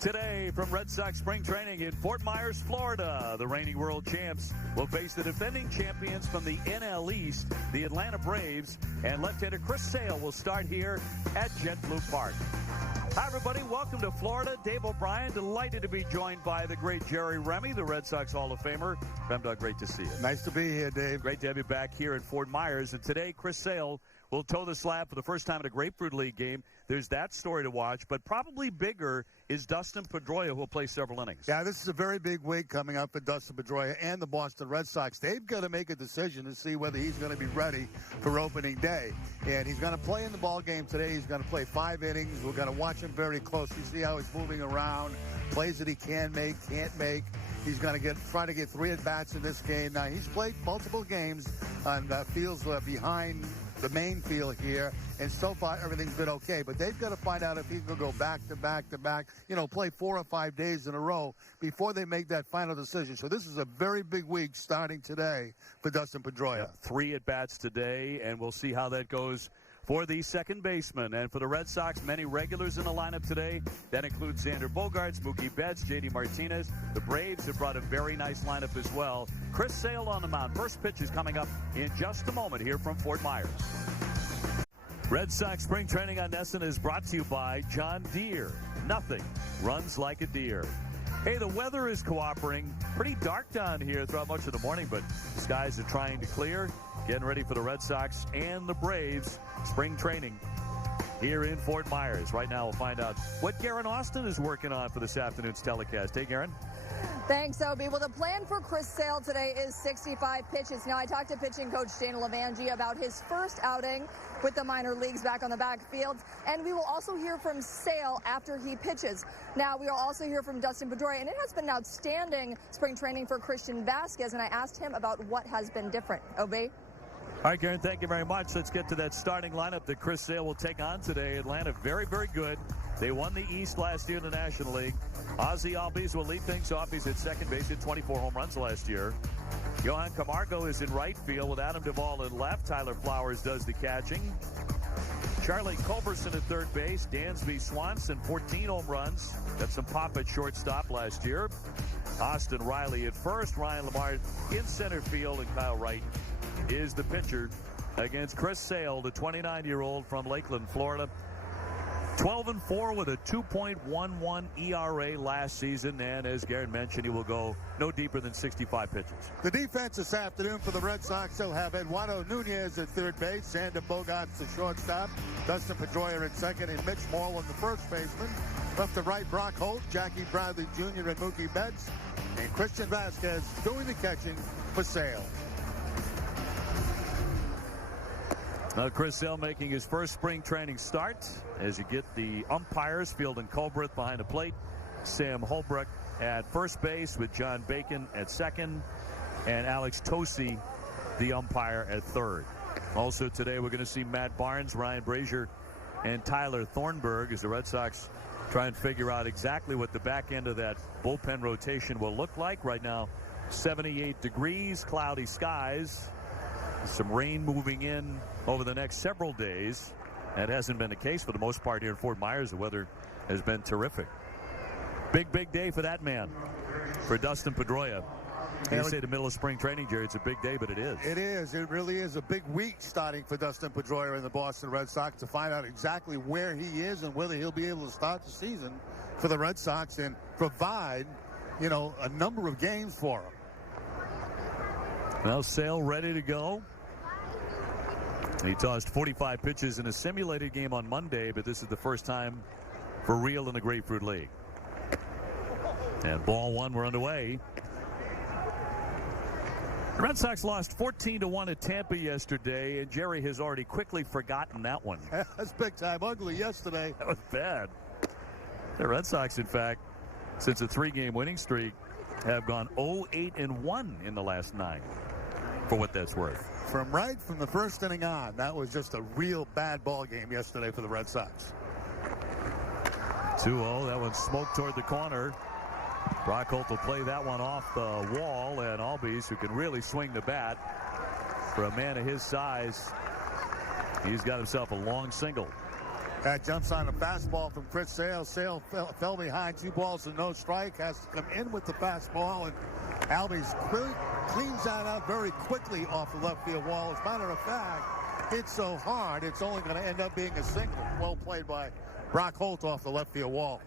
Today from Red Sox spring training in Fort Myers, Florida, the reigning world champs will face the defending champions from the NL East, the Atlanta Braves, and left-hander Chris Sale will start here at JetBlue Park. Hi, everybody. Welcome to Florida. Dave O'Brien, delighted to be joined by the great Jerry Remy, the Red Sox Hall of Famer. Remdog, great to see you. Nice to be here, Dave. Great to have you back here at Fort Myers. And today, Chris Sale will toe the slab for the first time in a Grapefruit League game. There's that story to watch, but probably bigger is Dustin Pedroia, who will play several innings. Yeah, this is a very big week coming up for Dustin Pedroia and the Boston Red Sox. They've got to make a decision to see whether he's going to be ready for opening day. And he's going to play in the ball game today. He's going to play 5 innings. We're going to watch him very closely, see how he's moving around, plays that he can make, can't make. He's going to try to get 3 at-bats in this game. Now, he's played multiple games on fields behind the main field here, and so far everything's been okay. But they've got to find out if he can go back to back to back, play 4 or 5 days in a row before they make that final decision. So this is a very big week starting today for Dustin Pedroia. Yeah, 3 at-bats today, and we'll see how that goes for the second baseman. And for the Red Sox, many regulars in the lineup today. That includes Xander Bogaerts, Mookie Betts, J.D. Martinez. The Braves have brought a very nice lineup as well. Chris Sale on the mound. First pitch is coming up in just a moment here from Fort Myers. Red Sox spring training on NESN is brought to you by John Deere. Nothing runs like a deer. Hey, the weather is cooperating. Pretty dark down here throughout much of the morning, but skies are trying to clear. Getting ready for the Red Sox and the Braves spring training here in Fort Myers. Right now, we'll find out what Garen Austin is working on for this afternoon's telecast. Hey, Garen. Thanks, Obi. Well, the plan for Chris Sale today is 65 pitches. Now, I talked to pitching coach Dana Levangie about his first outing with the minor leagues back on the backfield, and we will also hear from Sale after he pitches. Now, we will also hear from Dustin Pedroia, and it has been an outstanding spring training for Christian Vasquez, and I asked him about what has been different. Obi? All right, Garen, thank you very much. Let's get to that starting lineup that Chris Sale will take on today. Atlanta, very, very good. They won the East last year in the National League. Ozzie Albies will lead things off. He's at second base, hit 24 home runs last year. Johan Camargo is in right field with Adam Duvall in left. Tyler Flowers does the catching. Charlie Culberson at third base. Dansby Swanson, 14 home runs. Got some pop at shortstop last year. Austin Riley at first. Ryan Lamar in center field, and Kyle Wright is the pitcher against Chris Sale, the 29-year-old from Lakeland, Florida. 12-4 with a 2.11 ERA last season, and as Garen mentioned, he will go no deeper than 65 pitches. The defense this afternoon for the Red Sox, they'll have Eduardo Nunez at third base, Xander Bogaerts the shortstop, Dustin Pedroia at second, and Mitch Moreland the first baseman. Left to right, Brock Holt, Jackie Bradley Jr. and Mookie Betts, and Christian Vasquez doing the catching for Sale. Now Chris Sale making his first spring training start as you get the umpires, Fielden Culbreth behind the plate, Sam Holbrook at first base with John Bacon at second, and Alex Tosi, the umpire, at third. Also today we're going to see Matt Barnes, Ryan Brazier, and Tyler Thornburg as the Red Sox try and figure out exactly what the back end of that bullpen rotation will look like. Right now, 78 degrees, cloudy skies. Some rain moving in over the next several days. That hasn't been the case for the most part here in Fort Myers. The weather has been terrific. Big, big day for that man, for Dustin Pedroia. You say the middle of spring training, Jerry, it's a big day, but it is. It is. It really is a big week starting for Dustin Pedroia and the Boston Red Sox to find out exactly where he is and whether he'll be able to start the season for the Red Sox and provide, a number of games for him. Well, Sale ready to go. He tossed 45 pitches in a simulated game on Monday, but this is the first time for real in the Grapefruit League. And ball one, we're underway. The Red Sox lost 14-1 at Tampa yesterday, and Jerry has already quickly forgotten that one. That's big time ugly yesterday. That was bad. The Red Sox, in fact, since a 3-game winning streak, have gone 0-8-1 in the last 9, for what that's worth. From the first inning on, that was just a real bad ball game yesterday for the Red Sox. 2-0, that one smoked toward the corner. Brock Holt will play that one off the wall, and Albies, who can really swing the bat for a man of his size, he's got himself a long single. That jumps on a fastball from Chris Sale. Sale fell behind, 2 balls and no strike. Has to come in with the fastball, and Albies cleans that out very quickly off the left field wall. As a matter of fact, it's so hard, it's only going to end up being a single. Well played by Brock Holt off the left field wall.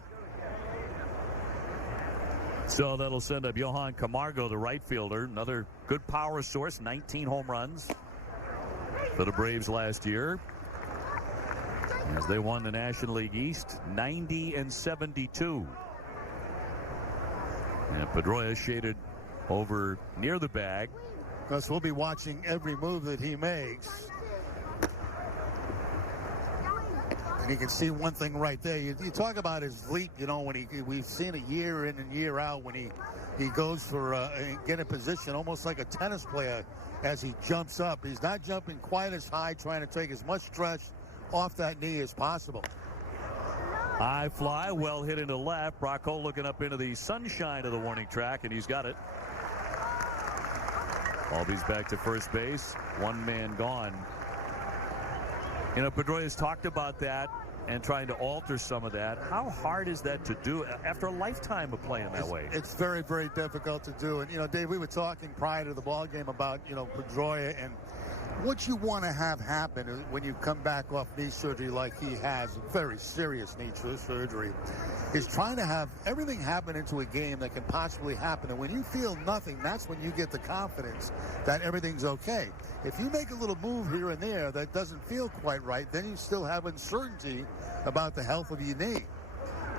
So that'll send up Johan Camargo, the right fielder. Another good power source, 19 home runs for the Braves last year, as they won the National League East 90-72. And Pedroia shaded over near the bag. Because we'll be watching every move that he makes. And you can see one thing right there. You talk about his leap, you know, when we've seen it year in and year out when he goes for get in position almost like a tennis player as he jumps up. He's not jumping quite as high, trying to take as much stretch off that knee as possible. High fly, well hit into left. Brock Holt looking up into the sunshine of the warning track, and he's got it. Albies back to first base. 1 man gone. You know, Pedroia's talked about that and trying to alter some of that. How hard is that to do after a lifetime of playing that way? It's very, very difficult to do. And, you know, Dave, we were talking prior to the ball game about, you know, Pedroia and what you want to have happen when you come back off knee surgery like he has, very serious knee surgery, is trying to have everything happen into a game that can possibly happen. And when you feel nothing, that's when you get the confidence that everything's okay. If you make a little move here and there that doesn't feel quite right, then you still have uncertainty about the health of your knee.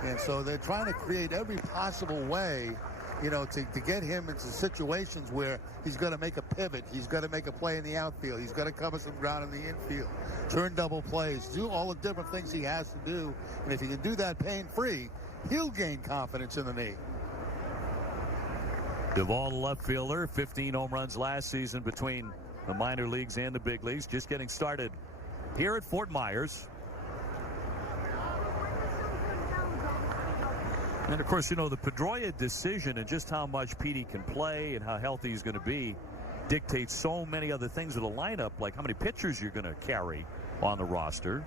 And so they're trying to create every possible way, you know, to get him into situations where he's going to make a pivot. He's got to make a play in the outfield. He's got to cover some ground in the infield, turn double plays, do all the different things he has to do. And if he can do that pain-free, he'll gain confidence in the knee. Duvall, the left fielder, 15 home runs last season between the minor leagues and the big leagues. Just getting started here at Fort Myers. And, of course, you know, the Pedroia decision and just how much Petey can play and how healthy he's going to be dictates so many other things with a lineup, like how many pitchers you're going to carry on the roster,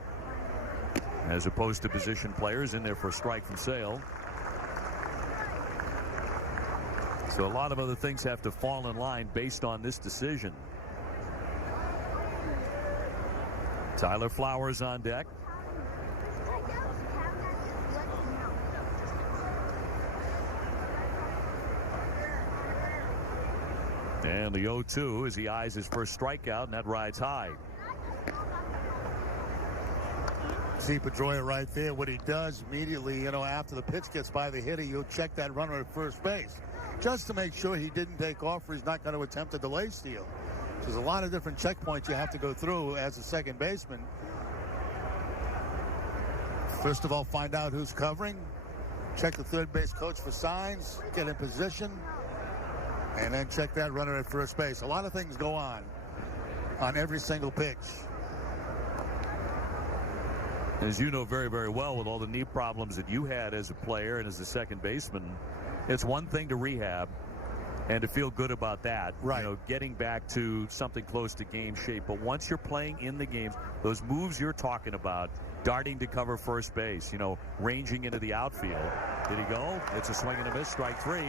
as opposed to position players in there for a strike from Sale. So a lot of other things have to fall in line based on this decision. Tyler Flowers on deck. And the 0-2 as he eyes his first strikeout, and that rides high. See Pedroia right there. What he does immediately, you know, after the pitch gets by the hitter, you'll check that runner at first base just to make sure he didn't take off or he's not going to attempt a delay steal. There's a lot of different checkpoints you have to go through as a second baseman. First of all, find out who's covering. Check the third base coach for signs. Get in position. And then check that runner at first base. A lot of things go on every single pitch. As you know very, very well, with all the knee problems that you had as a player and as a second baseman, it's one thing to rehab and to feel good about that, right? You know, getting back to something close to game shape. But once you're playing in the games, those moves you're talking about, darting to cover first base, you know, ranging into the outfield. Did he go? It's a swing and a miss, strike 3.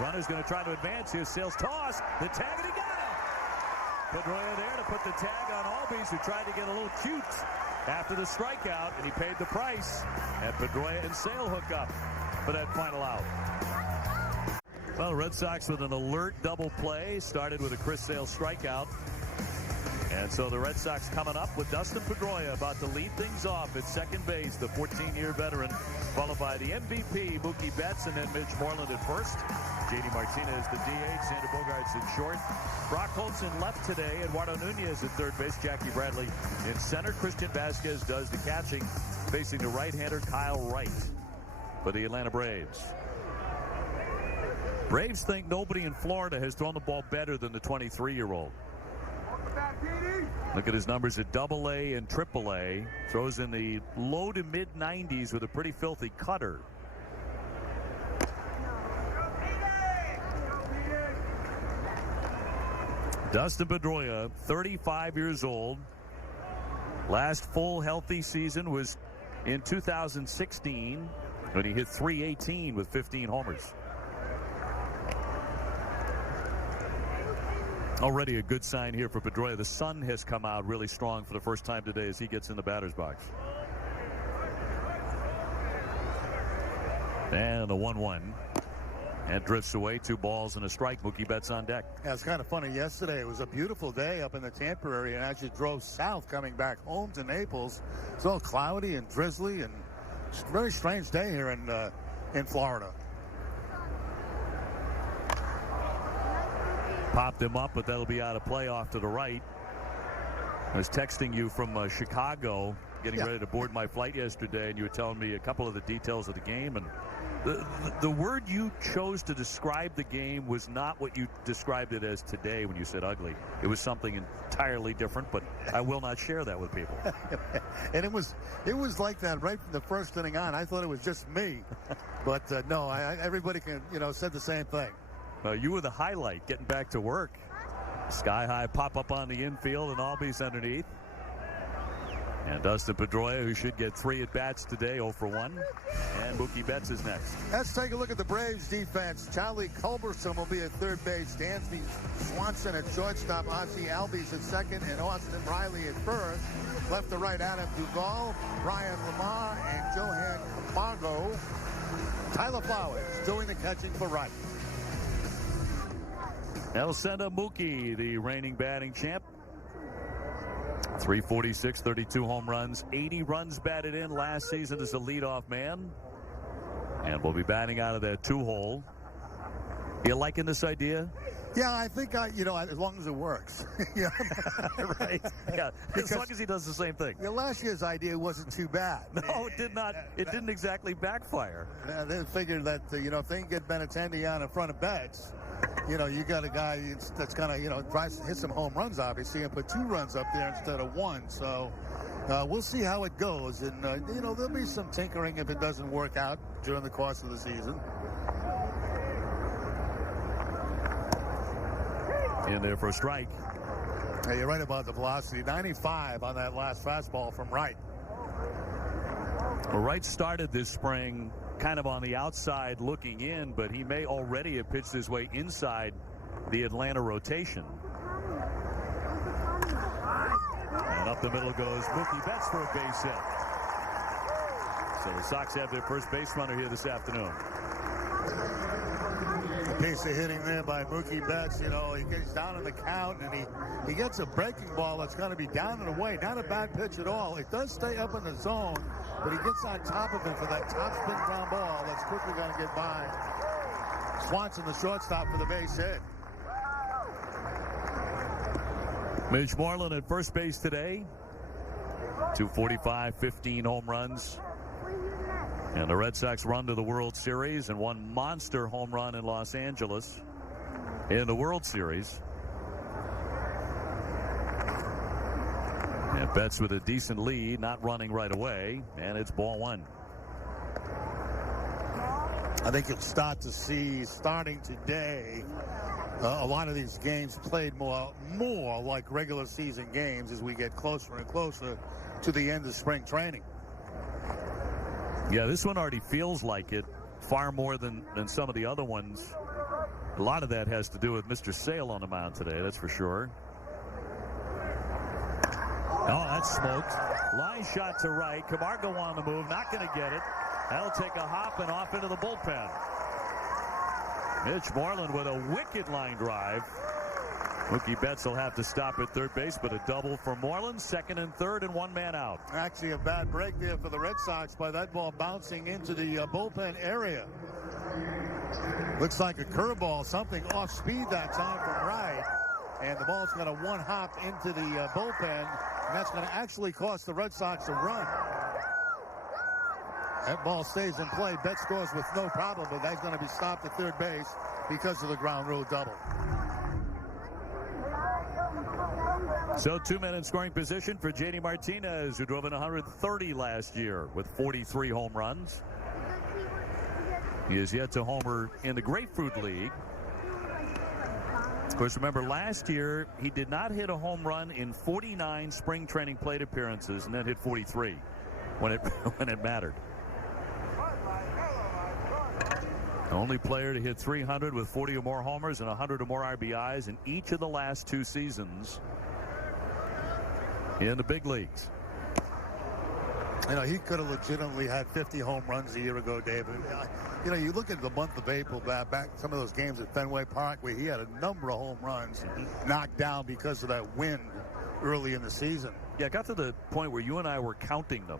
Runner's going to try to advance here. Sale's toss, the tag, and he got it. Pedroia there to put the tag on Albies, who tried to get a little cute after the strikeout, and he paid the price. And Pedroia and Sale hook up for that final out. Well, the Red Sox with an alert double play. Started with a Chris Sale strikeout. And so the Red Sox coming up with Dustin Pedroia about to lead things off at second base, the 14-year veteran, followed by the MVP, Mookie Betts, and then Mitch Moreland at first. J.D. Martinez, the DH, Xander Bogaerts in short. Brock Holtz in left today, Eduardo Nunez at third base, Jackie Bradley in center. Christian Vasquez does the catching, facing the right-hander Kyle Wright for the Atlanta Braves. Braves think nobody in Florida has thrown the ball better than the 23-year-old. Look at his numbers at AA and AAA. Throws in the low to mid 90s with a pretty filthy cutter. Dustin Pedroia, 35 years old. Last full healthy season was in 2016 when he hit .318 with 15 homers. Already a good sign here for Pedroia. The sun has come out really strong for the first time today as he gets in the batter's box. And the 1-1. And drifts away. 2 balls and a strike. Mookie Betts on deck. Yeah, it's kind of funny. Yesterday it was a beautiful day up in the Tampa area, and actually drove south coming back home to Naples. It's all cloudy and drizzly, and it's a very strange day here in Florida. Popped him up, but that'll be out of play off to the right. I was texting you from Chicago, getting ready to board my flight yesterday, and you were telling me a couple of the details of the game. And the word you chose to describe the game was not what you described it as today when you said ugly. It was something entirely different, but I will not share that with people. And it was like that right from the first inning on. I thought it was just me, but no, everybody said the same thing. You were the highlight getting back to work. Sky high pop up on the infield and Albies underneath. And Dustin Pedroia, who should get 3 at-bats today, 0 for 1. And Mookie Betts is next. Let's take a look at the Braves defense. Charlie Culberson will be at third base. Dansby Swanson at shortstop. Ozzie Albies at second. And Austin Riley at first. Left to right, Adam Duvall, Brian Lamar, and Johan Camargo. Tyler Flowers doing the catching for right. That'll send up Mookie, the reigning batting champ. 346, 32 home runs, 80 runs batted in last season as a leadoff man. And we'll be batting out of that 2-hole. You liking this idea? Yeah, I think, as long as it works. Right. Yeah, as long as he does the same thing. Last year's idea wasn't too bad. No, it did not. It didn't exactly backfire. They figured that, if they can get Benintendi on in front of Betts, you got a guy that's going to, tries to hit some home runs, obviously, and put 2 runs up there instead of 1. So we'll see how it goes. And, there'll be some tinkering if it doesn't work out during the course of the season. In there for a strike. Hey, you're right about the velocity. 95 on that last fastball from Wright. Well, Wright started this spring kind of on the outside looking in, but he may already have pitched his way inside the Atlanta rotation. And up the middle goes Mookie Betts for a base hit. So the Sox have their first base runner here this afternoon. A piece of hitting there by Mookie Betts. He gets down in the count, and he gets a breaking ball that's going to be down and away. Not a bad pitch at all. It does stay up in the zone, but he gets on top of it for that top spin ground ball that's quickly going to get by Swanson, the shortstop, for the base hit. Mitch Moreland at first base today. 245, 15 home runs. And the Red Sox run to the World Series and one monster home run in Los Angeles in the World Series. And Betts with a decent lead, not running right away, and it's ball 1. I think you'll start to see, starting today, a lot of these games played more like regular season games as we get closer and closer to the end of spring training. Yeah, this one already feels like it far more than some of the other ones. A lot of that has to do with Mr. Sale on the mound today, that's for sure. Oh, that's smoked. Line shot to right. Camargo on the move, not going to get it. That'll take a hop and off into the bullpen. Mitch Moreland with a wicked line drive. Mookie Betts will have to stop at third base, but a double for Moreland, second and third, and 1 man out. Actually, a bad break there for the Red Sox by that ball bouncing into the bullpen area. Looks like a curveball, something off speed that time from right. And the ball's going to one hop into the bullpen, and that's going to actually cost the Red Sox a run. That ball stays in play. Betts scores with no problem, but that's going to be stopped at third base because of the ground rule double. So 2 men in scoring position for J.D. Martinez, who drove in 130 last year with 43 home runs. He is yet to homer in the Grapefruit League. Of course, remember last year he did not hit a home run in 49 spring training plate appearances and then hit 43. when it mattered. Only player to hit 300 with 40 or more homers and 100 or more RBIs in each of the last 2 seasons in the big leagues. You know, he could have legitimately had 50 home runs a year ago, David. You know, you look at the month of April, back some of those games at Fenway Park where he had a number of home runs knocked down because of that wind early in the season. Yeah, it got to the point where you and I were counting them.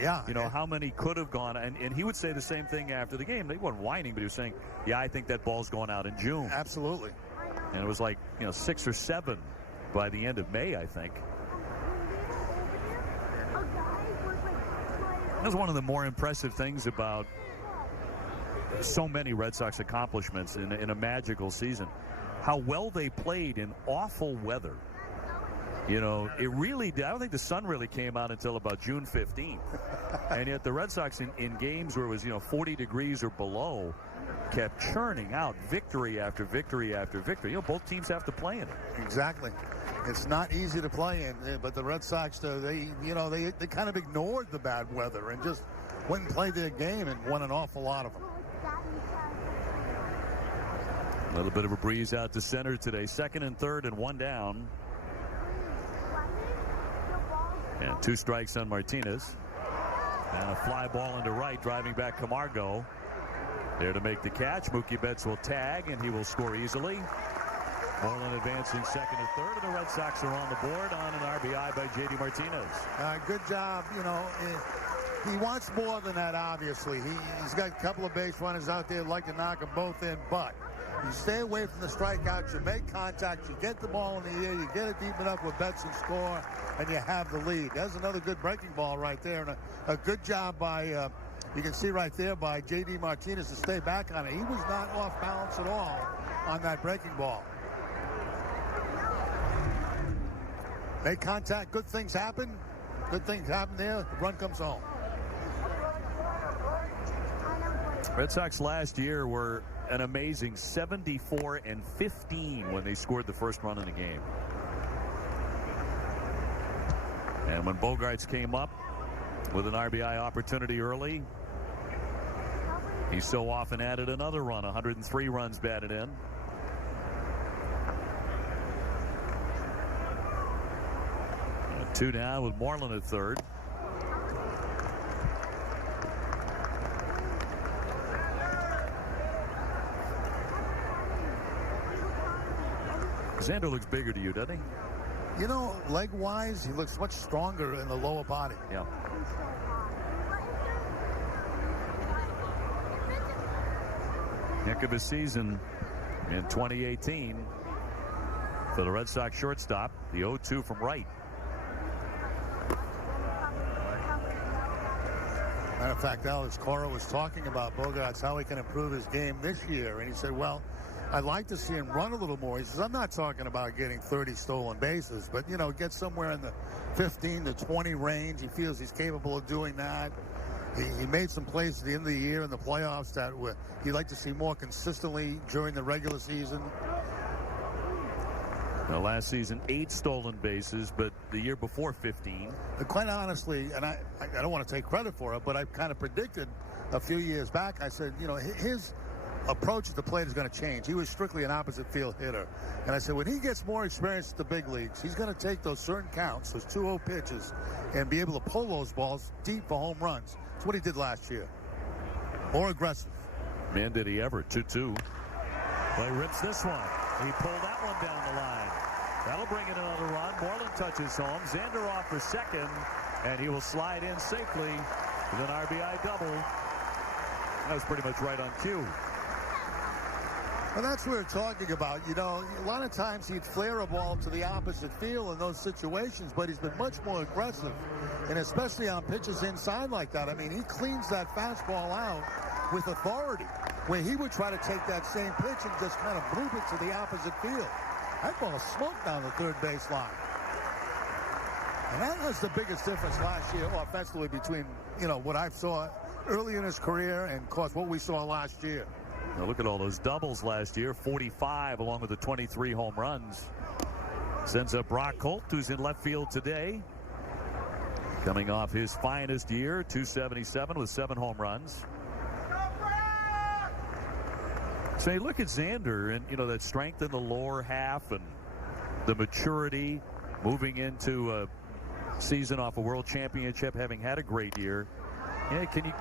Yeah. You know, how many could have gone, and he would say the same thing after the game. He wasn't whining, but he was saying, yeah, I think that ball's going out in June. Absolutely. And it was like, 6 or 7 by the end of May, I think. That was one of the more impressive things about so many Red Sox accomplishments in a magical season. How well they played in awful weather. You know, it really did. I don't think the sun really came out until about June 15th. And yet the Red Sox in games where it was, 40 degrees or below kept churning out victory after victory after victory. Both teams have to play in it. Exactly. It's not easy to play in, but the Red Sox, they kind of ignored the bad weather and just went and played their game and won an awful lot of them. A little bit of a breeze out to center today. 2nd and 3rd and 1 down. And 2 strikes on Martinez. And a fly ball into right, driving back Camargo. There to make the catch. Mookie Betts will tag, and he will score easily. Moreland advancing 2nd and 3rd, and the Red Sox are on the board on an RBI by J.D. Martinez. Good job. He wants more than that, obviously. He's got a couple of base runners out there who'd like to knock them both in, but you stay away from the strikeouts, you make contact, you get the ball in the air, you get it deep enough with Betts and score, and you have the lead. That's another good breaking ball right there, and a good job by, you can see right there, by J.D. Martinez to stay back on it. He was not off balance at all on that breaking ball. Make contact, good things happen. Good things happen there, the run comes home. Red Sox last year were an amazing 74-15 when they scored the first run in the game. And when Bogaerts came up with an RBI opportunity early, he so often added another run. 103 runs batted in. And 2 down with Moreland at 3rd. Xander looks bigger to you, doesn't he? Leg-wise, he looks much stronger in the lower body. Yeah. Heck of a season in 2018 for the Red Sox shortstop. The 0-2 from right. Matter of fact, Alex Cora was talking about Bogaerts, how he can improve his game this year. And he said, well, I'd like to see him run a little more. He says, I'm not talking about getting 30 stolen bases, but, get somewhere in the 15 to 20 range. He feels he's capable of doing that. He made some plays at the end of the year in the playoffs that he'd like to see more consistently during the regular season. Now, last season, 8 stolen bases, but the year before 15. Quite honestly, and I don't want to take credit for it, but I kind of predicted a few years back, I said, his approach at the plate is going to change. He was strictly an opposite field hitter. And I said, when he gets more experience at the big leagues, he's going to take those certain counts, those 2-0 pitches, and be able to pull those balls deep for home runs. That's what he did last year. More aggressive. Man, did he ever. 2-2. Well, he rips this one. He pulled that one down the line. That'll bring in another run. Moreland touches home. Xander off for second, and he will slide in safely with an RBI double. That was pretty much right on cue. Well, that's what we're talking about. A lot of times he'd flare a ball to the opposite field in those situations, but he's been much more aggressive, and especially on pitches inside like that. I mean, he cleans that fastball out with authority, where he would try to take that same pitch and just kind of move it to the opposite field. That ball smoked down the third base line. And that was the biggest difference last year offensively between, what I saw early in his career and, of course, what we saw last year. Now look at all those doubles last year, 45 along with the 23 home runs. Sends up Brock Holt, who's in left field today. coming off his finest year, 277 with 7 home runs. So you look at Xander and, that strength in the lower half and the maturity moving into a season off a world championship, having had a great year. Yeah, can you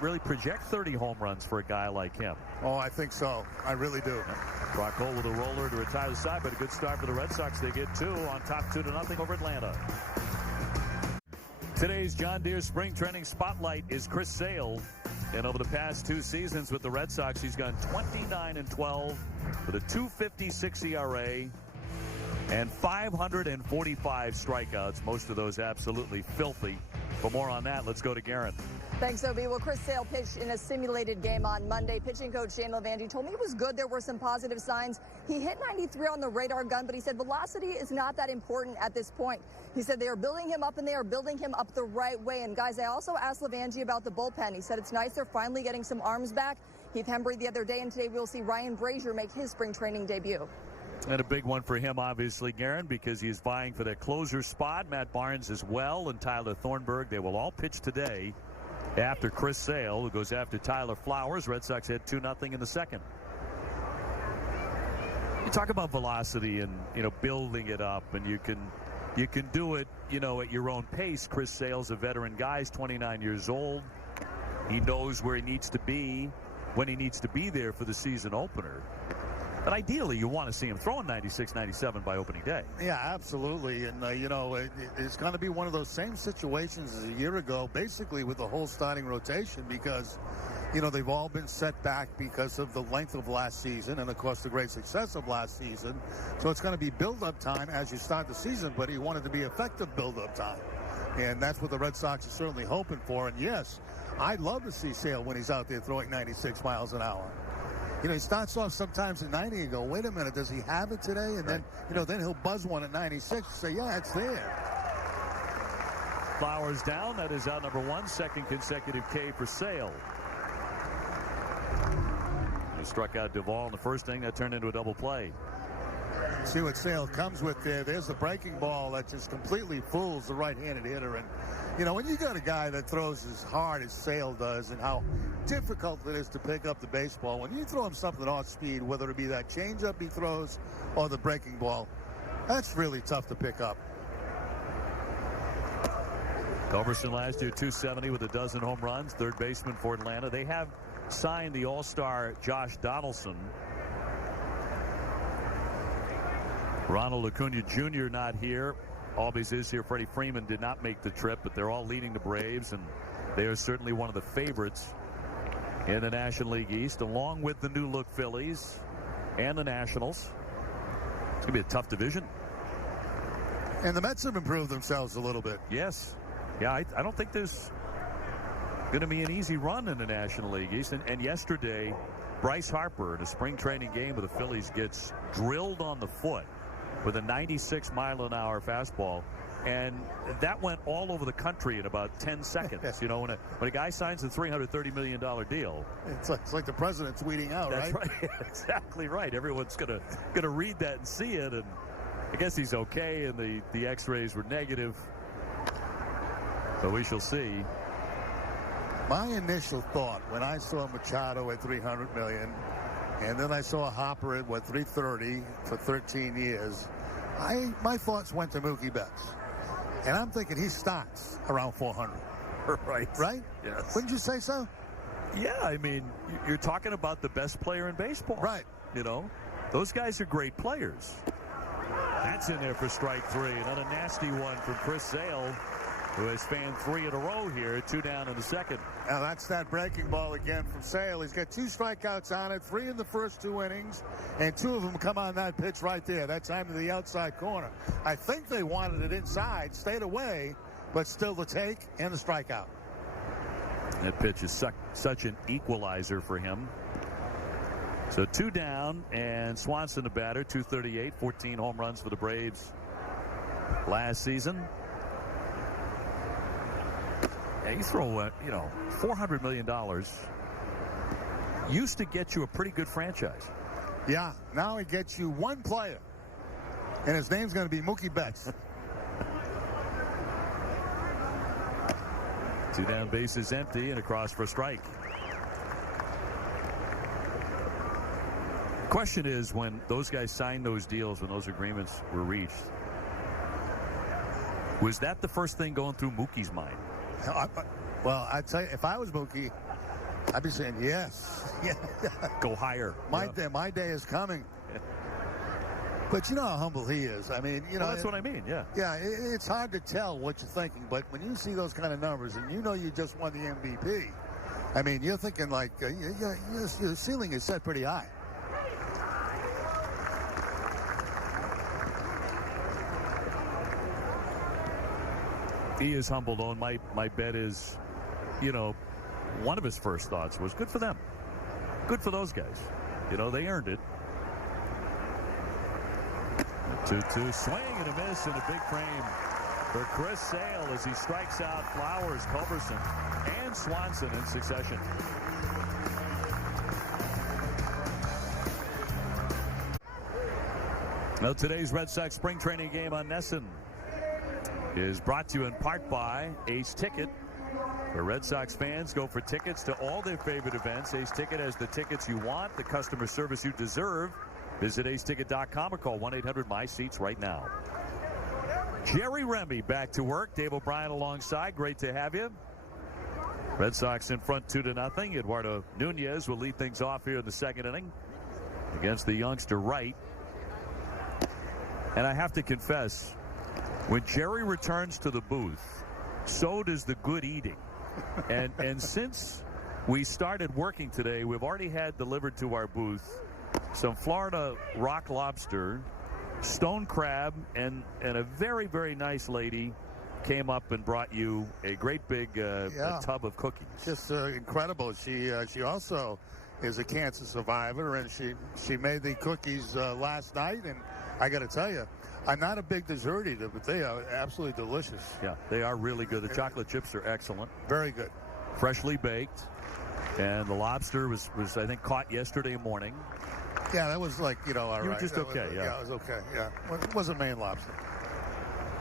really project 30 home runs for a guy like him? Oh, I think so. I really do. Brock Holt with a roller to retire the side, but a good start for the Red Sox. They get 2 on top 2-0 over Atlanta. Today's John Deere Spring Training Spotlight is Chris Sale. And over the past 2 seasons with the Red Sox, he's gone 29-12 with a .256 ERA and 545 strikeouts, most of those absolutely filthy. For more on that, let's go to Garen. Thanks, Obi. Well, Chris Sale pitched in a simulated game on Monday. Pitching coach Shane Levangie told me it was good. There were some positive signs. He hit 93 on the radar gun, but he said velocity is not that important at this point. He said they are building him up, and they are building him up the right way. And, guys, I also asked Levangie about the bullpen. He said it's nice they're finally getting some arms back. Heath Hembry the other day, and today we'll see Ryan Brazier make his spring training debut. And a big one for him, obviously, Garen, because he is vying for that closer spot. Matt Barnes as well, and Tyler Thornburg. They will all pitch today after Chris Sale, who goes after Tyler Flowers. Red Sox had 2-0 in the second. You talk about velocity and, building it up, and you can do it, at your own pace. Chris Sale's a veteran guy. He's 29 years old. He knows where he needs to be when he needs to be there for the season opener. But ideally, you want to see him throwing 96, 97 by opening day. Yeah, absolutely. And, it's going to be one of those same situations as a year ago, basically with the whole starting rotation, because, they've all been set back because of the length of last season and, of course, the great success of last season. So it's going to be build-up time as you start the season, but he wanted to be effective build-up time. And that's what the Red Sox are certainly hoping for. And, yes, I'd love to see Sale when he's out there throwing 96 miles an hour. He starts off sometimes at 90 and go, wait a minute, does he have it today? And then, then he'll buzz one at 96 and say, yeah, it's there. Flowers down. That is out number 1. Second consecutive K for Sale. He struck out Duvall in the first inning. That turned into a double play. See what Sale comes with there. There's the breaking ball that just completely fools the right-handed hitter. And, when you got a guy that throws as hard as Sale does and how difficult it is to pick up the baseball, when you throw him something off speed, whether it be that changeup he throws or the breaking ball, that's really tough to pick up. Culberson last year, 270 with a dozen home runs, third baseman for Atlanta. They have signed the All-Star Josh Donaldson. Ronald Acuna Jr. not here. Albies is here. Freddie Freeman did not make the trip, but they're all leading the Braves, and they are certainly one of the favorites in the National League East, along with the new-look Phillies and the Nationals. It's going to be a tough division. And the Mets have improved themselves a little bit. Yes. Yeah, I don't think there's going to be an easy run in the National League East. And yesterday, Bryce Harper in a spring training game with the Phillies gets drilled on the foot with a 96-mile-an-hour fastball. And that went all over the country in about 10 seconds. When a guy signs a $330 million deal. It's like the president tweeting out, that's right? Right. Exactly right. Everyone's gonna read that and see it. And I guess he's okay, and the X-rays were negative. But we shall see. My initial thought when I saw Machado at $300 million, and then I saw Hopper at, $330 for 13 years, my thoughts went to Mookie Betts. And I'm thinking he starts around 400. Right. Right? Yes. Wouldn't you say so? Yeah, I mean, you're talking about the best player in baseball. Right. Those guys are great players. That's in there for strike 3. Another nasty one from Chris Sale, who has fanned 3 in a row here, 2 down in the second. Now that's that breaking ball again from Sale. He's got 2 strikeouts on it, 3 in the first 2 innings, and 2 of them come on that pitch right there. That time to the outside corner. I think they wanted it inside, stayed away, but still the take and the strikeout. That pitch is such an equalizer for him. So 2 down, and Swanson the batter, 238, 14 home runs for the Braves last season. Yeah, you throw, $400 million used to get you a pretty good franchise. Yeah, now it gets you one player, and his name's going to be Mookie Betts. Two down, bases empty, and across for a strike. Question is, when those guys signed those deals, when those agreements were reached, was that the first thing going through Mookie's mind? Well, I'd say if I was Mookie, I'd be saying yes. Go higher. My day is coming. But you know how humble he is. I mean, you know. Well, that's what I mean, yeah. Yeah, it's hard to tell what you're thinking, but when you see those kind of numbers and you know you just won the MVP, I mean, you're thinking like your ceiling is set pretty high. He is humbled on. My bet is, you know, one of his first thoughts was good for them. Good for those guys. You know, they earned it. 2-2 swing and a miss and a big frame for Chris Sale as he strikes out Flowers, Culberson, and Swanson in succession. Well, today's Red Sox spring training game on NESN is brought to you in part by Ace Ticket. The Red Sox fans go for tickets to all their favorite events. Ace Ticket has the tickets you want, the customer service you deserve. Visit aceticket.com or call 1-800-MY-SEATS right now. Jerry Remy back to work. Dave O'Brien alongside. Great to have you. Red Sox in front 2-0. Eduardo Nunez will lead things off here in the second inning against the youngster Wright. And I have to confess, when Jerry returns to the booth, so does the good eating. And since we started working today, we've already had delivered to our booth some Florida rock lobster, stone crab, and a very, very nice lady came up and brought you a great big a tub of cookies. Just incredible. She also is a cancer survivor, and she made the cookies last night, and I got to tell you, I'm not a big dessert eater, but they are absolutely delicious. Yeah, they are really good. The chocolate chips are excellent. Very good. Freshly baked. And the lobster was I think, caught yesterday morning. Yeah, that was like, all right. You were just okay, yeah. It was okay, yeah. It wasn't Maine lobster.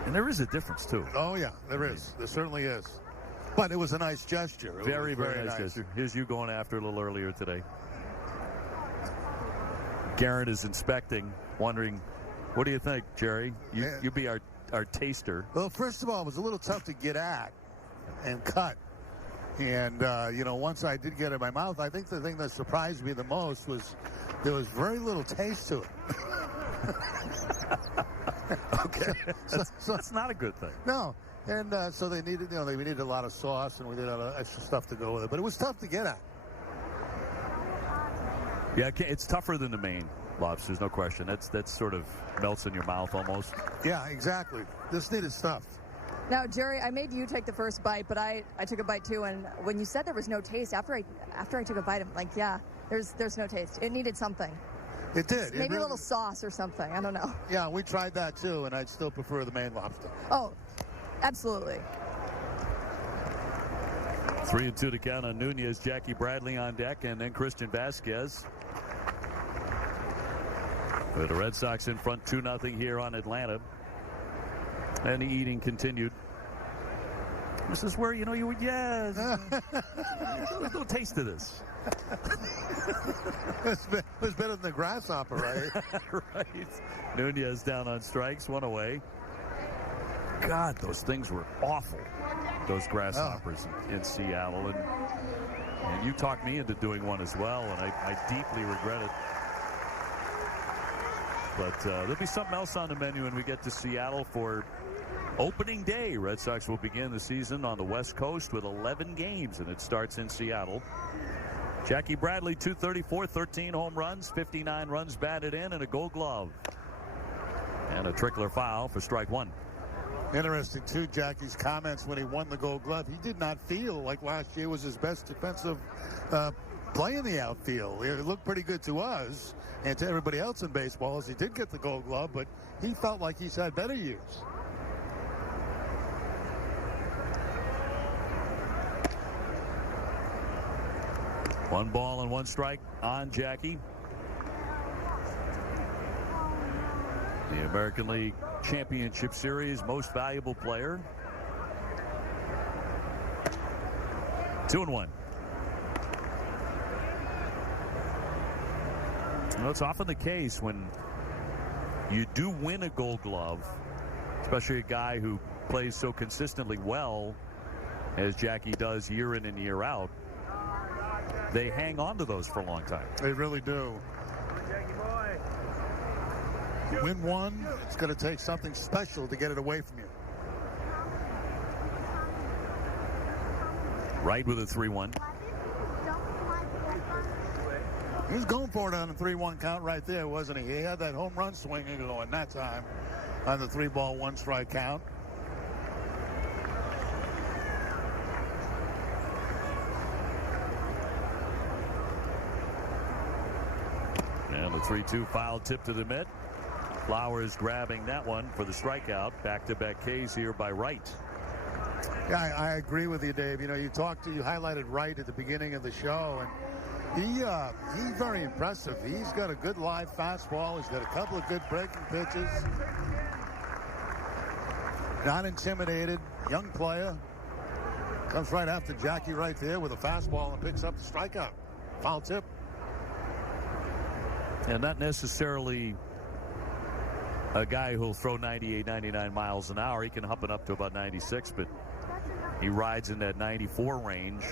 And there is a difference, too. Oh, yeah, there is. There certainly is. But it was a nice gesture. Very, very nice gesture. Here's you going after a little earlier today. Garrett is inspecting, wondering, what do you think, Jerry? You be our taster. Well, first of all, it was a little tough to get at and cut. And, once I did get it in my mouth, I think the thing that surprised me the most was there was very little taste to it. Okay. So that's not a good thing. No. And so they needed, we needed a lot of sauce, and we needed a lot of extra stuff to go with it. But it was tough to get at. Yeah, it's tougher than the Maine lobsters, no question. That's sort of melts in your mouth almost. Yeah, exactly. This needed stuff. Now, Jerry, I made you take the first bite, but I took a bite too. And when you said there was no taste, after I took a bite, I'm like, yeah, there's no taste. It needed something. It did. Maybe a little sauce or something. I don't know. Yeah, we tried that too, and I'd still prefer the Maine lobster. Oh, absolutely. 3-2 to count on Nunez. Jackie Bradley on deck, and then Christian Vasquez. With the Red Sox in front 2-0 here on Atlanta. And the eating continued. This is where, you would, there's no taste to this. It's better than the grasshopper, right? Right. Nunez down on strikes, one away. God, those things were awful, those grasshoppers in Seattle. And you talked me into doing one as well, and I deeply regret it. But there'll be something else on the menu when we get to Seattle for opening day. Red Sox will begin the season on the West Coast with 11 games, and it starts in Seattle. Jackie Bradley, 234, 13 home runs, 59 runs batted in, and a Gold Glove. And a Trickler foul for strike one. Interesting, too, Jackie's comments when he won the Gold Glove. He did not feel like last year was his best defensive play in the outfield. It looked pretty good to us and to everybody else in baseball as he did get the Gold Glove, but he felt like he's had better years. One ball and one strike on Jackie. The American League Championship Series most valuable player. 2-1. Well, it's often the case when you do win a Gold Glove, especially a guy who plays so consistently well as Jackie does year in and year out, they hang on to those for a long time. They really do. You win one, it's going to take something special to get it away from you. Right with a 3-1. He was going for it on the 3-1 count right there, wasn't he? He had that home run swinging going that time on the 3-ball, 1-strike count. And the 3-2 foul tip to the mitt. Flowers grabbing that one for the strikeout. Back-to-back Ks here by Wright. Yeah, I agree with you, Dave. You know, you highlighted Wright at the beginning of the show, and he's very impressive. He's got a good live fastball. He's got a couple of good breaking pitches. Not intimidated, young player. Comes right after Jackie right there with a fastball and picks up the strikeout. Foul tip. And not necessarily a guy who'll throw 98, 99 miles an hour. He can hump it up to about 96, but he rides in that 94 range.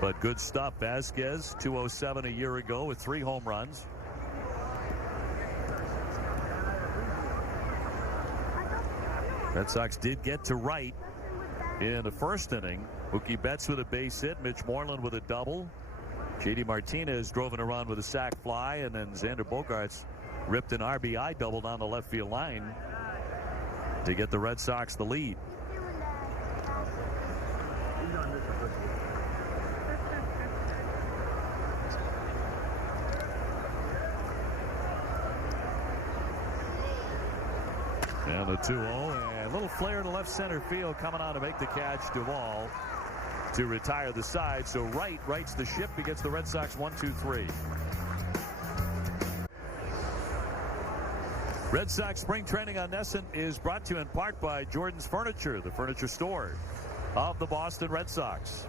But good stuff. Vasquez, 207 a year ago with 3 home runs. Red Sox did get to Wright in the first inning. Mookie Betts with a base hit. Mitch Moreland with a double. J.D. Martinez drove it around with a sac fly, and then Xander Bogaerts ripped an RBI double down the left field line to get the Red Sox the lead. And the 2-0, and a little flare to left center field coming on to make the catch. Duvall to retire the side. So Wright rights the ship. He gets the Red Sox 1-2-3. Red Sox spring training on NESN is brought to you in part by Jordan's Furniture, the furniture store of the Boston Red Sox.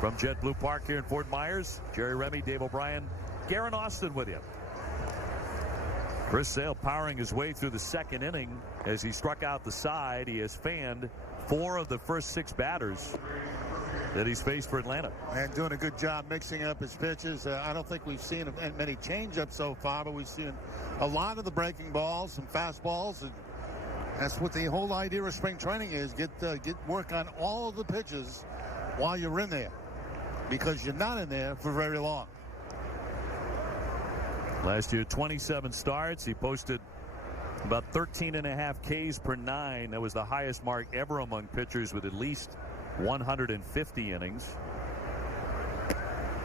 From JetBlue Park here in Fort Myers, Jerry Remy, Dave O'Brien, Garen Austin with you. Chris Sale powering his way through the second inning as he struck out the side. He has fanned 4 of the first 6 batters that he's faced for Atlanta. And doing a good job mixing up his pitches. I don't think we've seen many changeups so far, but we've seen a lot of the breaking balls, some fastballs, and that's what the whole idea of spring training is. Get work on all of the pitches while you're in there, because you're not in there for very long. Last year, 27 starts. He posted about 13.5 Ks per 9. That was the highest mark ever among pitchers with at least 150 innings.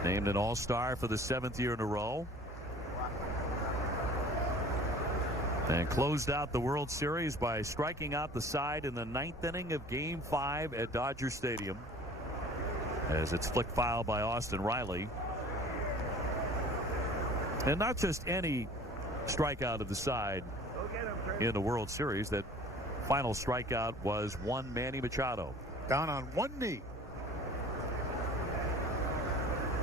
Named an All-Star for the 7th year in a row. And closed out the World Series by striking out the side in the 9th inning of Game 5 at Dodger Stadium, as it's flicked foul by Austin Riley. And not just any strikeout of the side in the World Series. That final strikeout was one Manny Machado. Down on one knee.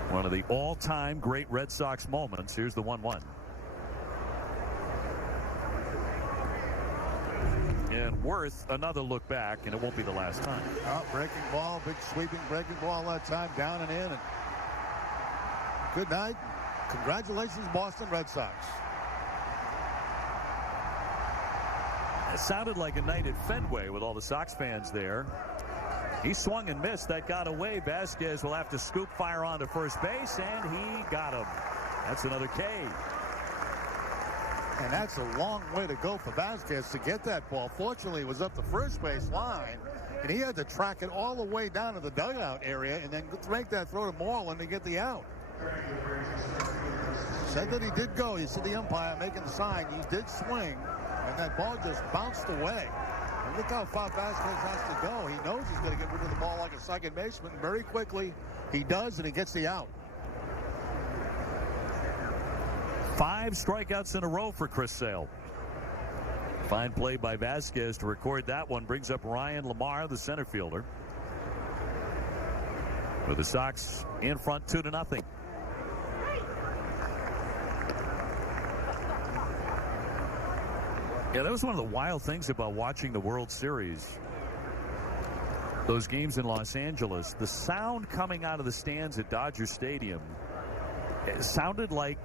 One of the all-time great Red Sox moments. Here's the 1-1. And worth another look back, and it won't be the last time. Breaking ball, big sweeping breaking ball that time, down and in. And good night. Congratulations, Boston Red Sox. It sounded like a night at Fenway with all the Sox fans there. He swung and missed. That got away. Vasquez will have to scoop fire onto first base, and he got him. That's another K. And that's a long way to go for Vasquez to get that ball. Fortunately, it was up the first base line, and he had to track it all the way down to the dugout area and then make that throw to Moreland to get the out. Said that he did go. You see the umpire making the sign. He did swing, and that ball just bounced away. And look how far Vasquez has to go. He knows he's going to get rid of the ball like a second baseman very quickly. He does, and he gets the out. 5 strikeouts in a row for Chris Sale. Fine play by Vasquez to record that one. Brings up Ryan Lamar, the center fielder. with the Sox in front 2-0. Yeah, that was one of the wild things about watching the World Series. Those games in Los Angeles, the sound coming out of the stands at Dodger Stadium, it sounded like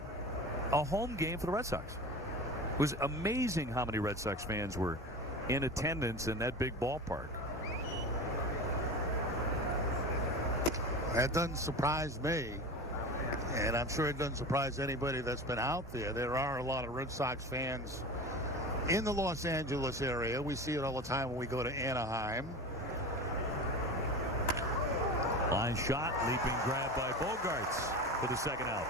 a home game for the Red Sox. It was amazing how many Red Sox fans were in attendance in that big ballpark. That doesn't surprise me, and I'm sure it doesn't surprise anybody that's been out there. There are a lot of Red Sox fans in the Los Angeles area. We see it all the time when we go to Anaheim. Line shot, leaping grab by Bogaerts for the second out.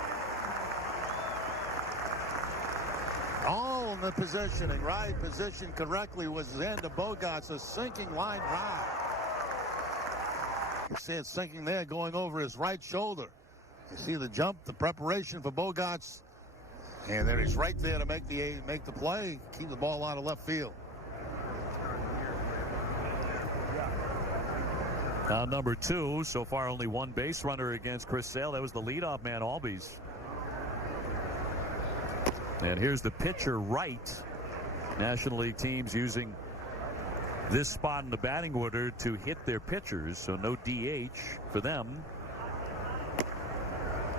All in the positioning, right? Positioned correctly was Xander Bogaerts, a sinking line drive. You see it sinking there, going over his right shoulder. You see the jump, the preparation for Bogaerts, and there he's right there to make the play, keep the ball out of left field. Now number 2, so far only one base runner against Chris Sale. That was the leadoff man, Albies. And here's the pitcher, Wright. National League teams using this spot in the batting order to hit their pitchers, so no DH for them.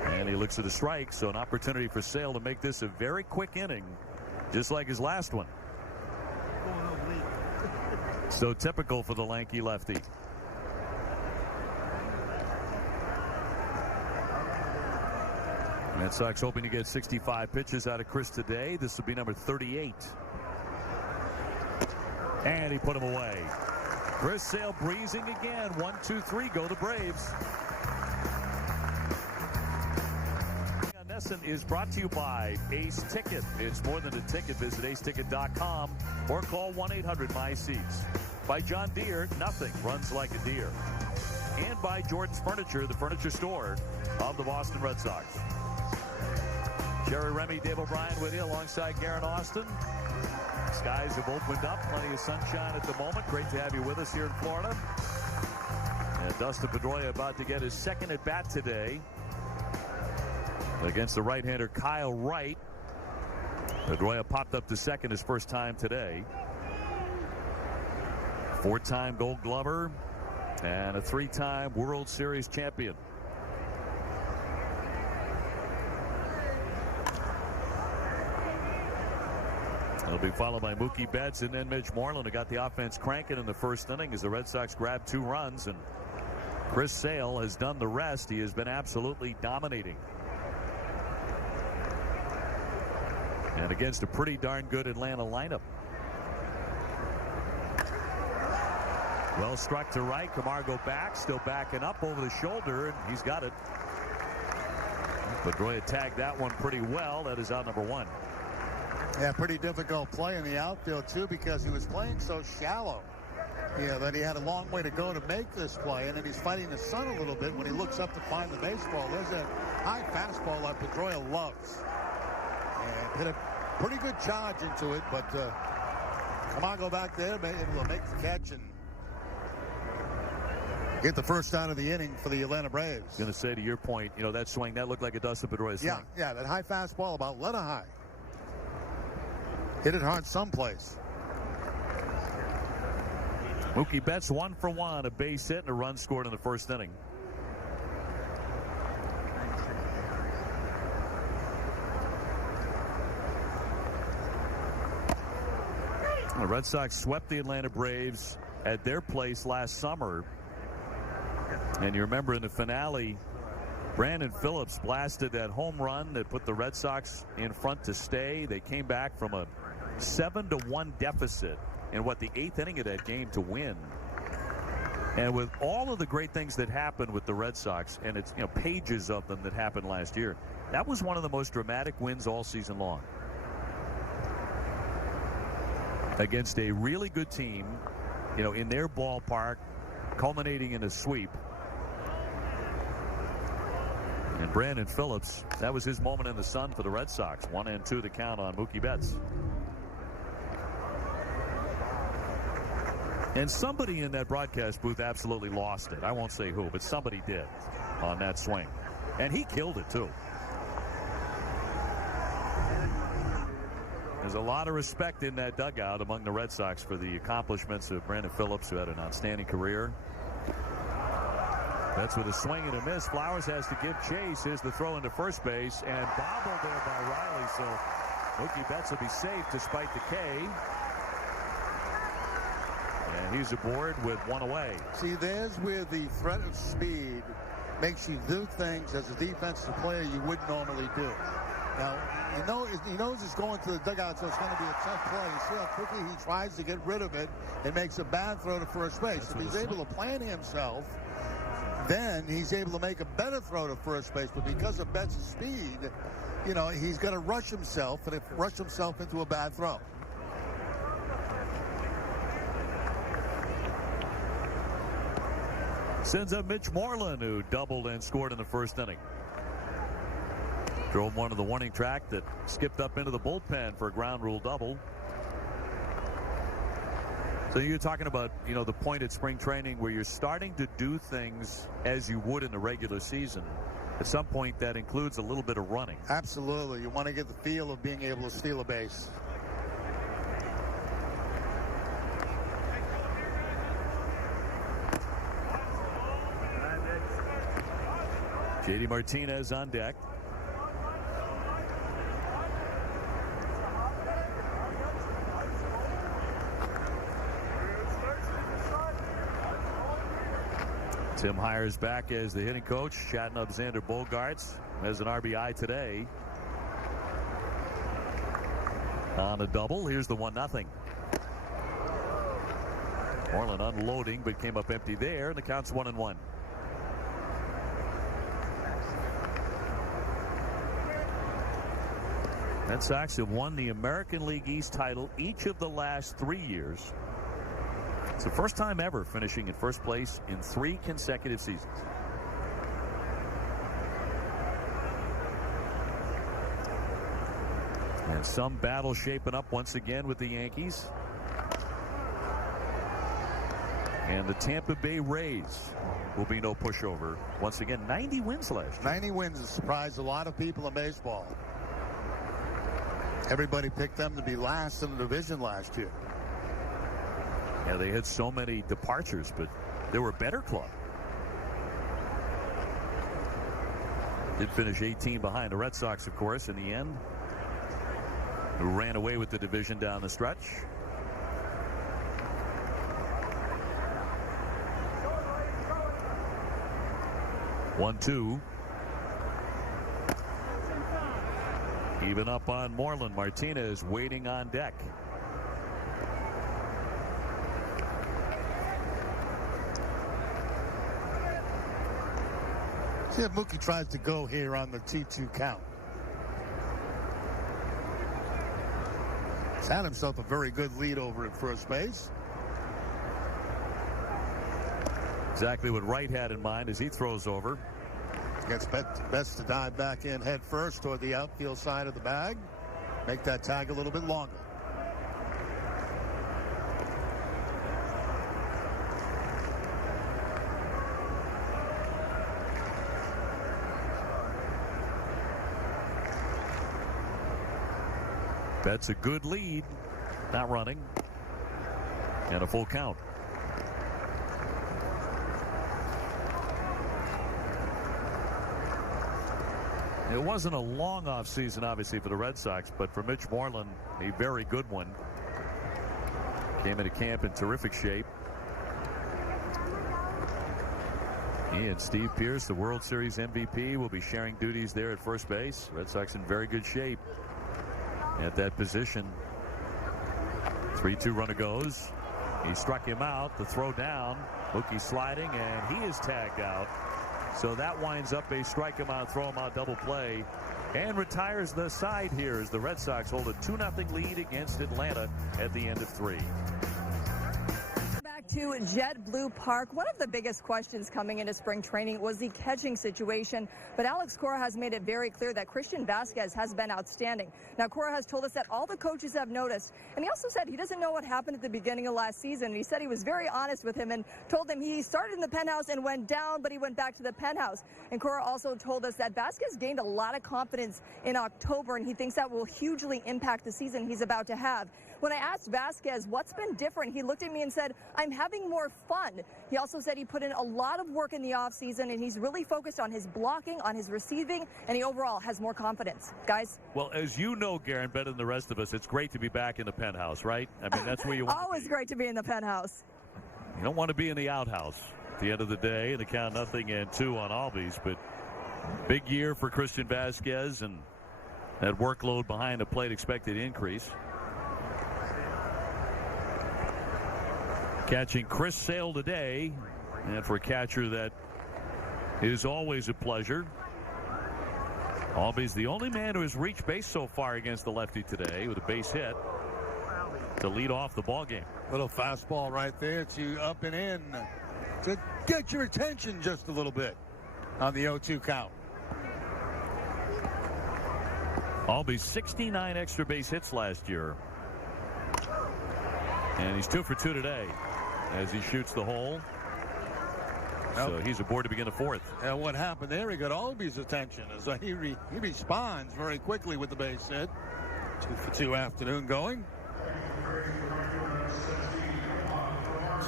And he looks at a strike, so an opportunity for Sale to make this a very quick inning, just like his last one. So typical for the lanky lefty. Red Sox hoping to get 65 pitches out of Chris today. This will be number 38. And he put him away. Chris Sale breezing again. 1-2-3, go the Braves. Nesson is brought to you by Ace Ticket. It's more than a ticket. Visit aceticket.com or call 1-800-MY-SEATS. By John Deere, nothing runs like a deer. And by Jordan's Furniture, the furniture store of the Boston Red Sox. Jerry Remy, Dave O'Brien with you alongside Garen Austin. Skies have opened up. Plenty of sunshine at the moment. Great to have you with us here in Florida. And Dustin Pedroia about to get his second at bat today against the right-hander Kyle Wright. Pedroia popped up to second his first time today. 4-time Gold Glover and a 3-time World Series champion. It'll be followed by Mookie Betts and then Mitch Moreland, who got the offense cranking in the first inning as the Red Sox grabbed 2 runs. And Chris Sale has done the rest. He has been absolutely dominating. And against a pretty darn good Atlanta lineup. Well struck to right. Camargo back, still backing up over the shoulder, and he's got it. Pedroia tagged that one pretty well. That is out number 1. Yeah, pretty difficult play in the outfield, too, because he was playing so shallow. You know, that he had a long way to go to make this play, and then he's fighting the sun a little bit when he looks up to find the baseball. There's a high fastball that Pedroia loves. And hit a pretty good charge into it, but Camargo back there will make the catch and get the first out of the inning for the Atlanta Braves. I was going to say, to your point, you know, that swing, that looked like a Dustin Pedroia swing. Yeah, that high fastball about letter high. Hit it hard someplace. Mookie Betts 1 for 1, a base hit and a run scored in the first inning. The Red Sox swept the Atlanta Braves at their place last summer. And you remember in the finale, Brandon Phillips blasted that home run that put the Red Sox in front to stay. They came back from a 7-1 deficit in the 8th inning of that game to win. And with all of the great things that happened with the Red Sox, and it's, you know, pages of them that happened last year, that was one of the most dramatic wins all season long. Against a really good team, you know, in their ballpark, culminating in a sweep. And Brandon Phillips, that was his moment in the sun for the Red Sox. 1-2 the count on Mookie Betts. And somebody in that broadcast booth absolutely lost it. I won't say who, but somebody did on that swing. And he killed it, too. There's a lot of respect in that dugout among the Red Sox for the accomplishments of Brandon Phillips, who had an outstanding career. That's with a swing and a miss. Flowers has to give chase. Here's the throw into first base, and bobbled there by Riley. So Mookie Betts will be safe despite the K. And he's aboard with one away. See, there's where the threat of speed makes you do things as a defensive player you wouldn't normally do. Now, he knows it's going to the dugout, so it's going to be a tough play. You see how quickly he tries to get rid of it and makes a bad throw to first base. If he's able to plan himself, then he's able to make a better throw to first base. But because of Betts' speed, he's going to rush himself into a bad throw. Sends up Mitch Moreland, who doubled and scored in the first inning. Drove one to the warning track that skipped up into the bullpen for a ground rule double. So you're talking about, the point at spring training where you're starting to do things as you would in the regular season. At some point, that includes a little bit of running. Absolutely. You want to get the feel of being able to steal a base. JD Martinez on deck. Tim Hires back as the hitting coach, chatting up Xander Bogaerts as an RBI today. On a double, here's the 1-0. Moreland unloading, but came up empty there, and the count's 1-1. Red Sox have won the American League East title each of the last 3 years. It's the first time ever finishing in first place in 3 consecutive seasons. And some battle shaping up once again with the Yankees. And the Tampa Bay Rays will be no pushover. Once again, 90 wins last year. 90 wins has surprised a lot of people in baseball. Everybody picked them to be last in the division last year. Yeah, they had so many departures, but they were a better club. Did finish 18 behind the Red Sox, of course, in the end. Who ran away with the division down the stretch. One, two. Even up on Moreland. Martinez waiting on deck. See if Mookie tries to go here on the 2-2 count. He's had himself a very good lead over at first base. Exactly what Wright had in mind as he throws over. Gets Betts to dive back in head first toward the outfield side of the bag. Make that tag a little bit longer. That's a good lead. Not running. And a full count. It wasn't a long off season, obviously, for the Red Sox, but for Mitch Moreland, a very good one. Came into camp in terrific shape. He and Steve Pearce, the World Series MVP, will be sharing duties there at first base. Red Sox in very good shape at that position. 3-2 runner goes. He struck him out. The throw down. Mookie sliding, and he is tagged out. So that winds up a strike him out, throw him out double play, and retires the side here as the Red Sox hold a 2-0 lead against Atlanta at the end of 3. Back to JetBlue Park. One of the biggest questions coming into spring training was the catching situation, but Alex Cora has made it very clear that Christian Vazquez has been outstanding. Now, Cora has told us that all the coaches have noticed, and he also said he doesn't know what happened at the beginning of last season. And he said he was very honest with him and told him he started in the penthouse and went down, but he went back to the penthouse. And Cora also told us that Vazquez gained a lot of confidence in October, and he thinks that will hugely impact the season he's about to have. When I asked Vazquez what's been different, he looked at me and said, I'm having more fun. He also said he put in a lot of work in the offseason, and he's really focused on his blocking, on his receiving, and he overall has more confidence. Guys? Well, as you know, Garen, better than the rest of us, it's great to be back in the penthouse, right? I mean, that's where you want Always to be. Great to be in the penthouse. You don't want to be in the outhouse at the end of the day and count nothing and 2 on Albies, but big year for Christian Vazquez, and that workload behind the plate expected to increase. Catching Chris Sale today, and for a catcher that is always a pleasure. Albies the only man who has reached base so far against the lefty today with a base hit to lead off the ball game. Little fastball right there to up and in to get your attention just a little bit on the 0-2 count. Albies 69 extra base hits last year, and he's 2 for 2 today as he shoots the hole. So he's aboard to begin the 4th. And what happened there, he got Albies' attention as he responds very quickly with the base hit. 2 for 2 afternoon going.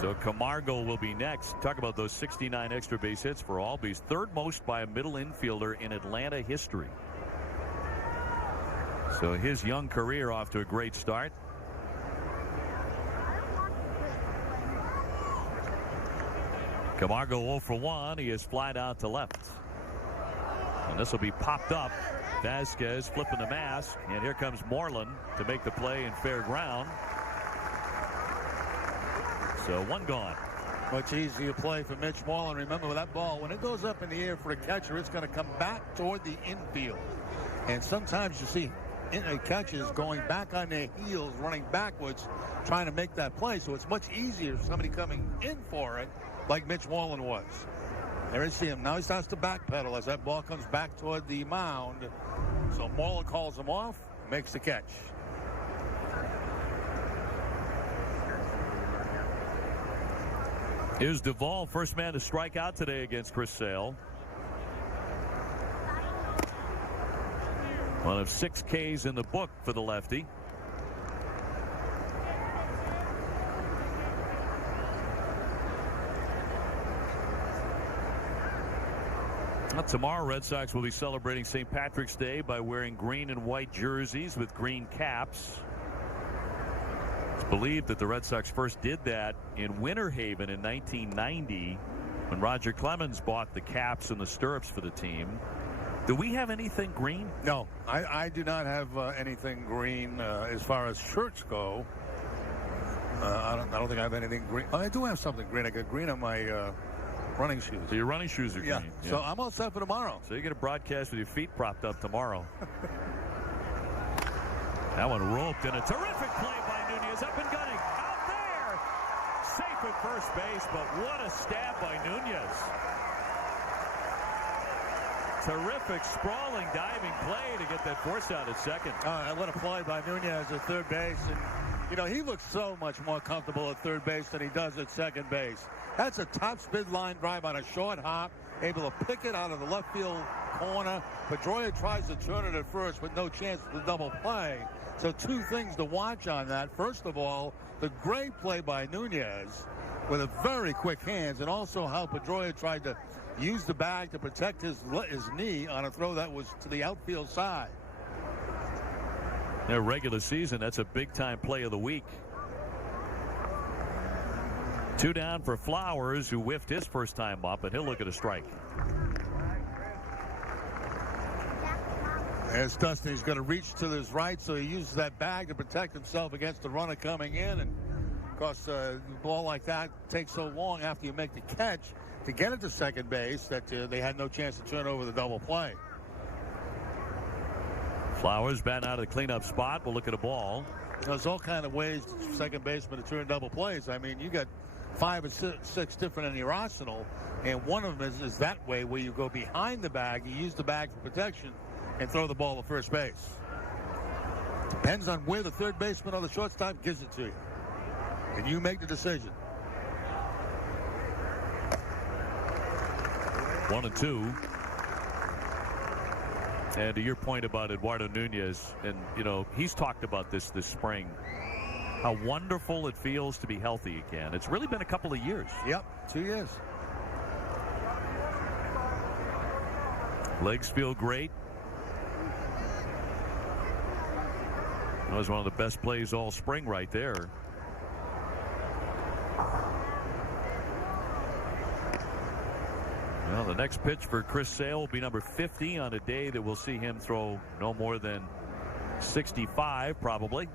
So Camargo will be next. Talk about those 69 extra base hits for Albies. 3rd most by a middle infielder in Atlanta history. So his young career off to a great start. Camargo 0 for 1. He is flied out to left. And this will be popped up. Vazquez flipping the mask. And here comes Moreland to make the play in fair ground. So 1 gone. Much easier play for Mitch Moreland. Remember, with that ball, when it goes up in the air for a catcher, it's going to come back toward the infield. And sometimes you see catches going back on their heels, running backwards, trying to make that play. So it's much easier for somebody coming in for it, like Mitch Moreland was. There you see him. Now he starts to backpedal as that ball comes back toward the mound. So Moreland calls him off, makes the catch. Here's Duvall, first man to strike out today against Chris Sale. One of 6 Ks in the book for the lefty. Tomorrow, Red Sox will be celebrating St. Patrick's Day by wearing green and white jerseys with green caps. It's believed that the Red Sox first did that in Winter Haven in 1990 when Roger Clemens bought the caps and the stirrups for the team. Do we have anything green? No, I do not have anything green as far as shirts go. I don't think I have anything green. Oh, I do have something green. I got green on my running shoes. So your running shoes are green. Yeah. So I'm all set for tomorrow. So you're going to broadcast with your feet propped up tomorrow. That one roped, and a terrific play by Nunez. Up and gunning. Out there. Safe at first base, but what a stab by Nunez. Terrific sprawling diving play to get that force out at second. What a play by Nunez at third base. And, you know, he looks so much more comfortable at third base than he does at second base. That's a top speed line drive on a short hop, able to pick it out of the left field corner. Pedroia tries to turn it at first with no chance to double play. So 2 things to watch on that. First of all, the great play by Nunez with a very quick hands, and also how Pedroia tried to use the bag to protect his knee on a throw that was to the outfield side. Their regular season, that's a big-time play of the week. 2 down for Flowers, who whiffed his first time up, and he'll look at a strike. As Dustin, he's going to reach to his right, so he uses that bag to protect himself against the runner coming in. And, of course, a ball like that takes so long after you make the catch to get it to second base that they had no chance to turn over the double play. Flowers batting out of the cleanup spot. We'll look at a ball. There's all kind of ways for second baseman to turn double plays. I mean, you got 5 or 6 different in your arsenal, and one of them is that way where you go behind the bag, you use the bag for protection, and throw the ball to first base. Depends on where the third baseman or the shortstop gives it to you, and you make the decision. 1-2. And to your point about Eduardo Nunez, and you know, he's talked about this spring, how wonderful it feels to be healthy again. It's really been a couple of years. Yep, 2 years. Legs feel great. That was one of the best plays all spring right there. Well, the next pitch for Chris Sale will be number 50 on a day that we'll see him throw no more than 65 probably.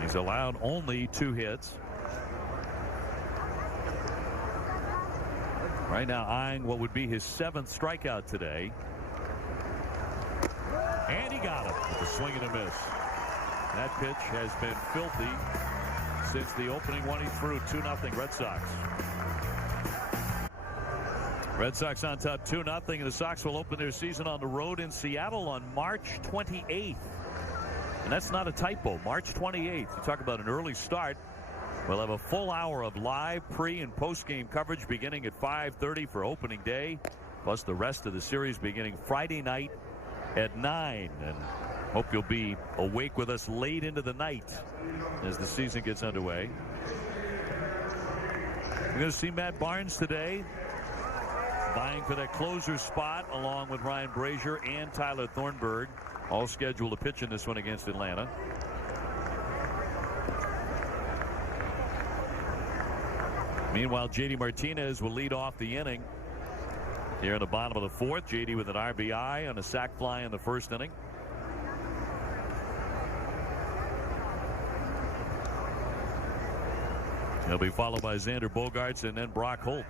He's allowed only 2 hits. Right now eyeing what would be his 7th strikeout today. And he got him with a swing and a miss. That pitch has been filthy since the opening one he threw. 2-0 Red Sox. Red Sox on top 2-0, and the Sox will open their season on the road in Seattle on March 28th. And that's not a typo. March 28th. You talk about an early start. We'll have a full hour of live pre and post game coverage beginning at 5:30 for opening day, plus the rest of the series beginning Friday night at 9. And hope you'll be awake with us late into the night as the season gets underway. We're going to see Matt Barnes today, vying for that closer spot along with Ryan Brazier and Tyler Thornburg, all scheduled to pitch in this one against Atlanta. Meanwhile, J.D. Martinez will lead off the inning here in the bottom of the 4th. J.D. with an RBI on a sac fly in the first inning. He'll be followed by Xander Bogaerts and then Brock Holt.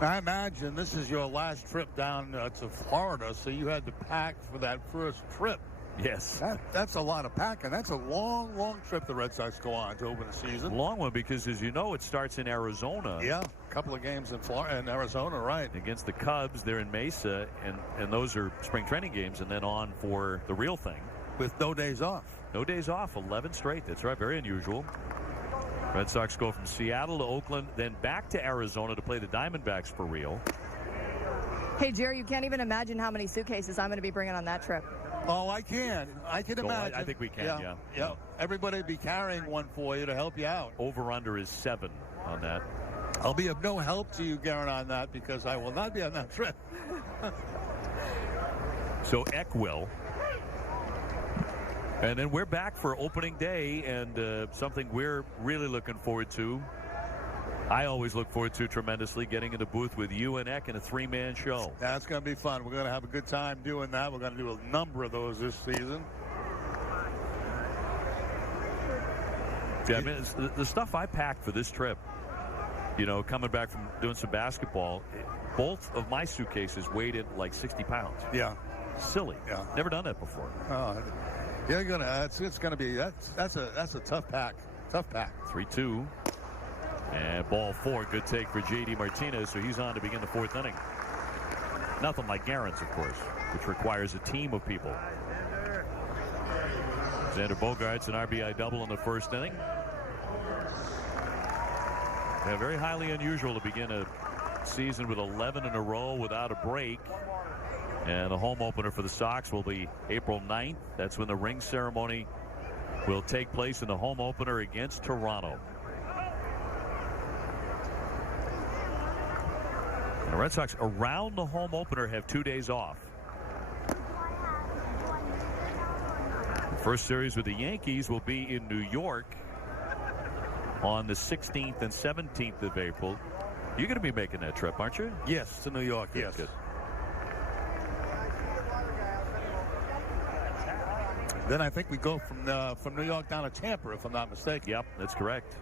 I imagine this is your last trip down to Florida, so you had to pack for that first trip. Yes. That's a lot of packing. That's a long, long trip the Red Sox go on to open the season. Long one because, as you know, it starts in Arizona. Yeah, a couple of games in Florida and Arizona, right. Against the Cubs, they're in Mesa, and those are spring training games, and then on for the real thing. With no days off. No days off, 11 straight. That's right, very unusual. Red Sox go from Seattle to Oakland, then back to Arizona to play the Diamondbacks for real. Hey, Jerry, you can't even imagine how many suitcases I'm going to be bringing on that trip. Oh, I can imagine. I think we can, yeah. Yeah. Everybody will be carrying one for you to help you out. Over-under is 7 on that. I'll be of no help to you, Garen, on that because I will not be on that trip. So Eck will. And then we're back for opening day, and something we're really looking forward to. I always look forward to tremendously getting in the booth with you and Eck in a 3-man show. That's going to be fun. We're going to have a good time doing that. We're going to do a number of those this season. Yeah, I mean, it's the stuff I packed for this trip, you know, coming back from doing some basketball, both of my suitcases weighed in like 60 pounds. Yeah. Silly. Yeah. Never done that before. You're gonna. It's gonna be. That's a tough pack. Tough pack. 3-2. And ball 4. Good take for J.D. Martinez. So he's on to begin the 4th inning. Nothing like Garen's, of course, which requires a team of people. Xander Bogaerts an RBI double in the first inning. Yeah, very highly unusual to begin a season with 11 in a row without a break. And the home opener for the Sox will be April 9th. That's when the ring ceremony will take place in the home opener against Toronto. And the Red Sox around the home opener have 2 days off. The first series with the Yankees will be in New York on the 16th and 17th of April. You're going to be making that trip, aren't you? Yes, to New York. Yes. Good. Then I think we go from New York down to Tampa, if I'm not mistaken. Yep, that's correct.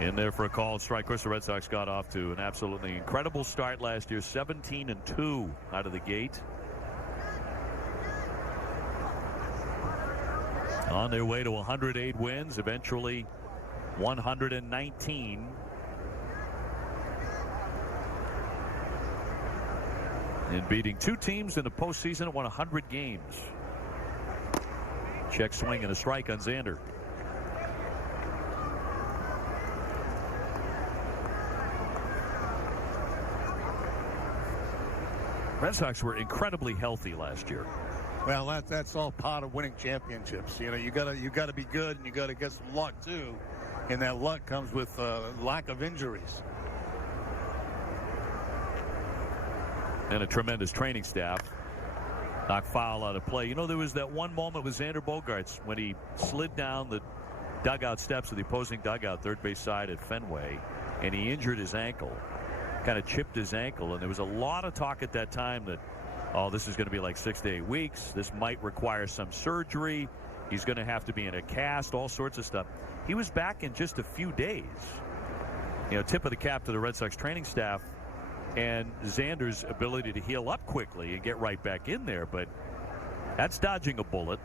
In there for a called strike. Of course, the Red Sox got off to an absolutely incredible start last year, 17-2 out of the gate. On their way to 108 wins, eventually 119. And beating two teams in the postseason that won 100 games. Check swing and a strike on Xander. Red Sox were incredibly healthy last year. Well, that's all part of winning championships. You know, you gotta be good, and you gotta get some luck too, and that luck comes with lack of injuries. And a tremendous training staff. Knocked foul out of play. You know, there was that one moment with Xander Bogaerts when he slid down the dugout steps of the opposing dugout, third base side at Fenway, and he injured his ankle. Kind of chipped his ankle, and there was a lot of talk at that time that, oh, this is going to be like 6 to 8 weeks. This might require some surgery. He's going to have to be in a cast, all sorts of stuff. He was back in just a few days. You know, tip of the cap to the Red Sox training staff and Xander's ability to heal up quickly and get right back in there, but that's dodging a bullet.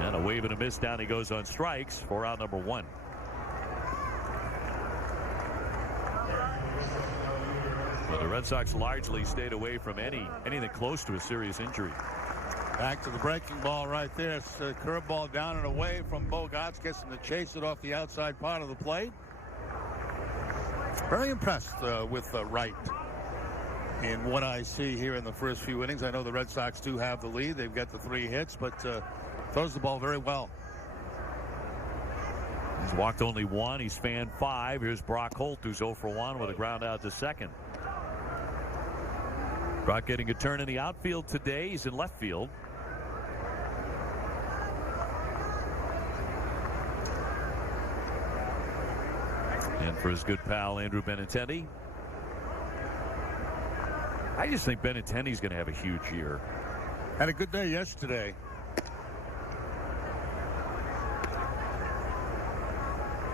And a wave and a miss, down he goes on strikes for out number one. Well, the Red Sox largely stayed away from anything close to a serious injury. Back to the breaking ball right there. It's a curveball down and away from Bogaerts. Gets him to chase it off the outside part of the plate. Very impressed with Wright in what I see here in the first few innings. I know the Red Sox do have the lead. They've got the 3 hits, but throws the ball very well. He's walked only 1. He's fanned 5. Here's Brock Holt, who's 0 for 1 with a ground out to second. Brock getting a turn in the outfield today. He's in left field. And for his good pal, Andrew Benintendi. I just think Benintendi's going to have a huge year. Had a good day yesterday.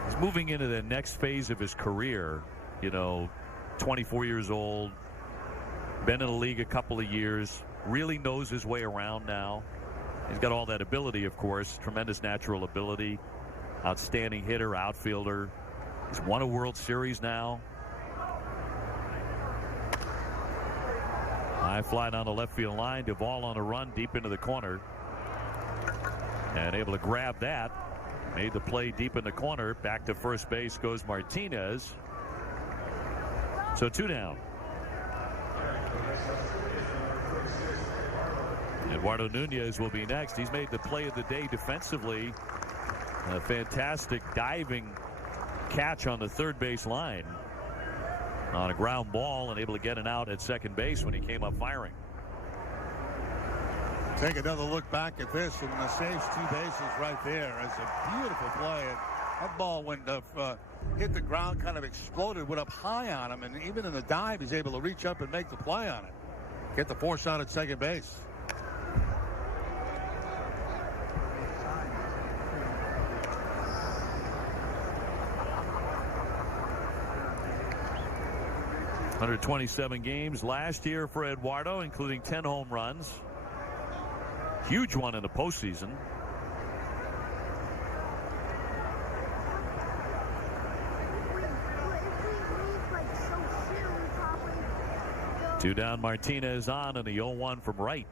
He's moving into the next phase of his career. You know, 24 years old. Been in the league a couple of years. Really knows his way around now. He's got all that ability, of course. Tremendous natural ability. Outstanding hitter, outfielder. He's won a World Series now. High fly down the left field line. Duvall on a run deep into the corner. And able to grab that. Made the play deep in the corner. Back to first base goes Martinez. So 2 down. Eduardo Nunez will be next. He's made the play of the day defensively. A fantastic diving catch on the third base line on a ground ball and able to get an out at second base when he came up firing. Take another look back at this, and the saves 2 bases right there. It's a beautiful play. And that ball, when hit the ground, kind of exploded, went up high on him, and even in the dive, he's able to reach up and make the play on it. Get the force out at second base. $127 games last year for Eduardo, including 10 home runs. Huge one in the postseason. Two down, Martinez on, and the 0-1 from Wright.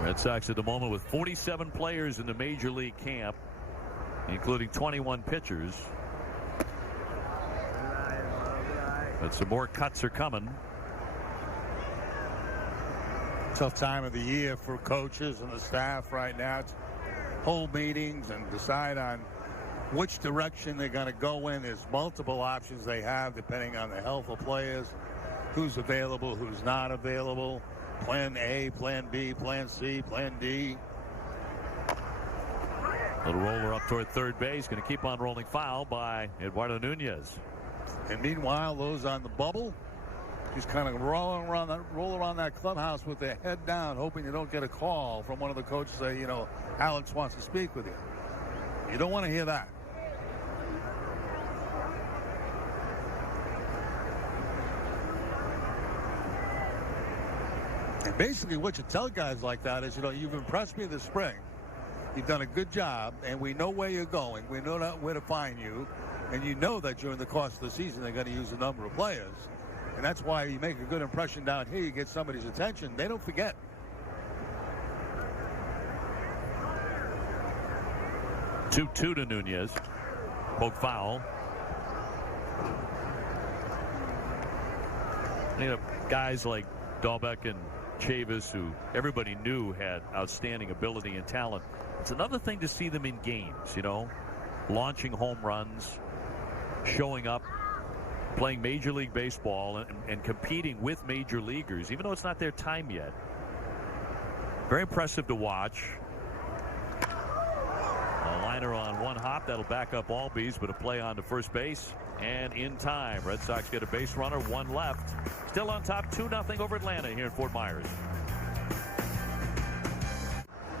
Red Sox at the moment with 47 players in the major league camp, including 21 pitchers. But some more cuts are coming. Tough time of the year for coaches and the staff right now. It's hold meetings and decide on which direction they're going to go in. There's multiple options they have depending on the health of players, who's available, who's not available. Plan A, Plan B, Plan C, Plan D. Little roller up toward third base. Going to keep on rolling foul by Eduardo Nunez. And meanwhile, those on the bubble, just kind of roll around that clubhouse with their head down, hoping you don't get a call from one of the coaches say, Alex wants to speak with you. You don't want to hear that. And basically what you tell guys like that is, you've impressed me this spring. You've done a good job, and we know where you're going. We know where to find you. And you know that during the course of the season they're going to use a number of players. And that's why you make a good impression down here. You get somebody's attention. They don't forget. Two to Nunez. Poke foul. Guys like Dahlbeck and Chavis, who everybody knew had outstanding ability and talent. It's another thing to see them in games, launching home runs, showing up, playing Major League Baseball and competing with major leaguers, even though it's not their time yet. Very impressive to watch. A liner on one hop. That'll back up Albies, but a play on to first base. And in time, Red Sox get a base runner, one left. Still on top, 2-0 over Atlanta here in Fort Myers.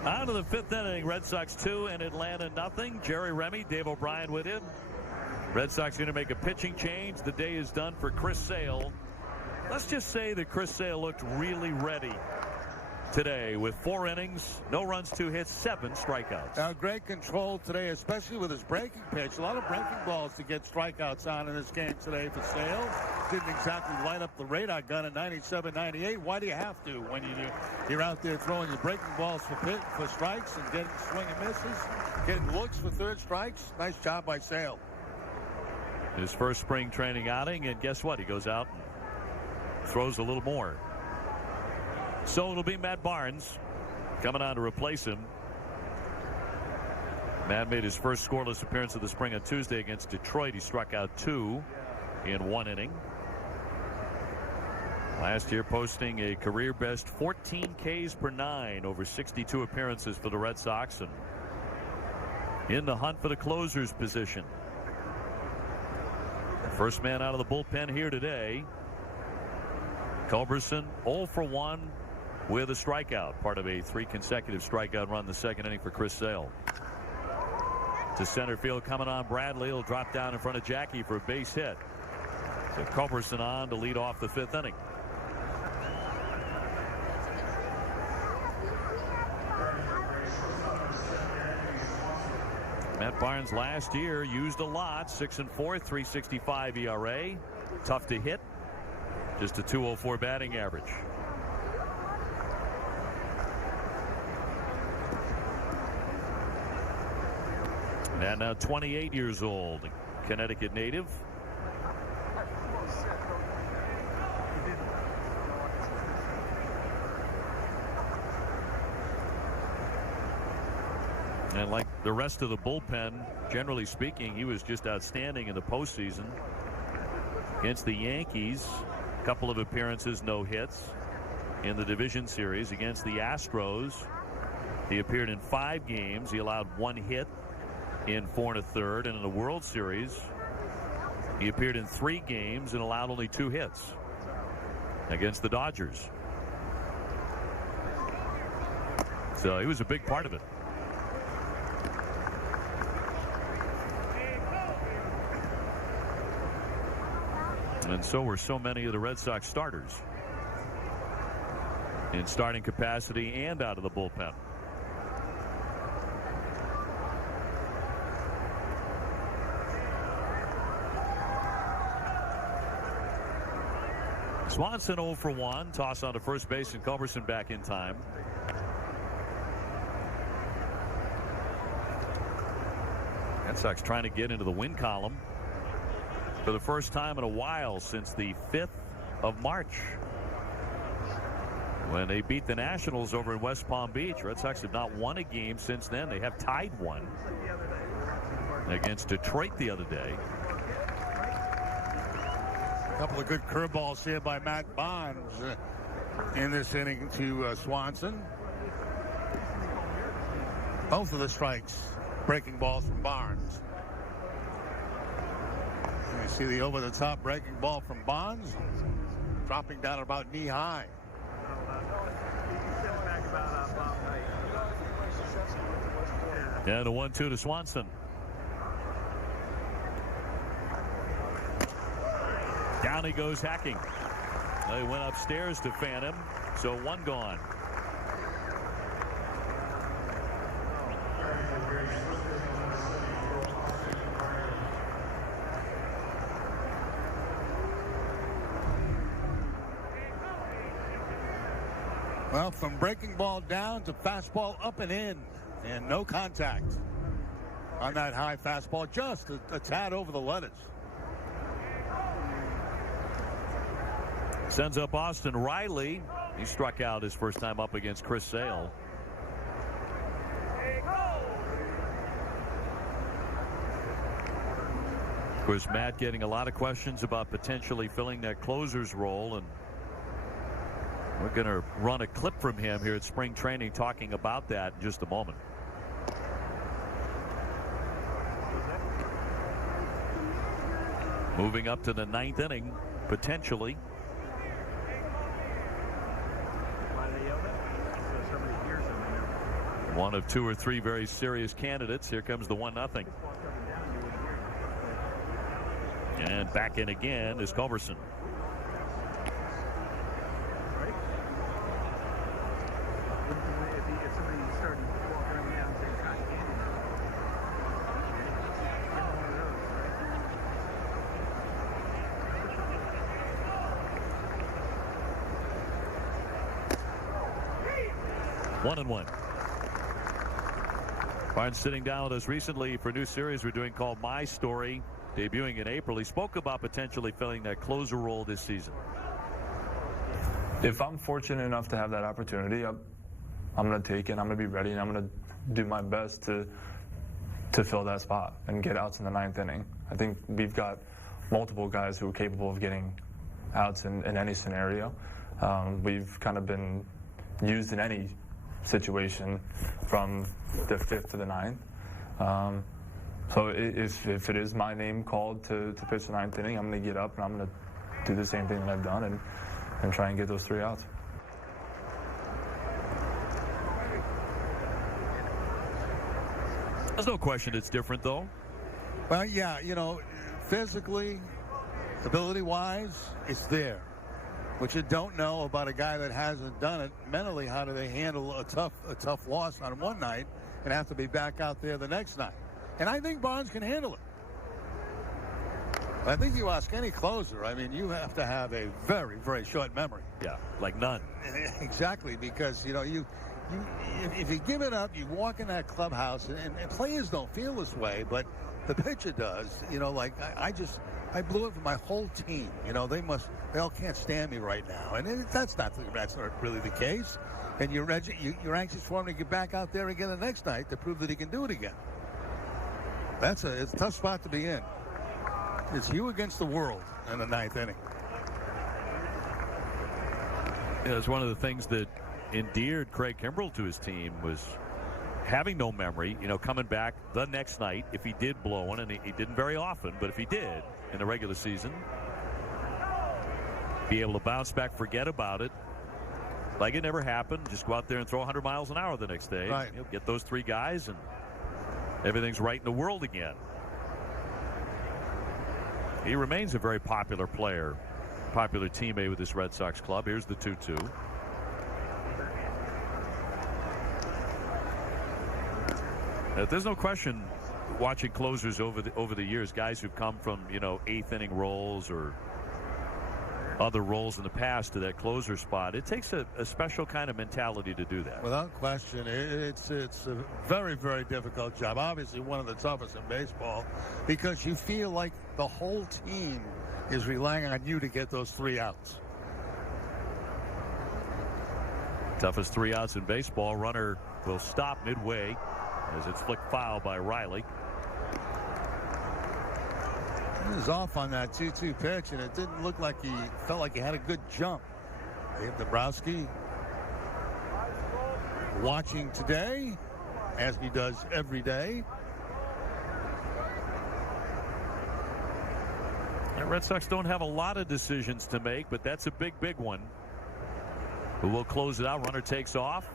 On to the fifth inning. Red Sox 2 and Atlanta nothing. Jerry Remy, Dave O'Brien with him. Red Sox going to make a pitching change. The day is done for Chris Sale. Let's just say that Chris Sale looked really ready today with 4 innings, no runs, 2 hits, 7 strikeouts. Now, great control today, especially with his breaking pitch. A lot of breaking balls to get strikeouts on in this game today for Sale. Didn't exactly light up the radar gun at 97, 98. Why do you have to when you're out there throwing your breaking balls for strikes and getting swing and misses, getting looks for third strikes? Nice job by Sale. His first spring training outing, and guess what? He goes out and throws a little more. So it'll be Matt Barnes coming on to replace him. Matt made his first scoreless appearance of the spring on Tuesday against Detroit. He struck out 2 in 1 inning. Last year posting a career best 14 Ks per 9 over 62 appearances for the Red Sox, and in the hunt for the closer's position. First man out of the bullpen here today. Culberson 0 for 1 with a strikeout, part of a 3 consecutive strikeout run in the second inning for Chris Sale. To center field coming on Bradley. He'll drop down in front of Jackie for a base hit. So Culberson on to lead off the 5th inning. Matt Barnes last year used a lot. 6-4, 3.65 ERA. Tough to hit. Just a 2.04 batting average. And now 28 years old, Connecticut native. And like the rest of the bullpen, generally speaking, he was just outstanding in the postseason. Against the Yankees, a couple of appearances, no hits. In the division series against the Astros, he appeared in 5 games. He allowed 1 hit in 4 1/3, and in the World Series he appeared in 3 games and allowed only 2 hits against the Dodgers. So he was a big part of it. And so were so many of the Red Sox starters in starting capacity and out of the bullpen. Swanson 0 for 1. Toss on to first base, and Culberson back in time. Red Sox trying to get into the win column for the first time in a while since the 5th of March, when they beat the Nationals over in West Palm Beach. Red Sox have not won a game since then. They have tied one against Detroit the other day. A couple of good curveballs here by Matt Barnes in this inning to Swanson. Both of the strikes, breaking balls from Barnes. You see the over-the-top breaking ball from Barnes. dropping down about knee high. And a 1-2 to Swanson. Down he goes hacking. They went upstairs to fan him, so one gone. Well, from breaking ball down to fastball up and in, and no contact on that high fastball, just a tad over the letters. Sends up Austin Riley. He struck out his first time up against Chris Sale. Of course, Matt getting a lot of questions about potentially filling that closer's role, and we're going to run a clip from him here at spring training talking about that in just a moment. Moving up to the 9th inning, potentially. One of 2 or 3 very serious candidates. Here comes the 1-0. And back in again is Culberson. One and one. Barnes sitting down with us recently for a new series we're doing called My Story, debuting in April. He spoke about potentially filling that closer role this season. If I'm fortunate enough to have that opportunity, I'm going to take it. I'm going to be ready, and I'm going to do my best to fill that spot and get outs in the 9th inning. I think we've got multiple guys who are capable of getting outs in any scenario. We've kind of been used in any situation from the 5th to the 9th. So if it is my name called to pitch the 9th inning, I'm going to get up and I'm going to do the same thing that I've done and try and get those 3 outs. There's no question it's different, though. Well, yeah, you know, physically, ability-wise, it's there. What you don't know about a guy that hasn't done it, mentally, how do they handle a tough loss on one night and have to be back out there the next night? And I think Barnes can handle it. I think you ask any closer, I mean, you have to have a very, very short memory. Yeah, like none. Exactly, because, you know, if you give it up, you walk in that clubhouse, and players don't feel this way, but the pitcher does. You know, like I blew it for my whole team. You know, they all can't stand me right now, and that's not really the case. And you're anxious for him to get back out there again the next night to prove that he can do it again. It's a tough spot to be in. It's you against the world in the 9th inning. Yeah, it's one of the things that endeared Craig Kimbrell to his team was having no memory, you know, coming back the next night if he did blow one, and he didn't very often, but if he did in the regular season, be able to bounce back, forget about it like it never happened, just go out there and throw 100 miles an hour the next day. Right. You know, get those 3 guys and everything's right in the world again. He remains a very popular player, popular teammate with this Red Sox club. Here's the 2-2. There's no question, watching closers over the years, guys who've come from, you know, 8th inning roles or other roles in the past to that closer spot, it takes a special kind of mentality to do that. Without question, it's a very, very difficult job. Obviously, one of the toughest in baseball, because you feel like the whole team is relying on you to get those 3 outs. Toughest 3 outs in baseball. Runner will stop midway as it's flicked foul by Riley. He was off on that 2-2 pitch, and it didn't look like he felt like he had a good jump. Dave Dombrowski watching today, as he does every day. The Red Sox don't have a lot of decisions to make, but that's a big, big one. Who will close it out? Runner takes off.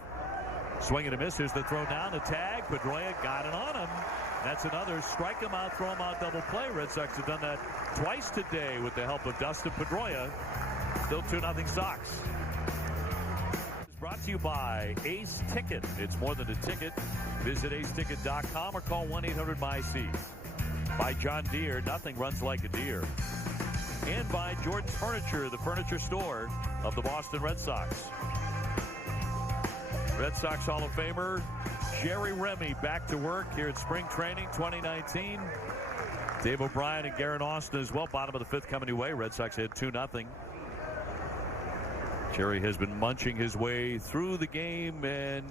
Swing and a miss. Here's the throw down. The tag. Pedroia got it on him. That's another strike him out, throw him out, double play. Red Sox have done that twice today with the help of Dustin Pedroia. Still 2-0 Sox. It's brought to you by Ace Ticket. It's more than a ticket. Visit aceticket.com or call 1-800-MySeat. By John Deere, nothing runs like a deer. And by Jordan's Furniture, the furniture store of the Boston Red Sox. Red Sox Hall of Famer Jerry Remy back to work here at spring training 2019. Dave O'Brien and Garrett Austin as well. Bottom of the fifth coming your way. Red Sox had 2-0. Jerry has been munching his way through the game and,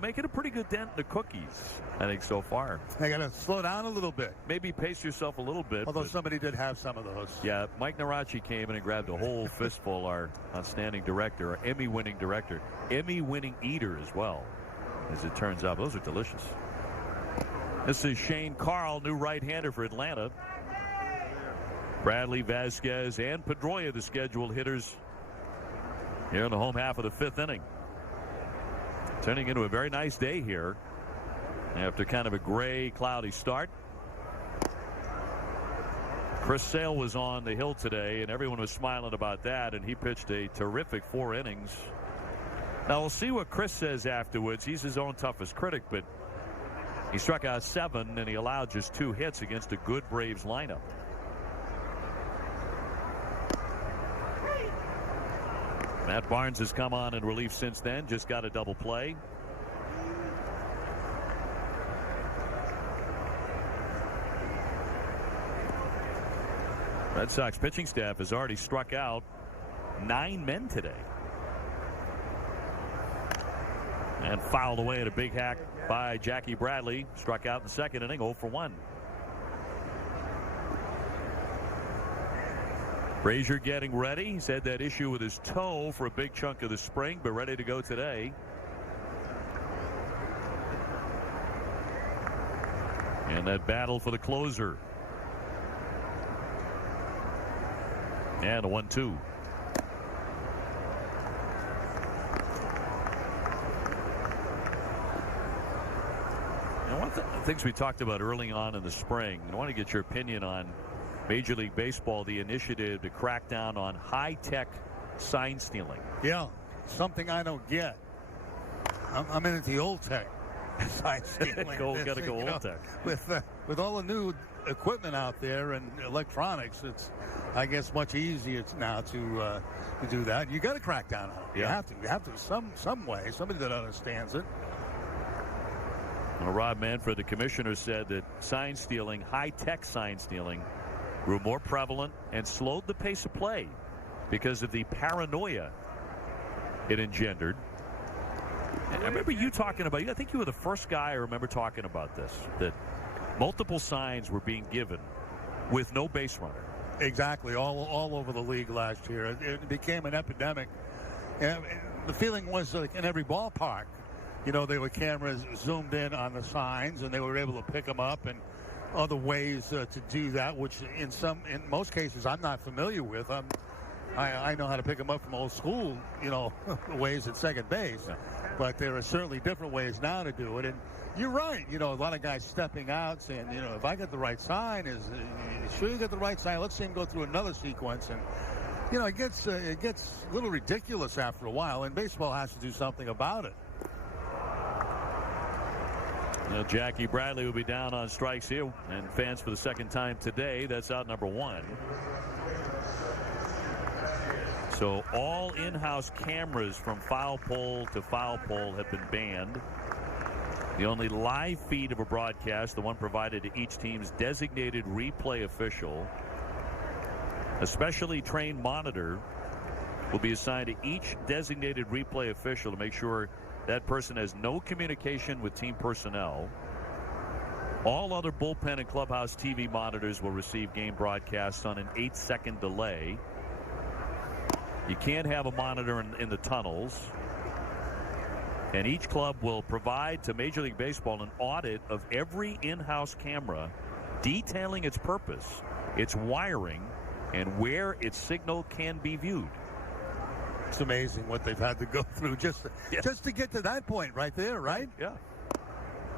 making a pretty good dent in the cookies, I think, so far. They got to slow down a little bit. Maybe pace yourself a little bit. Although somebody did have some of those. Yeah, Mike Narachi came in and grabbed a whole fistful, our outstanding director, our Emmy-winning director, Emmy-winning eater as well, as it turns out. Those are delicious. This is Shane Carl, new right-hander for Atlanta. Bradley, Vasquez, and Pedroia, the scheduled hitters here in the home half of the fifth inning. Turning into a very nice day here after kind of a gray, cloudy start. Chris Sale was on the hill today, and everyone was smiling about that, and he pitched a terrific 4 innings. Now, we'll see what Chris says afterwards. He's his own toughest critic, but he struck out 7, and he allowed just 2 hits against a good Braves lineup. Matt Barnes has come on in relief since then. Just got a double play. Red Sox pitching staff has already struck out 9 men today. And fouled away at a big hack by Jackie Bradley. Struck out in the second inning, 0 for 1. Frazier getting ready. He's had that issue with his toe for a big chunk of the spring, but ready to go today. And that battle for the closer. And a 1-2. Now, one of the things we talked about early on in the spring, I want to get your opinion on Major League Baseball, the initiative to crack down on high-tech sign stealing. Yeah, something I don't get. I'm into the old tech sign stealing. Got to go old tech. With all the new equipment out there and electronics, it's, I guess, much easier now to do that. You got to crack down on it. Yeah. You have to some way. Somebody that understands it. Well, Rob Manfred, the commissioner, said that sign stealing, high-tech sign stealing, grew more prevalent and slowed the pace of play because of the paranoia it engendered. And I remember you talking about, I think you were the first guy I remember talking about this, that multiple signs were being given with no base runner. Exactly, all over the league last year. It became an epidemic. And the feeling was like in every ballpark, there were cameras zoomed in on the signs, and they were able to pick them up, and other ways to do that, which in most cases I'm not familiar with. I know how to pick them up from old school, ways at second base. Yeah. But there are certainly different ways now to do it. And you're right. A lot of guys stepping out saying, if I get the right sign, sure you get the right sign. Let's see him go through another sequence. And, it gets a little ridiculous after a while, and baseball has to do something about it. Jackie Bradley will be down on strikes here, and fans for the second time today. That's out number 1. So all in-house cameras from foul pole to foul pole have been banned. The only live feed of a broadcast, the one provided to each team's designated replay official, a specially trained monitor will be assigned to each designated replay official to make sure that person has no communication with team personnel. All other bullpen and clubhouse TV monitors will receive game broadcasts on an 8-second delay. You can't have a monitor in the tunnels. And each club will provide to Major League Baseball an audit of every in-house camera, detailing its purpose, its wiring, and where its signal can be viewed. It's amazing what they've had to go through just to get to that point right there, right? Yeah.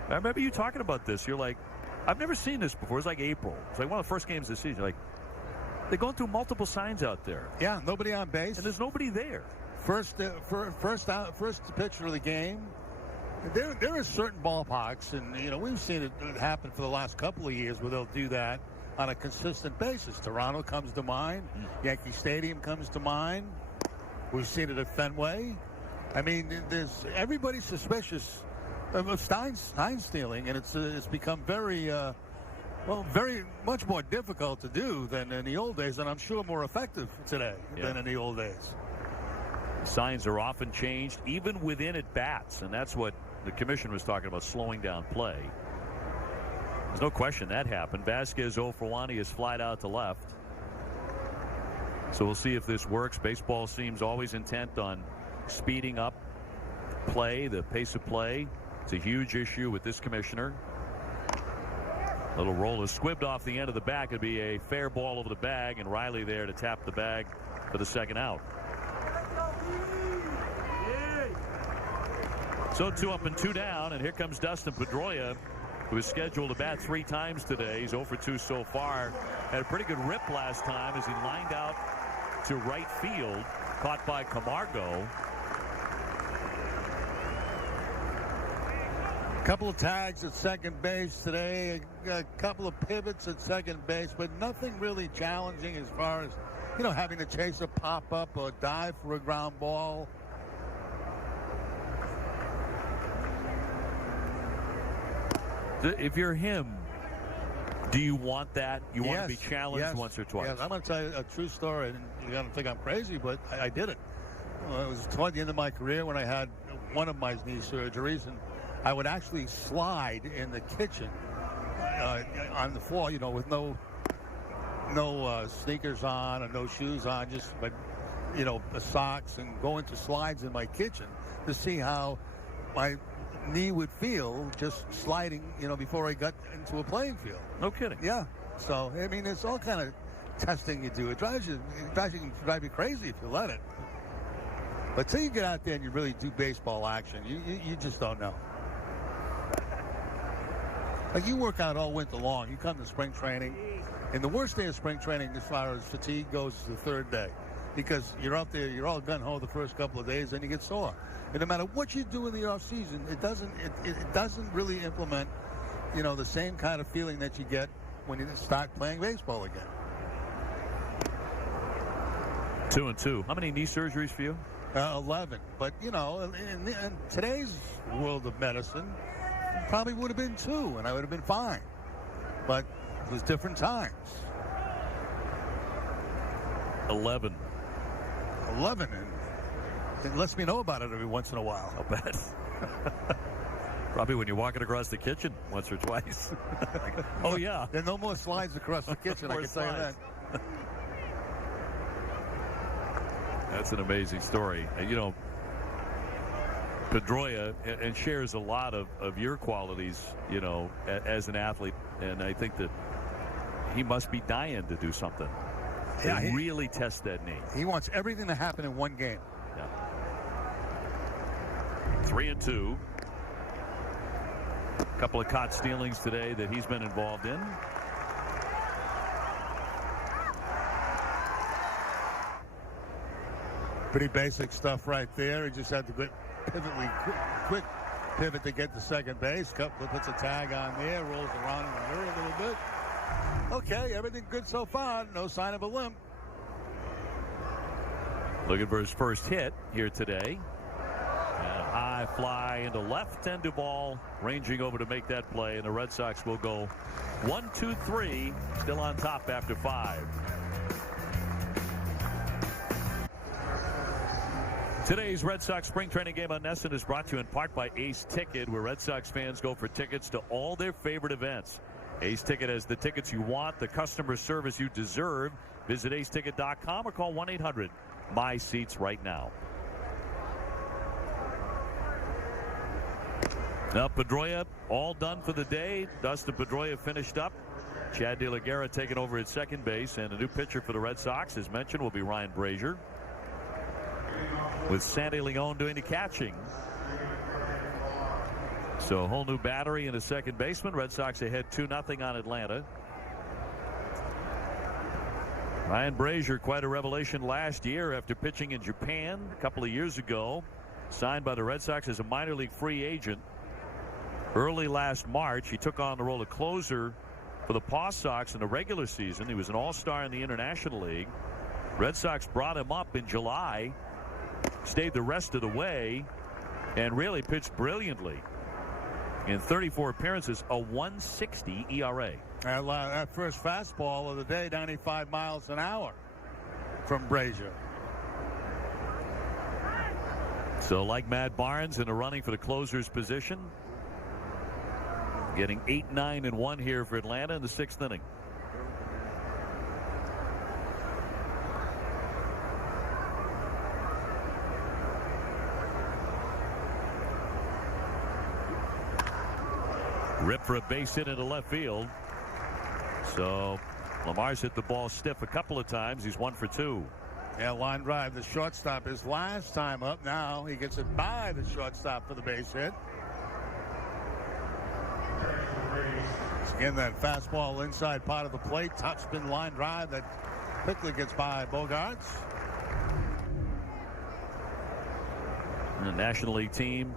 I remember you talking about this. You're like, I've never seen this before. It's like April. It's like one of the first games of the season. You're like, they're going through multiple signs out there. Yeah, nobody on base. And there's nobody there. First pitcher of the game. There are certain ballparks, and we've seen it happen for the last couple of years where they'll do that on a consistent basis. Toronto comes to mind. Yankee Stadium comes to mind. We've seen it at Fenway. I mean, everybody's suspicious of Stein stealing, and it's become very much more difficult to do than in the old days, and I'm sure more effective today than in the old days. Signs are often changed, even within at bats, and that's what the commission was talking about, slowing down play. There's no question that happened. Vasquez 0 for 1. He has flied out to left. So we'll see if this works. Baseball seems always intent on speeding up play, the pace of play. It's a huge issue with this commissioner. Little roll is squibbed off the end of the bat. It'd be a fair ball over the bag, and Riley there to tap the bag for the second out. So 2 up and 2 down, and here comes Dustin Pedroia, who is scheduled to bat 3 times today. He's 0 for 2 so far. Had a pretty good rip last time as he lined out to right field, caught by Camargo. A couple of tags at second base today, a couple of pivots at second base, but nothing really challenging as far as, having to chase a pop-up or dive for a ground ball. If you're him, do you want that? You want to be challenged once or twice? Yes, I'm going to tell you a true story, and you're going to think I'm crazy, but I did it. It was toward the end of my career when I had one of my knee surgeries, and I would actually slide in the kitchen on the floor, with no sneakers on or no shoes on, just socks, and go into slides in my kitchen to see how my knee would feel just sliding, before I got into a playing field. No kidding. Yeah. So, I mean, it's all kind of testing you do. It drives you crazy if you let it. But till you get out there and you really do baseball action, you just don't know. Like, you work out all winter long. You come to spring training, and the worst day of spring training as far as fatigue goes is the third day, because you're out there, you're all gung-ho the first couple of days, then you get sore. And no matter what you do in the off season, it doesn't really implement, the same kind of feeling that you get when you start playing baseball again. 2 and 2. How many knee surgeries for you? 11. But in today's world of medicine, probably would have been 2, and I would have been fine. But it was different times. 11. And it lets me know about it every once in a while. I'll bet. Probably when you're walking across the kitchen once or twice. Oh, yeah. There are no more slides across the kitchen, I can tell you that. That's an amazing story. Pedroia and shares a lot of your qualities, as an athlete. And I think that he must be dying to do something. Yeah, he really test that knee. He wants everything to happen in one game. Yeah. 3 and 2. A couple of caught stealings today that he's been involved in. Pretty basic stuff right there. He just had to quick pivot to get to second base. Puts a tag on there, rolls around in the mirror a little bit. Okay, everything good so far. No sign of a limp. Looking for his first hit here today. And a high fly into left, and Duvall ranging over to make that play. And the Red Sox will go 1-2-3, still on top after 5. Today's Red Sox spring training game on NESN is brought to you in part by Ace Ticket, where Red Sox fans go for tickets to all their favorite events. Ace Ticket has the tickets you want, the customer service you deserve. Visit aceticket.com or call 1-800-MY-SEATS right now. Now Pedroia all done for the day. Dustin Pedroia finished up Chad De La Guerra taking over at second base, and a new pitcher for the Red Sox, as mentioned, will be Ryan Brazier, with Sandy Leon doing the catching. So a whole new battery and a second baseman. Red Sox ahead 2-0 on Atlanta. Ryan Brazier, quite a revelation last year after pitching in Japan a couple of years ago. Signed by the Red Sox as a minor league free agent. Early last March, he took on the role of closer for the Paw Sox in the regular season. He was an all-star in the International League. Red Sox brought him up in July, stayed the rest of the way, and really pitched brilliantly. In 34 appearances, a 1.60 ERA. That first fastball of the day, 95 miles an hour from Brazier. So like Matt Barnes in the running for the closer's position. Getting 8, 9, and 1 here for Atlanta in the 6th inning. Rip for a base hit into left field. So Lamar's hit the ball stiff a couple of times. He's 1 for 2. Yeah, line drive. The shortstop his last time up. Now he gets it by the shortstop for the base hit. Again, that fastball inside part of the plate, topspin line drive that quickly gets by Bogaerts. The National League team,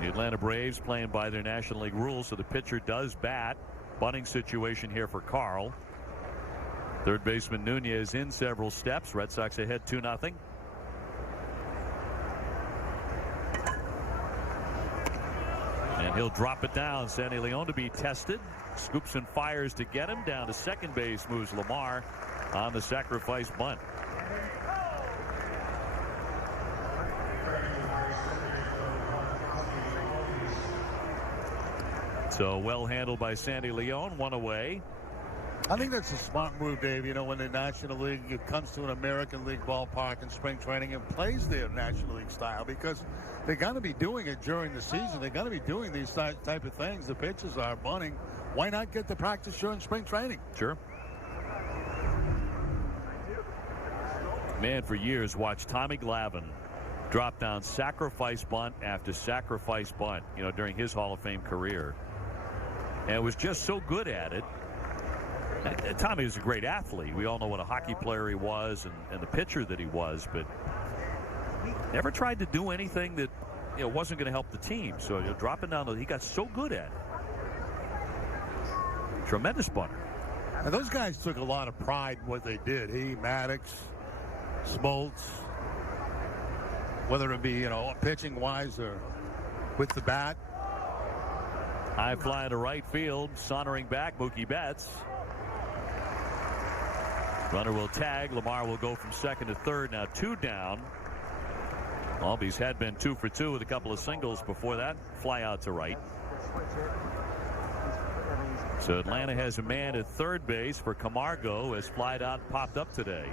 the Atlanta Braves, playing by their National League rules, so the pitcher does bat. Bunting situation here for Carl. Third baseman Nunez in several steps. Red Sox ahead 2-0. And he'll drop it down. Sandy Leon to be tested. Scoops and fires to get him. Down to second base moves Lamar on the sacrifice bunt. So well handled by Sandy Leon. 1 away. I think that's a smart move, Dave. You know, when the National League comes to an American League ballpark in spring training and plays their National League style, because they're going to be doing it during the season. They're going to be doing these type of things. The pitches are bunting. Why not get the practice during spring training? Sure. Man, for years, watched Tommy Glavine drop down sacrifice bunt after sacrifice bunt, you know, during his Hall of Fame career. And was just so good at it. Tommy was a great athlete. We all know what a hockey player he was and the pitcher that he was, but never tried to do anything that, you know, wasn't going to help the team. So, you know, dropping down, he got so good at it. Tremendous bunter. And those guys took a lot of pride in what they did. He, Maddox, Smoltz, whether it be, you know, pitching wise or with the bat. High fly to right field, sauntering back, Mookie Betts. Runner will tag. Lamar will go from second to third. Now 2 down. Albies had been 2 for 2 with a couple of singles before that. Fly out to right. So Atlanta has a man at third base for Camargo as fly out popped up today.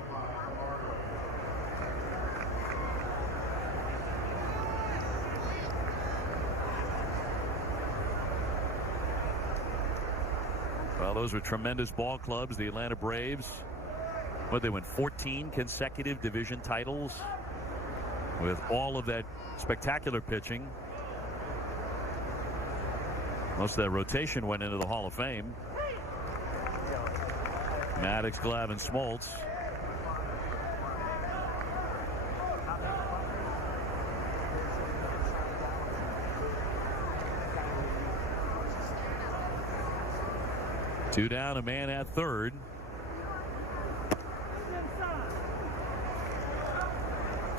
Well, those were tremendous ball clubs. The Atlanta Braves. Well, they won 14 consecutive division titles with all of that spectacular pitching. Most of that rotation went into the Hall of Fame. Maddox, Glavine, Smoltz. Two down, a man at third.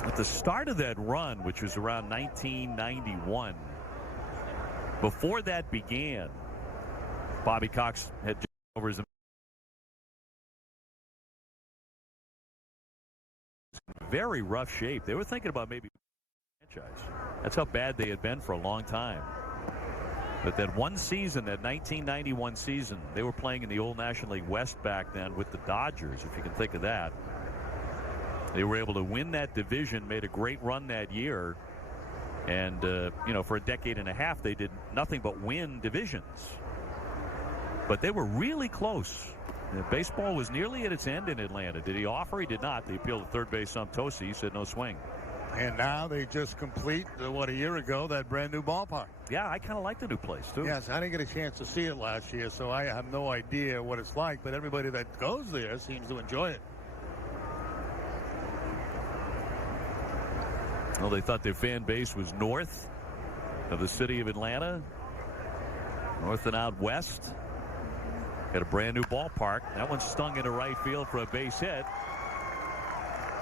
At the start of that run, which was around 1991, before that began, Bobby Cox had over his very rough shape. They were thinking about maybe franchise. That's how bad they had been for a long time. But that one season, that 1991 season, they were playing in the old National League West back then with the Dodgers, if you can think of that. They were able to win that division, made a great run that year. And, you know, for a decade and a half, they did nothing but win divisions. But they were really close. Baseball was nearly at its end in Atlanta. Did he offer? He did not. They appealed to third base Tosi. He said no swing. And now they just complete, a year ago, that brand new ballpark. Yeah, I kind of like the new place, too. Yes, I didn't get a chance to see it last year, so I have no idea what it's like. But everybody that goes there seems to enjoy it. Well, they thought their fan base was north of the city of Atlanta. North and out west. Got a brand new ballpark. That one stung into right field for a base hit.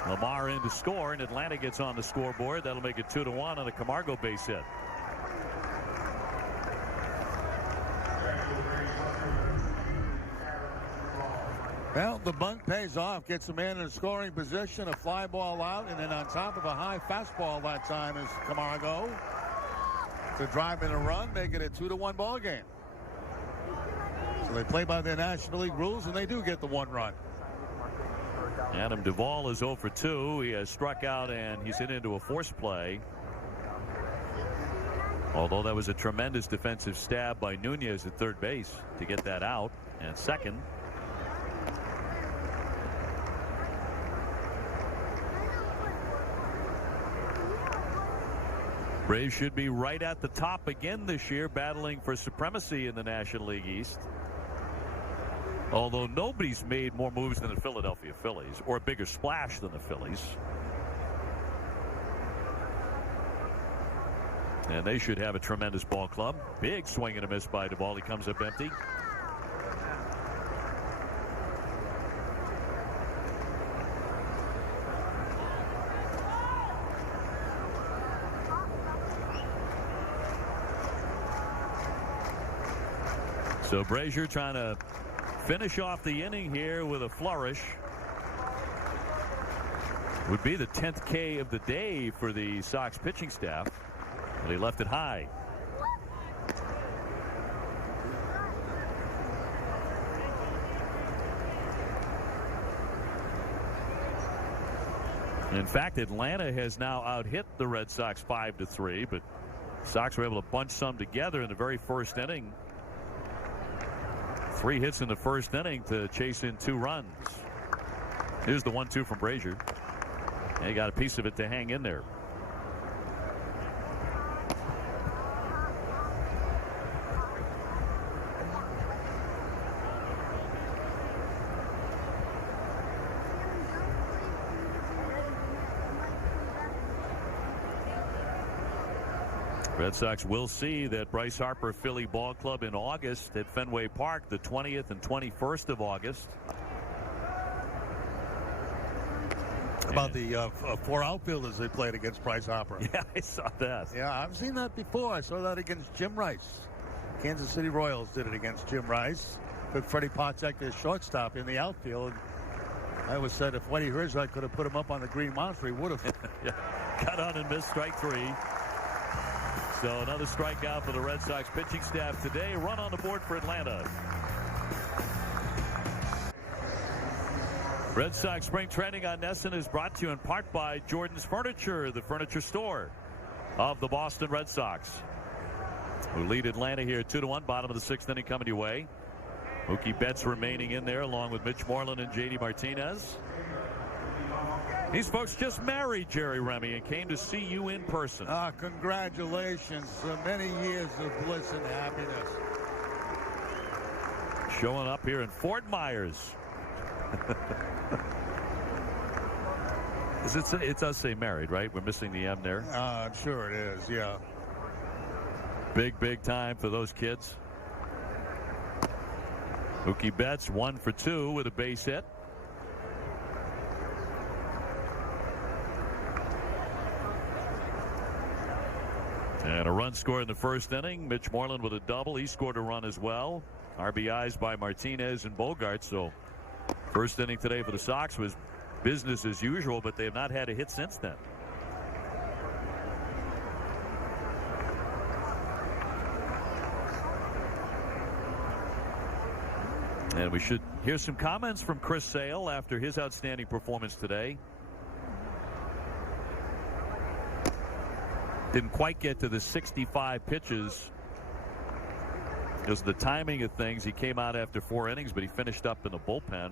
Lamar in to score, and Atlanta gets on the scoreboard. That'll make it 2-1 on a Camargo base hit. Well, the bunt pays off, gets the man in a scoring position, a fly ball out, and then on top of a high fastball that time is Camargo to drive in a run, make it a 2-1 ball game. So they play by their National League rules, and they do get the one run. Adam Duvall is 0 for 2. He has struck out, and he's hit into a force play. Although that was a tremendous defensive stab by Nunez at third base to get that out. And second. Braves should be right at the top again this year, battling for supremacy in the National League East. Although nobody's made more moves than the Philadelphia Phillies, or a bigger splash than the Phillies. And they should have a tremendous ball club. Big swing and a miss by Duvall. He comes up empty. So Brazier trying to finish off the inning here with a flourish. Would be the 10th K of the day for the Sox pitching staff. But he left it high. In fact, Atlanta has now out-hit the Red Sox 5-3, but Sox were able to bunch some together in the very first inning. 3 hits in the first inning to chase in 2 runs. Here's the 1-2 from Brazier. And he got a piece of it to hang in there. Red Sox will see that Bryce Harper Philly Ball Club in August at Fenway Park, the 20th and 21st of August. About the 4 outfielders they played against Bryce Harper. Yeah, I saw that. Yeah, I've seen that before. I saw that against Jim Rice. Kansas City Royals did it against Jim Rice. Took Freddie Patek, their shortstop, in the outfield. I always said if Eddie Herzog could have put him up on the Green Monster, he would have. Yeah. Cut on and missed, strike 3. So another strikeout for the Red Sox pitching staff today. Run on the board for Atlanta. Red Sox spring training on NESN is brought to you in part by Jordan's Furniture, the furniture store of the Boston Red Sox, who lead Atlanta here 2-1, bottom of the 6th inning coming your way. Mookie Betts remaining in there along with Mitch Moreland and JD Martinez. These folks just married Jerry Remy and came to see you in person. Congratulations. Many years of bliss and happiness. Showing up here in Fort Myers. It does say married, right? We're missing the M there. I'm sure it is, yeah. Big time for those kids. Mookie Betts 1 for 2 with a base hit. And a run scored in the first inning. Mitch Moreland with a double. He scored a run as well. RBIs by Martinez and Bogart. So first inning today for the Sox was business as usual, but they have not had a hit since then. And we should hear some comments from Chris Sale after his outstanding performance today. Didn't quite get to the 65 pitches Because the timing of things, he came out after 4 innings, but he finished up in the bullpen.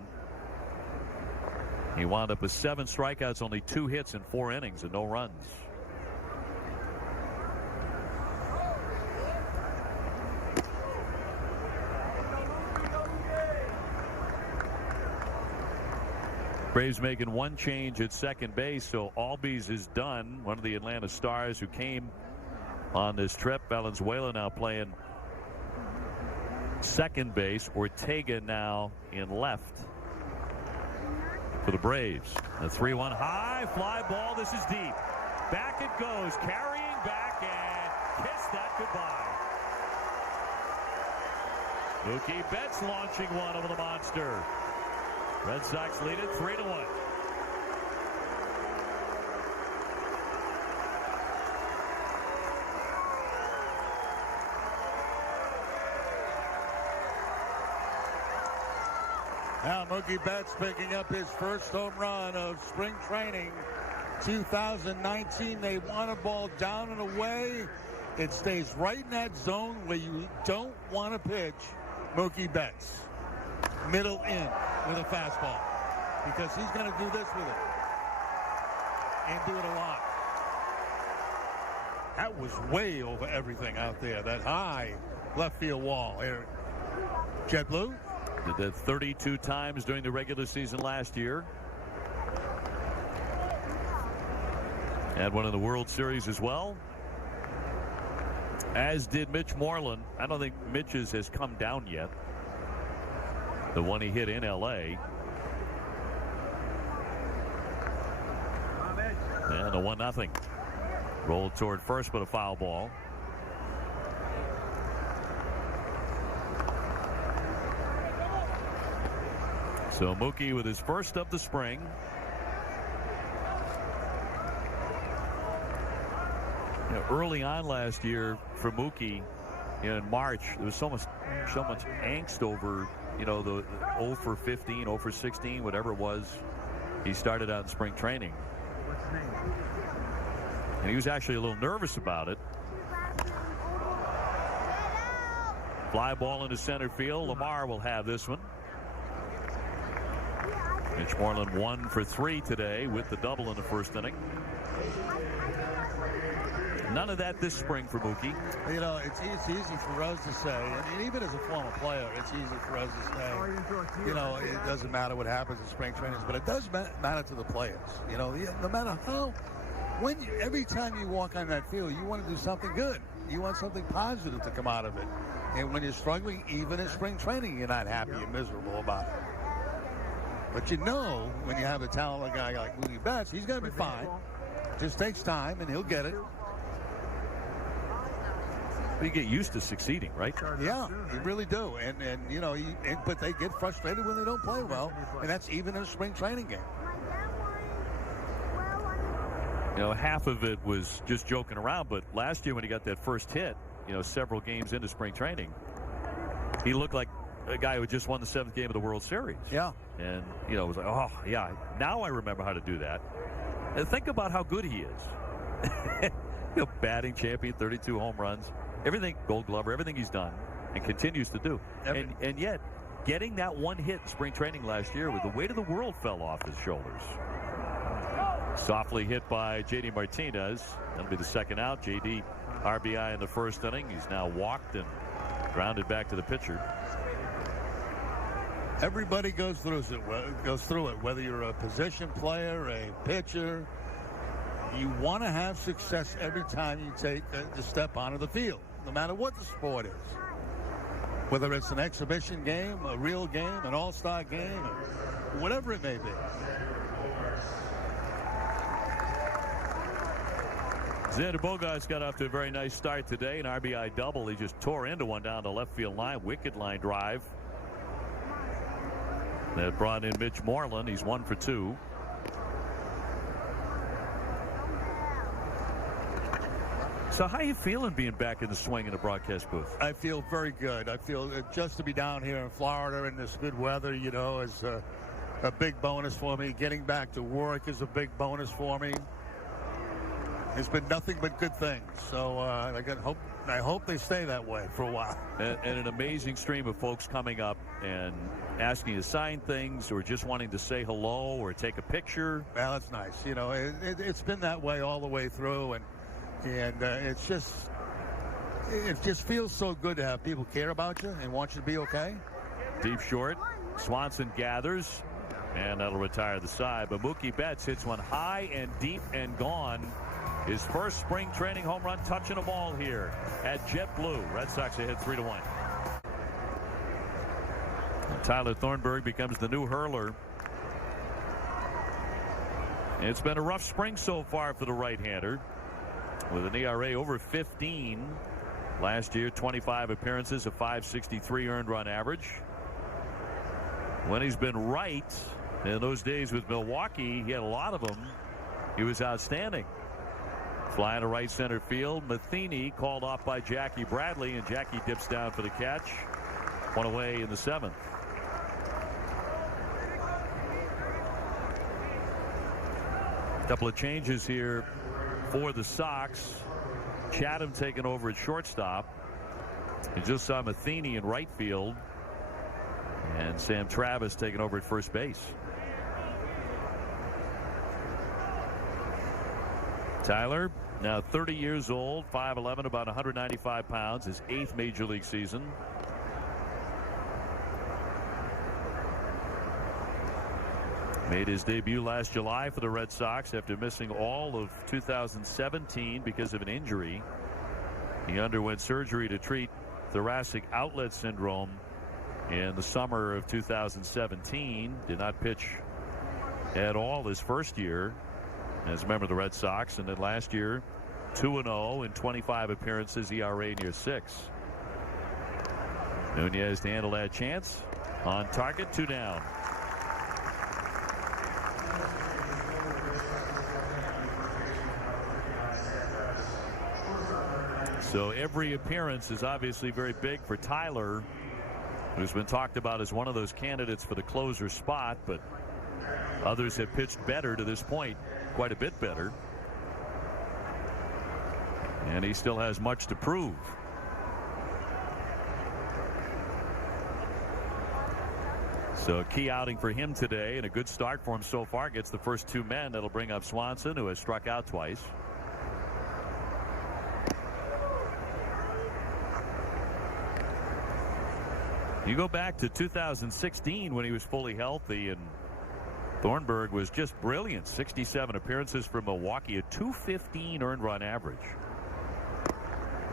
He wound up with 7 strikeouts, only 2 hits in 4 innings and no runs. Braves making 1 change at second base, so Albies is done. One of the Atlanta Stars who came on this trip. Valenzuela now playing second base. Ortega now in left for the Braves. A 3-1 high fly ball. This is deep. Back it goes, carrying back, and kiss that goodbye. Mookie Betts launching one over the monster. Red Sox lead it 3-1. Now Mookie Betts picking up his first home run of spring training 2019. They want a ball down and away. It stays right in that zone where you don't want to pitch Mookie Betts. Middle in with a fastball, because he's going to do this with it and do it a lot. That was way over everything out there. That high left field wall. Here, Jet Blue did that 32 times during the regular season last year. Had one in the World Series as well, as did Mitch Moreland. I don't think Mitch's has come down yet. The one he hit in L.A. And a 1-0. Rolled toward first, but a foul ball. So Mookie with his first of the spring. You know, early on last year for Mookie in March, there was so much angst over, you know, the 0 for 15, 0 for 16, whatever it was. He started out in spring training. And he was actually a little nervous about it. Fly ball into center field. Lamar will have this one. Mitch Moreland 1 for 3 today with the double in the first inning. None of that this spring for Mookie. You know, it's easy for us to say, and even as a former player, it's easy for us to say, you know, it doesn't matter what happens in spring trainings, but it does matter to the players. You know, no matter how, every time you walk on that field, you want to do something good. You want something positive to come out of it. And when you're struggling, even in spring training, you're not happy, you're miserable about it. But you know, when you have a talented guy like Mookie Betts, he's going to be fine. Just takes time, and he'll get it. You get used to succeeding, right? Yeah, you really do. And you know, but they get frustrated when they don't play well, and that's even in a spring training game. You know, half of it was just joking around, but last year when he got that first hit, you know, several games into spring training, he looked like a guy who just won the 7th game of the World Series. Yeah. And, you know, it was like, oh, yeah, now I remember how to do that. And think about how good he is. You know, batting champion, 32 home runs, everything, Gold Glover, everything he's done and continues to do. And yet, getting that one hit in spring training last year with the weight of the world fell off his shoulders. Softly hit by J.D. Martinez. That'll be the second out. J.D. RBI in the first inning. He's now walked and grounded back to the pitcher. Everybody goes through it, whether you're a position player, a pitcher. You want to have success every time you take the step onto the field, no matter what the sport is. Whether it's an exhibition game, a real game, an all-star game, or whatever it may be. Xander Bogaerts got off to a very nice start today. An RBI double. He just tore into one down the left field line. Wicked line drive. That brought in Mitch Moreland. He's 1 for 2. So how are you feeling being back in the swing in the broadcast booth? I feel very good. I feel just to be down here in Florida in this good weather, you know, is a big bonus for me. Getting back to work is a big bonus for me. It's been nothing but good things. So I hope I hope they stay that way for a while. And an amazing stream of folks coming up and asking to sign things or just wanting to say hello or take a picture. Well, that's nice. You know, it's been that way all the way through, and it just feels so good to have people care about you and want you to be okay. Deep short, Swanson gathers, and that'll retire the side. But Mookie Betts hits one high and deep and gone. His first spring training home run touching a ball here at JetBlue. Red Sox ahead 3-1. Tyler Thornburg becomes the new hurler. It's been a rough spring so far for the right-hander, with an ERA over 15. Last year, 25 appearances, a .563 earned run average. When he's been right, in those days with Milwaukee, he had a lot of them. He was outstanding. Flying to right center field. Matheny called off by Jackie Bradley, and Jackie dips down for the catch. One away in the 7th. Couple of changes here for the Sox. Chatham taking over at shortstop. You just saw Matheny in right field. And Sam Travis taking over at first base. Tyler, now 30 years old, 5'11", about 195 pounds, his 8th major league season. Made his debut last July for the Red Sox after missing all of 2017 because of an injury. He underwent surgery to treat thoracic outlet syndrome in the summer of 2017. Did not pitch at all his first year as a member of the Red Sox, and then last year 2-0 in 25 appearances, ERA near 6. Nunez to handle that chance. On target, 2 down. So every appearance is obviously very big for Tyler, who's been talked about as one of those candidates for the closer spot, but others have pitched better to this point, quite a bit better. And he still has much to prove. So a key outing for him today, and a good start for him so far. Gets the first 2 men. That'll bring up Swanson, who has struck out twice. You go back to 2016 when he was fully healthy, and Thornburg was just brilliant. 67 appearances for Milwaukee, a .215 earned run average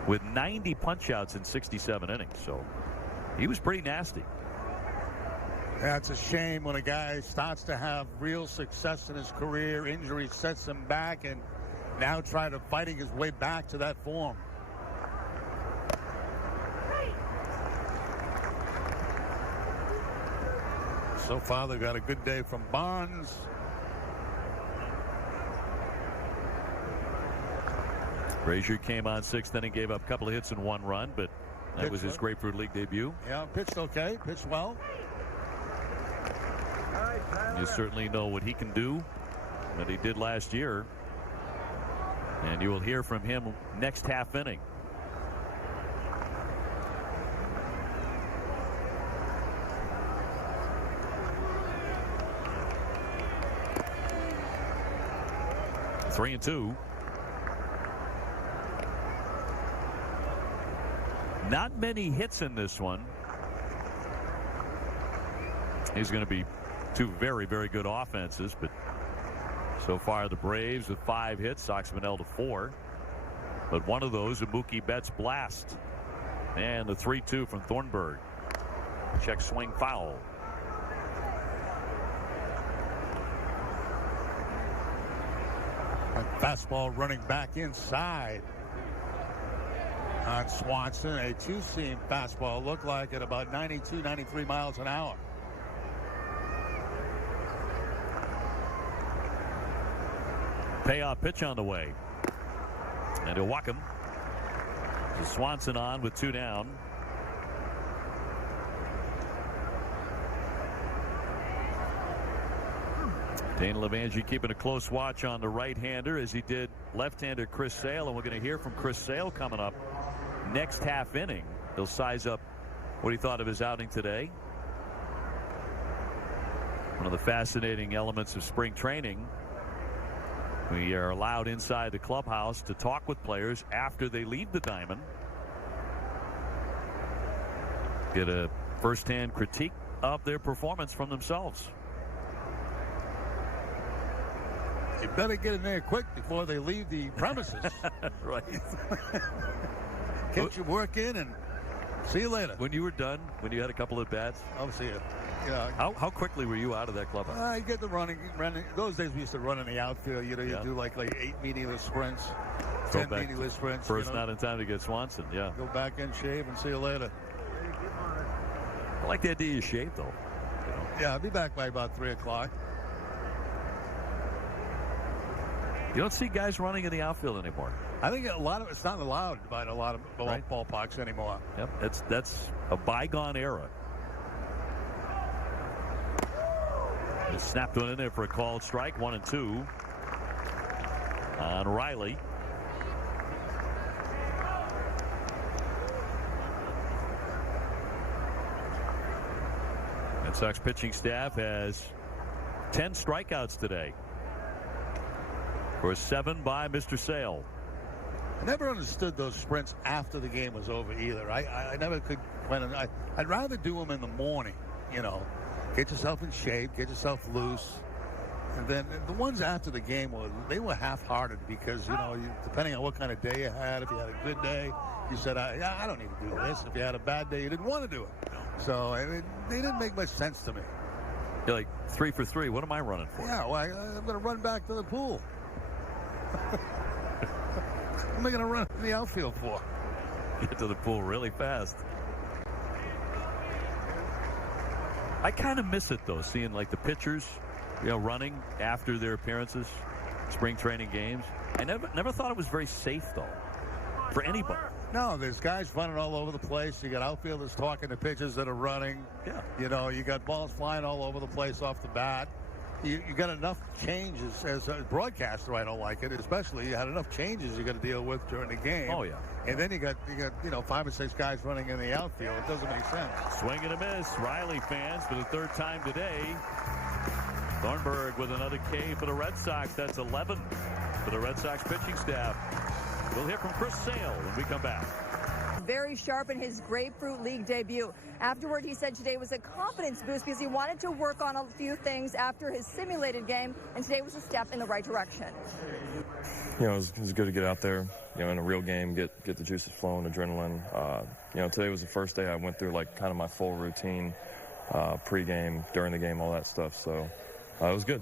with 90 punch-outs in 67 innings. So he was pretty nasty. That's a shame when a guy starts to have real success in his career. Injury sets him back, and now trying to fighting his way back to that form. So far, they've got a good day from Barnes. Frazier came on 6th inning, gave up a couple of hits and 1 run, but that was his Grapefruit League debut. Yeah, pitched okay, pitched well. You certainly know what he can do, what he did last year, and you will hear from him next half inning. Three and 2. Not many hits in this one. He's going to be 2 very, very good offenses, but so far the Braves with 5 hits, Sox been held to 4. But one of those, a Mookie Betts blast. And the 3-2 from Thornburg. Check swing foul. A fastball running back inside on Swanson. A 2-seam fastball, looked like at about 92, 93 miles an hour. Payoff pitch on the way. And to walk him. Swanson on with 2 down. Dana LeVangie keeping a close watch on the right-hander as he did left-hander Chris Sale, and we're going to hear from Chris Sale coming up next half inning, he'll size up what he thought of his outing today. One of the fascinating elements of spring training, we are allowed inside the clubhouse to talk with players after they leave the diamond. Get a first-hand critique of their performance from themselves. You better get in there quick before they leave the premises. Right. Get your work in and see you later. When you were done, when you had a couple of bats, I'll see you. Yeah. How quickly were you out of that clubhouse? I get the running. Those days we used to run in the outfield. You do like 8 meaningless sprints, 10 meaningless sprints. First, not in time to get Swanson. Yeah. Go back in, shave, and see you later. I like the idea you shave though. Yeah, I'll be back by about 3 o'clock. You don't see guys running in the outfield anymore. I think a lot of it's not allowed by a lot of ballparks anymore. Yep, that's a bygone era. He snapped one in there for a called strike. 1-2 on Riley. Red Sox pitching staff has 10 strikeouts today. For 7 by Mr. Sale. I never understood those sprints after the game was over either. I never could. I'd rather do them in the morning. Get yourself in shape, get yourself loose, and then the ones after the game were half-hearted because depending on what kind of day you had. If you had a good day, you said, I don't need to do this. If you had a bad day, you didn't want to do it. So they didn't make much sense to me. You're like 3 for 3. What am I running for? Yeah, well, I'm going to run back to the pool. What am I going to run in the outfield for? Get to the pool really fast. I kind of miss it though, seeing like the pitchers, running after their appearances, spring training games. I never thought it was very safe though, for anybody. No, there's guys running all over the place. You got outfielders talking to pitchers that are running. Yeah. You got balls flying all over the place off the bat. You got enough changes as a broadcaster. I don't like it, especially you had enough changes you got to deal with during the game. Oh yeah. And then you got 5 or 6 guys running in the outfield. It doesn't make sense. Swing and a miss. Riley fans for the 3rd time today. Thornburg with another K for the Red Sox. That's 11 for the Red Sox pitching staff. We'll hear from Chris Sale when we come back. Very sharp in his Grapefruit League debut. Afterward, he said today was a confidence boost because he wanted to work on a few things after his simulated game, and today was a step in the right direction. It was good to get out there, in a real game, get the juices flowing, adrenaline. Today was the first day I went through kind of my full routine, pre-game, during the game, all that stuff. So it was good.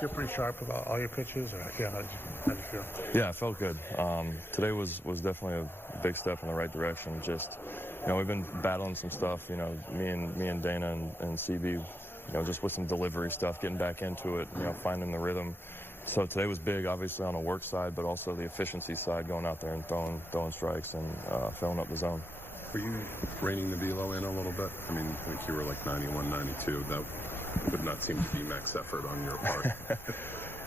You're pretty sharp about all your pitches, or how'd you feel? Yeah, I felt good. Today was definitely a big step in the right direction. Just, we've been battling some stuff. Me and Dana and CB, just with some delivery stuff, getting back into it. Finding the rhythm. So today was big, obviously on the work side, but also the efficiency side, going out there and throwing strikes and filling up the zone. Were you reining the velo in a little bit? I mean, I think you were like 91, 92. That would not seem to be max effort on your part.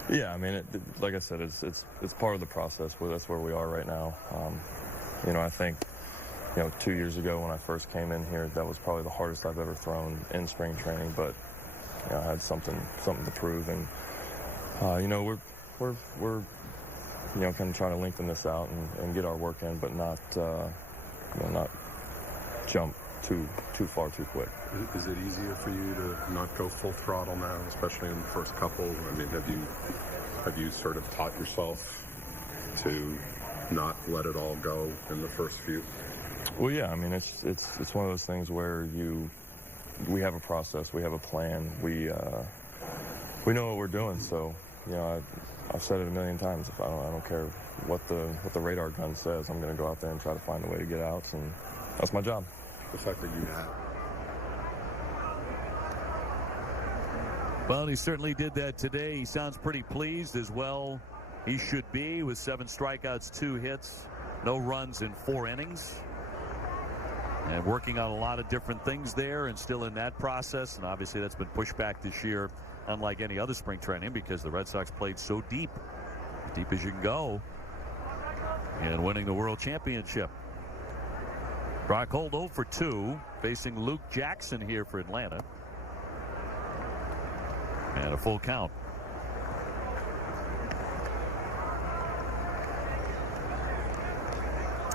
Yeah, I mean, like I said, it's part of the process. That's where we are right now. I think, 2 years ago when I first came in here, that was probably the hardest I've ever thrown in spring training. But I had something to prove, and we're kind of trying to lengthen this out and get our work in, but not jump too far too quick. Is it easier for you to not go full throttle now, especially in the first couple? I mean, have you sort of taught yourself to not let it all go in the first few? Well, yeah. I mean, it's one of those things where we have a process, we have a plan, we know what we're doing. So, I've said it a million times. If I don't care what the radar gun says, I'm going to go out there and try to find a way to get outs, and that's my job. The fact that you have. Well, he certainly did that today. He sounds pretty pleased as well. He should be, with 7 strikeouts, 2 hits, no runs in 4 innings. And working on a lot of different things there and still in that process. And obviously that's been pushed back this year, unlike any other spring training, because the Red Sox played so deep as you can go, and winning the World Championship. Brock Holt 0 for 2, facing Luke Jackson here for Atlanta. And a full count.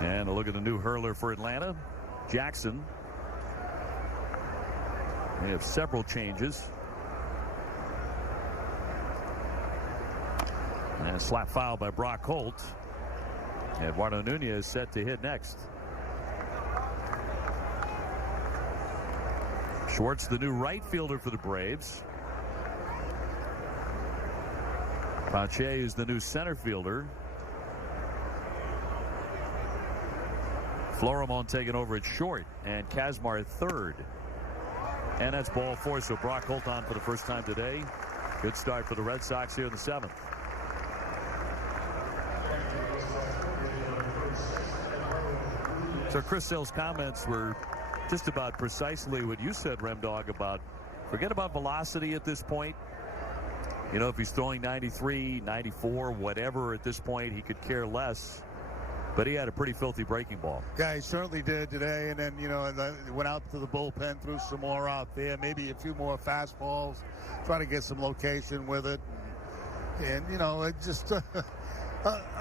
And a look at the new hurler for Atlanta, Jackson. They have several changes. And a slap foul by Brock Holt. Eduardo Nunez set to hit next. Schwartz, the new right fielder for the Braves. Pache is the new center fielder. Florimon taking over at short, and Kazmar at third. And that's ball 4, so Brock Holt on for the first time today. Good start for the Red Sox here in the 7th. So Chris Sale's comments were just about precisely what you said, Remdog, about forget about velocity at this point. You know, if he's throwing 93, 94, whatever at this point, he could care less. But he had a pretty filthy breaking ball. Yeah, he certainly did today. And then, you know, went out to the bullpen, threw some more out there, maybe a few more fastballs, try to get some location with it. And, you know, it just a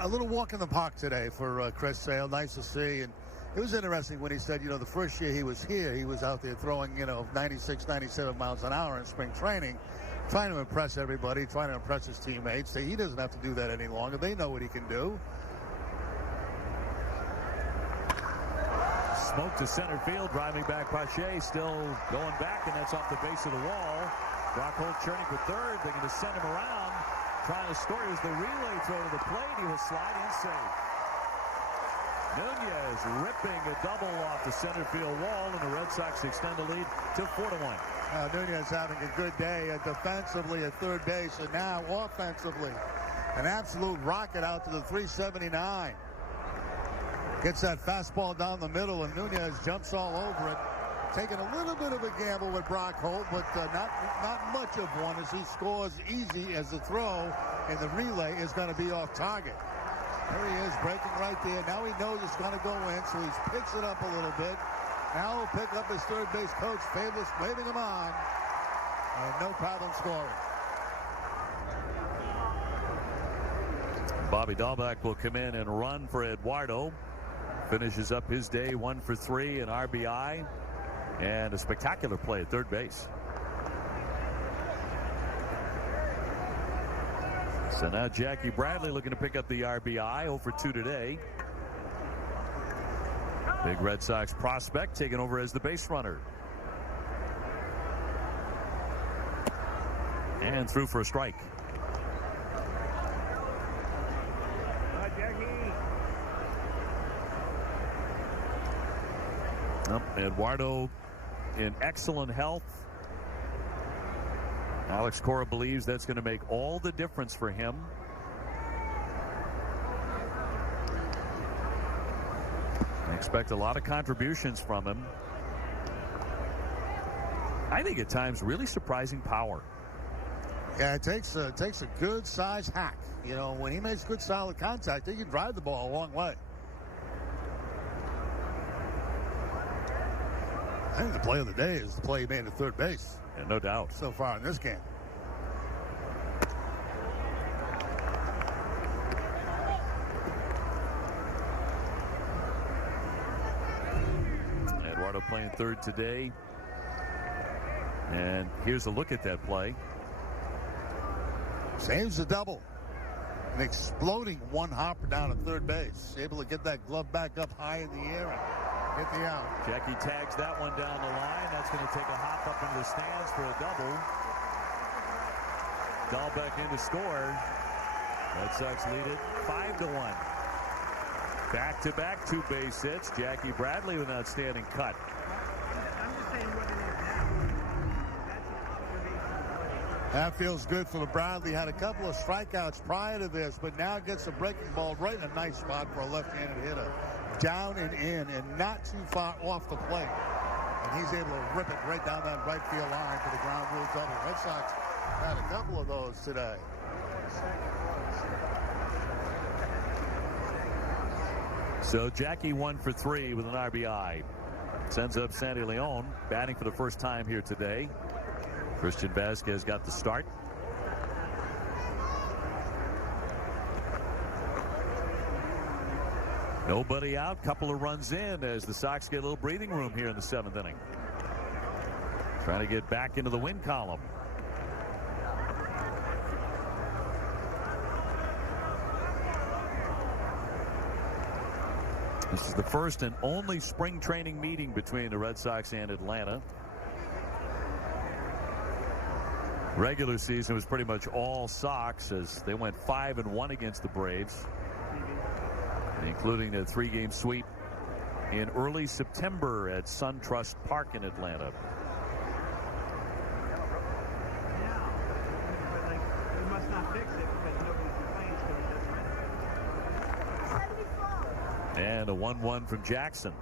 little walk in the park today for Chris Sale. Nice to see. And it was interesting when he said, you know, the first year he was here, he was out there throwing, you know, 96, 97 miles an hour in spring training, trying to impress everybody, trying to impress his teammates. So he doesn't have to do that any longer. They know what he can do. Smoke to center field, driving back Pache, still going back, and that's off the base of the wall. Brock Holt churning for third. They're going to send him around, trying to score. It was the relay throw to the plate. He will slide in safe. Nunez ripping a double off the center field wall, and the Red Sox extend the lead to 4-1. Nunez having a good day defensively at third base, and now offensively, an absolute rocket out to the 379. Gets that fastball down the middle, and Nunez jumps all over it. Taking a little bit of a gamble with Brock Holt, but not much of one as he scores easy as the throw, and the relay is going to be off target. There he is, breaking right there. Now he knows it's going to go in, so he's picks it up a little bit. Now he'll pick up his third base coach, Fables, waving him on, and no problem scoring. Bobby Dahlbeck will come in and run for Eduardo. Finishes up his day 1 for 3, an RBI, and a spectacular play at third base. So now Jackie Bradley looking to pick up the RBI, 0 for 2 today. Big Red Sox prospect taking over as the base runner. And through for a strike. Eduardo in excellent health. Alex Cora believes that's going to make all the difference for him. I expect a lot of contributions from him. I think at times really surprising power. Yeah, it takes a good size hack. You know, when he makes good solid contact, he can drive the ball a long way. I think the play of the day is the play he made at third base. Yeah, no doubt. So far in this game. Eduardo playing third today. And here's a look at that play. Saves the double. An exploding one hopper down at third base. Able to get that glove back up high in the air and hit the out. Jackie tags that one down the line. That's going to take a hop up into the stands for a double. Dahlbeck in to score. Red Sox lead it 5-1. Back-to-back 2 base hits. Jackie Bradley with an outstanding cut. That feels good for the Bradley. Had a couple of strikeouts prior to this, but now gets a breaking ball right in a nice spot for a left-handed hitter. Down and in, and not too far off the plate. And he's able to rip it right down that right field line for the ground rule double. Red Sox had a couple of those today. So Jackie 1 for 3 with an RBI. Sends up Sandy Leon batting for the first time here today. Christian Vasquez got the start. Nobody out. Couple of runs in as the Sox get a little breathing room here in the 7th inning. Trying to get back into the win column. This is the first and only spring training meeting between the Red Sox and Atlanta. Regular season was pretty much all Sox as they went 5-1 against the Braves, including a 3-game sweep in early September at SunTrust Park in Atlanta. And a 1-1 from Jackson.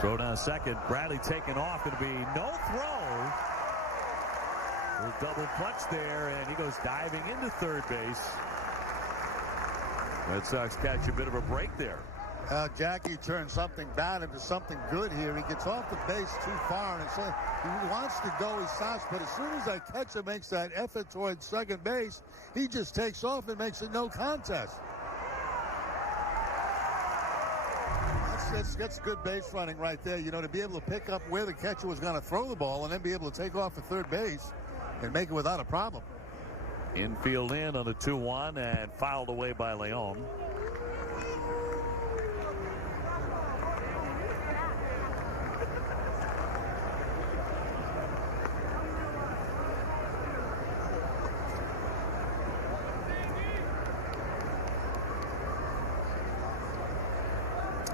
Throw down second. Bradley taken off. It'll be no throw. A double clutch there, and he goes diving into third base. Red Sox catch a bit of a break there. Jackie turned something bad into something good here. He gets off the base too far, and so he wants to go, he stops, but as soon as that catcher makes that effort towards second base, he just takes off and makes it no contest. That's good base running right there, you know, to be able to pick up where the catcher was going to throw the ball and then be able to take off at third base and make it without a problem. Infield in on the 2-1 and fouled away by Leon.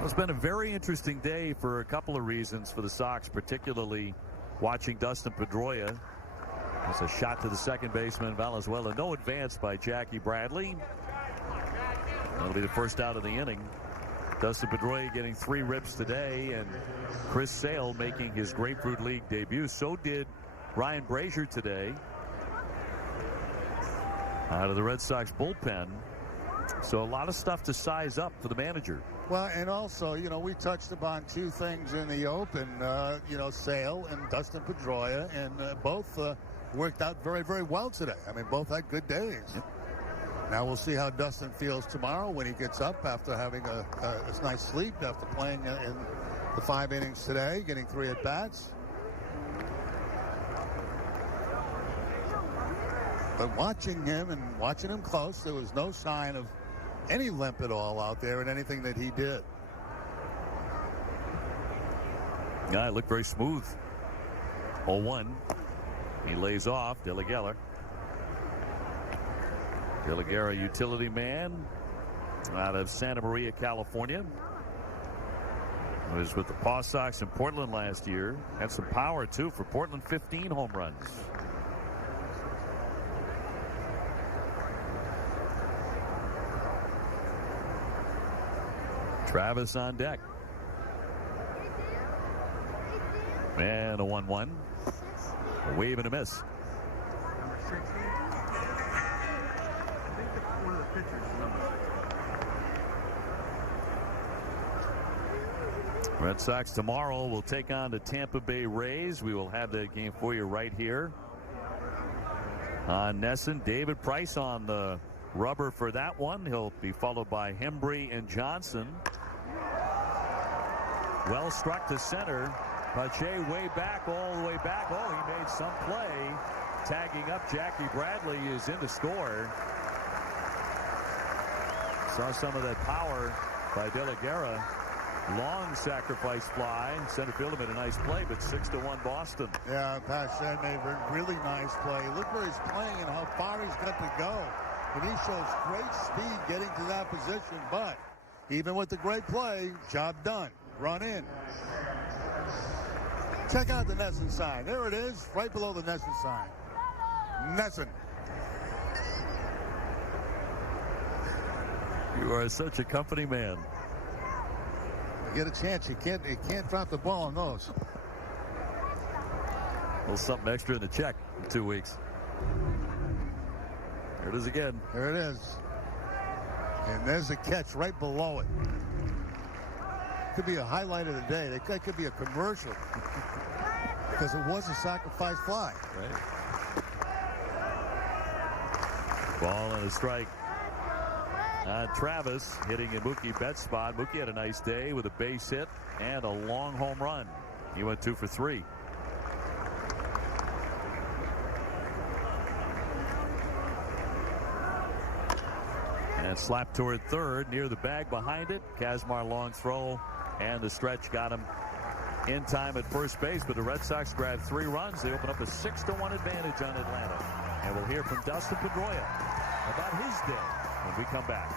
It's been a very interesting day for a couple of reasons for the Sox, particularly watching Dustin Pedroia. That's a shot to the second baseman, Valenzuela. No advance by Jackie Bradley. That'll be the first out of the inning. Dustin Pedroia getting 3 rips today, and Chris Sale making his Grapefruit League debut. So did Ryan Brazier today out of the Red Sox bullpen. So a lot of stuff to size up for the manager. Well, and also, you know, we touched upon 2 things in the open, you know, Sale and Dustin Pedroia, and both worked out very, very well today. I mean, both had good days. Yep. Now we'll see how Dustin feels tomorrow when he gets up after having a nice sleep, after playing in the 5 innings today, getting 3 at-bats. But watching him close, there was no sign of any limp at all out there in anything that he did. Yeah, it looked very smooth. 0-1. He lays off. De La Guerra. De La Guerra, utility man out of Santa Maria, California. He was with the Paw Sox in Portland last year. Had some power, too, for Portland. 15 home runs. Travis on deck. And a 1-1. A wave and a miss. Number 60. I think one of the pitchers is number 60. Red Sox tomorrow will take on the Tampa Bay Rays. We will have that game for you right here on NESN. David Price on the rubber for that one. He'll be followed by Hembree and Johnson. Well struck to center. Pache way back, all the way back. Oh, he made some play. Tagging up Jackie Bradley is in to score. Saw some of that power by De La Guerra. Long sacrifice fly. Center fielder made a nice play, but 6-1 Boston. Yeah, Pache made a really nice play. Look where he's playing and how far he's got to go. And he shows great speed getting to that position, but even with the great play, job done. Run in. Check out the NESN sign. There it is, right below the NESN sign. NESN. You are such a company man. You get a chance. You can't drop the ball on those. A little something extra in the check in 2 weeks. There it is again. There it is. And there's a catch right below it. Could be a highlight of the day. That could be a commercial because it was a sacrifice fly. Right. Ball and a strike. Travis hitting a Mookie Betts spot. Mookie had a nice day with a base hit and a long home run. He went 2 for 3. And slapped toward third, near the bag behind it. Kazmar long throw, and the stretch got him in time at first base. But the Red Sox grabbed 3 runs. They open up a 6-1 advantage on Atlanta. And we'll hear from Dustin Pedroia about his day when we come back.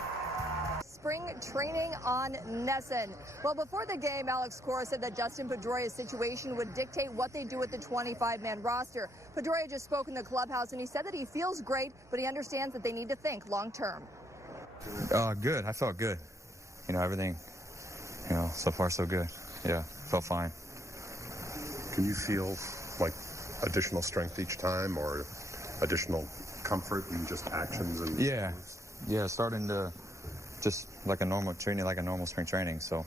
Spring training on NESN. Well, before the game, Alex Cora said that Dustin Pedroia's situation would dictate what they do with the 25-man roster. Pedroia just spoke in the clubhouse, and he said that he feels great, but he understands that they need to think long-term. Good. I felt good. Everything, so far so good. Yeah, felt fine. Can you feel like additional strength each time or additional comfort in just actions? And Yeah, starting to just like a normal training, like a normal spring training. So,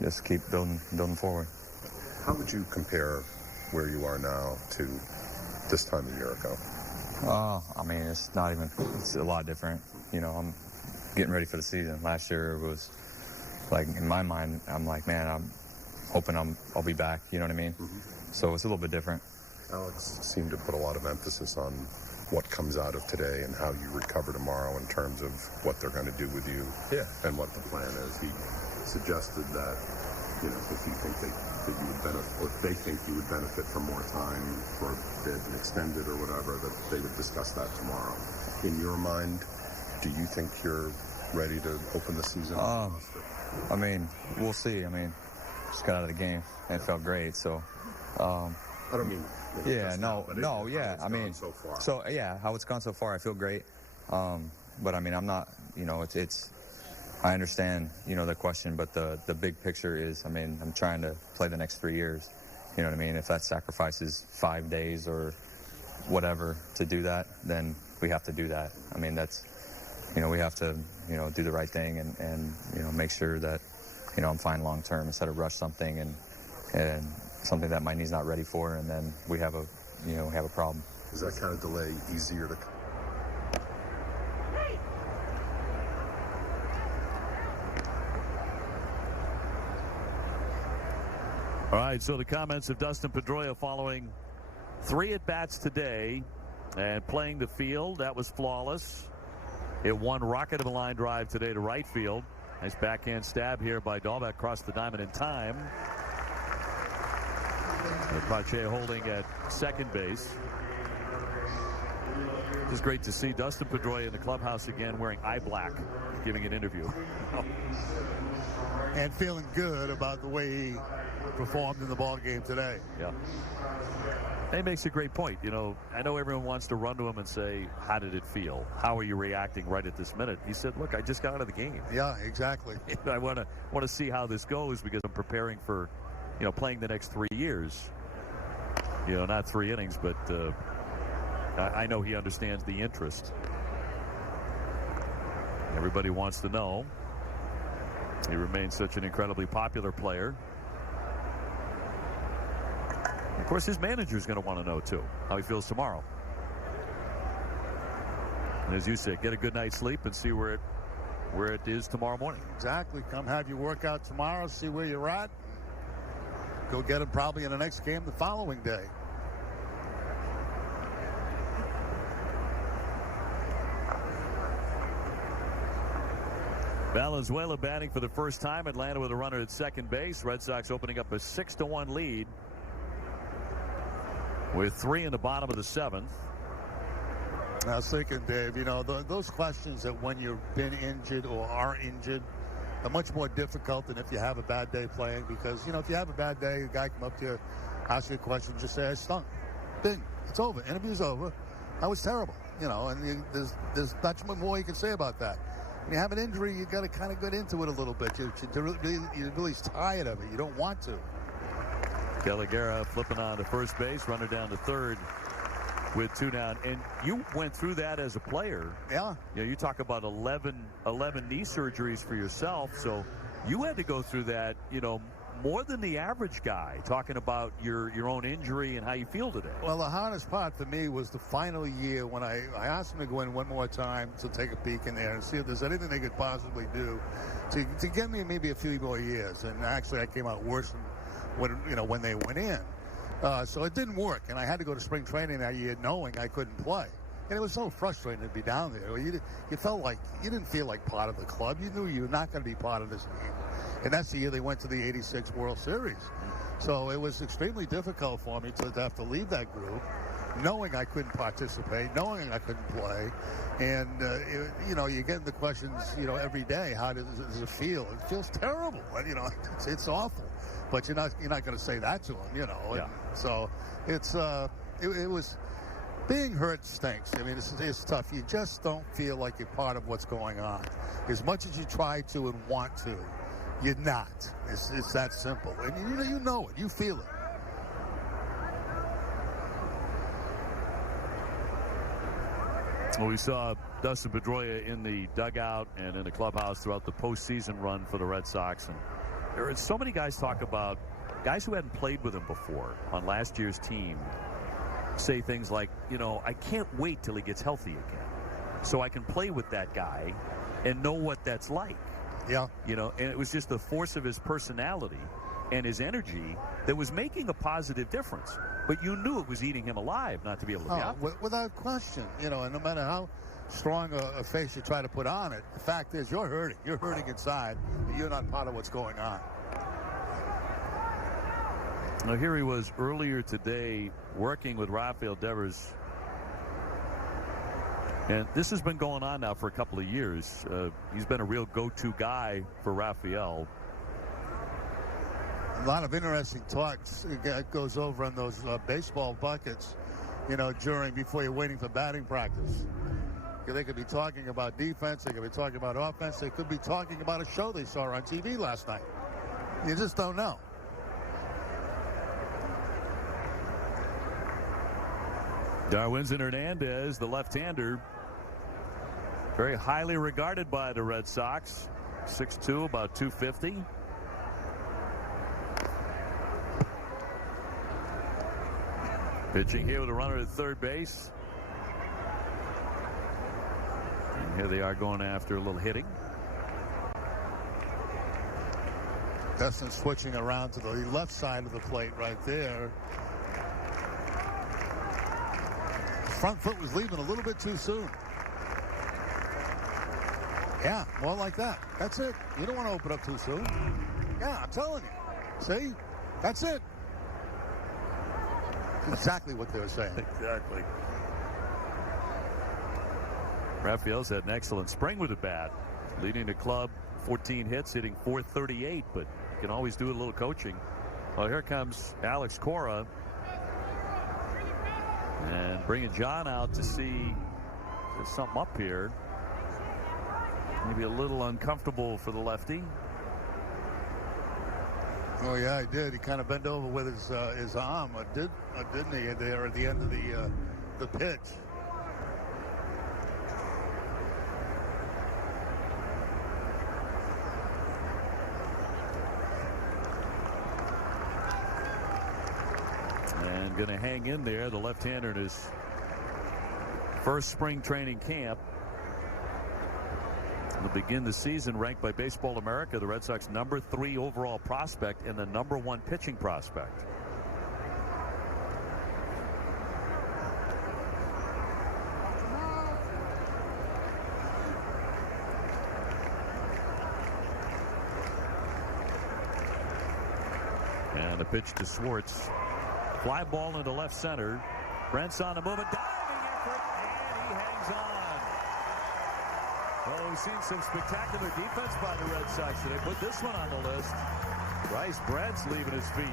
just keep building forward. How would you compare where you are now to this time a year ago? It's a lot different. I'm getting ready for the season. Last year was like, in my mind, I'm like, man, I'm hoping I'll be back. You know what I mean? Mm-hmm. So it's a little bit different. Alex seemed to put a lot of emphasis on what comes out of today and how you recover tomorrow in terms of what they're going to do with you and what the plan is. He suggested that, if you think that you would benefit, or if they think you would benefit from more time for a bid and extended or whatever, that they would discuss that tomorrow. In your mind, do you think you're ready to open the season? We'll see. Just got out of the game and it felt great. So, I don't mean. So far. So how it's gone so far, I feel great. But I'm not. It's. I understand, the question, but the big picture is, I'm trying to play the next 3 years. You know what I mean? If that sacrifices 5 days or whatever to do that, then we have to do that. That's, we have to, do the right thing and make sure that, I'm fine long term instead of rush something and something that my knee's not ready for, and then we have a problem. Is that kind of delay easier to? All right, so the comments of Dustin Pedroia following 3 at-bats today and playing the field. That was flawless. It one rocket of a line drive today to right field. Nice backhand stab here by Dahlbeck across the diamond in time. Pache holding at second base. It's great to see Dustin Pedroia in the clubhouse again wearing eye black, giving an interview. And feeling good about the way he performed in the ball game today. Yeah. He makes a great point. I know everyone wants to run to him and say, how did it feel? How are you reacting right at this minute? He said, look, I just got out of the game. Yeah, exactly. I want to see how this goes because I'm preparing for, playing the next 3 years. Not 3 innings, but I know he understands the interest. Everybody wants to know. He remains such an incredibly popular player. Of course, his manager is going to want to know, too, how he feels tomorrow. And as you said, get a good night's sleep and see where it is tomorrow morning. Exactly. Come have your workout tomorrow, see where you're at. Go get him probably in the next game the following day. Valenzuela batting for the first time. Atlanta with a runner at second base. Red Sox opening up a 6-1 lead with 3 in the bottom of the 7th. I was thinking, Dave, those questions that when you've been injured or are injured are much more difficult than if you have a bad day playing, because, if you have a bad day, a guy come up to you, ask you a question, just say, I stunk. Ding. It's over. Interview's over. That was terrible. And there's not much more you can say about that. When you have an injury, you got to kind of get into it a little bit. You're really tired of it. You don't want to. Kelly Guerra flipping on to first base, runner down to third with 2 down. And you went through that as a player. Yeah. You know, you talk about 11 knee surgeries for yourself. So you had to go through that, you know, more than the average guy, talking about your own injury and how you feel today. Well, the hardest part for me was the final year when I asked them to go in one more time to take a peek in there and see if there's anything they could possibly do to give me maybe a few more years. And actually, I came out worse than when they went in. So it didn't work, and I had to go to spring training that year knowing I couldn't play. And it was so frustrating to be down there. You felt like you didn't feel like part of the club. You knew you were not going to be part of this team. And that's the year they went to the '86 World Series. So it was extremely difficult for me to have to leave that group, knowing I couldn't participate, knowing I couldn't play. And, you get the questions, every day, how does it feel? It feels terrible. It's awful. But you're not going to say that to them, Yeah. So it was... Being hurt stinks. I mean, it's tough. You just don't feel like you're part of what's going on. As much as you try to and want to, you're not. It's that simple. And you know it. You feel it. Well, we saw Dustin Pedroia in the dugout and in the clubhouse throughout the postseason run for the Red Sox. And there are so many guys talk about guys who hadn't played with him before on last year's team. Say things like, I can't wait till he gets healthy again so I can play with that guy and know what that's like. Yeah. And it was just the force of his personality and his energy that was making a positive difference. But you knew it was eating him alive not to be able to be out. Without question. And no matter how strong a face you try to put on it, the fact is you're hurting. You're hurting inside. You're not part of what's going on. Now, here he was earlier today working with Rafael Devers. And this has been going on now for a couple of years. He's been a real go-to guy for Rafael. A lot of interesting talks goes over on those baseball buckets, before you're waiting for batting practice. They could be talking about defense. They could be talking about offense. They could be talking about a show they saw on TV last night. You just don't know. Darwinzon Hernandez, the left-hander, very highly regarded by the Red Sox. 6'2", about 250. Pitching here with a runner at third base. And here they are going after a little hitting. Dustin switching around to the left side of the plate right there. Front foot was leaving a little bit too soon. Yeah, more like that. That's it. You don't want to open up too soon. Yeah, I'm telling you. See? That's it. Exactly what they were saying. Exactly. Rafael's had an excellent spring with the bat, leading the club 14 hits, hitting .438, but can always do a little coaching. Well, here comes Alex Cora. And bringing John out to see there's something up here. Maybe a little uncomfortable for the lefty. Oh, yeah, he did. He kind of bent over with his arm, didn't he, there at the end of the pitch. And going to hang in there, the left-hander in his first spring training camp. Will begin the season ranked by Baseball America, the Red Sox #3 overall prospect and the #1 pitching prospect. And a pitch to Schwartz. Fly ball into left center. Brent's on the move. A diving effort, and he hangs on. Well, we've seen some spectacular defense by the Red Sox today. Put this one on the list. Bryce Brent's leaving his feet.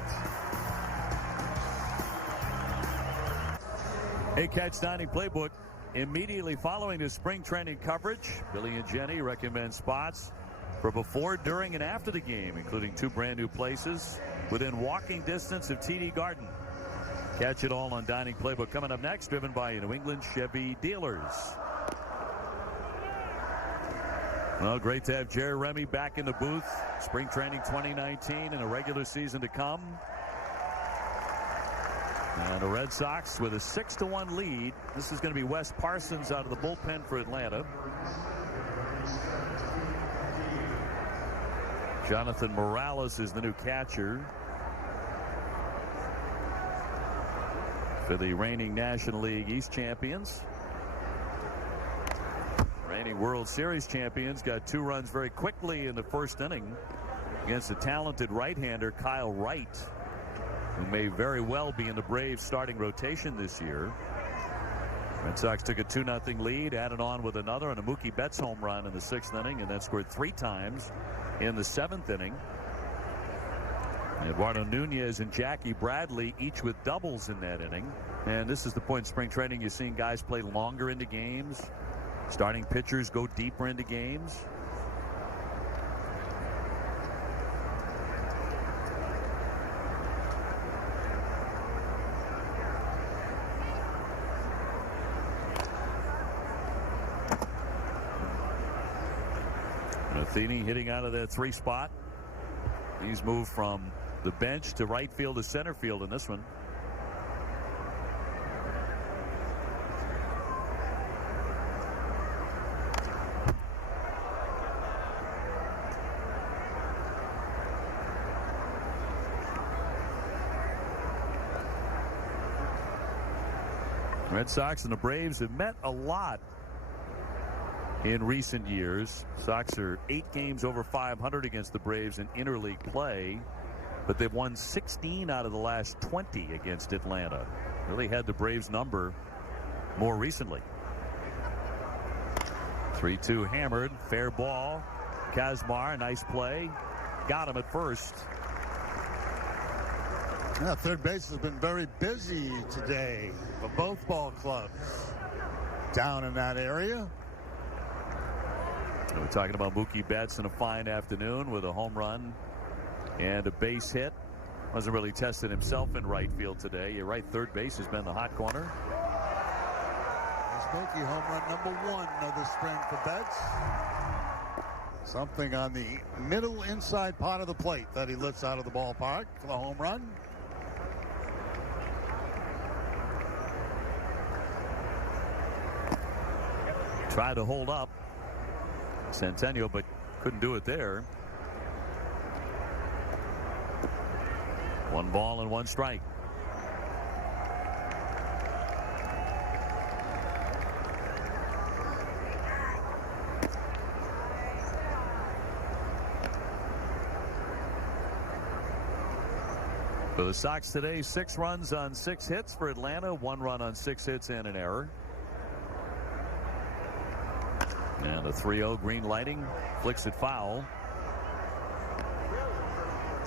A Catch 90 playbook. Immediately following the spring training coverage, Billy and Jenny recommend spots for before, during, and after the game, including 2 brand new places within walking distance of TD Garden. Catch it all on Dining Playbook. Coming up next, driven by New England Chevy dealers. Well, great to have Jerry Remy back in the booth. Spring training 2019 and a regular season to come. And the Red Sox with a 6-1 lead. This is going to be Wes Parsons out of the bullpen for Atlanta. Jonathan Morales is the new catcher for the reigning National League East champions. Reigning World Series champions got 2 runs very quickly in the first inning against a talented right-hander, Kyle Wright, who may very well be in the Braves starting rotation this year. Red Sox took a 2-0 lead, added on with another and a Mookie Betts home run in the 6th inning, and then scored 3 times in the 7th inning. Eduardo Nunez and Jackie Bradley each with doubles in that inning. And this is the point in spring training you're seeing guys play longer into games. Starting pitchers go deeper into games. Matheny hitting out of that 3 spot. He's moved from the bench to right field to center field in this one. Red Sox and the Braves have met a lot in recent years. Sox are 8 games over 500 against the Braves in interleague play, but they've won 16 out of the last 20 against Atlanta. Really had the Braves number more recently. 3-2 hammered, fair ball. Kazmar, nice play, got him at first. Yeah, third base has been very busy today for both ball clubs down in that area. We're talking about Mookie Betts in a fine afternoon with a home run and a base hit. Wasn't really tested himself in right field today. You're right, third base has been the hot corner. Mookie home run number 1 of the spring for Betts. Something on the middle inside part of the plate that he lifts out of the ballpark for the home run. Tried to hold up Centennial, but couldn't do it there. 1 ball and 1 strike. For the Sox today, 6 runs on 6 hits for Atlanta, 1 run on 6 hits and an error. And the 3-0 green lighting flicks it foul.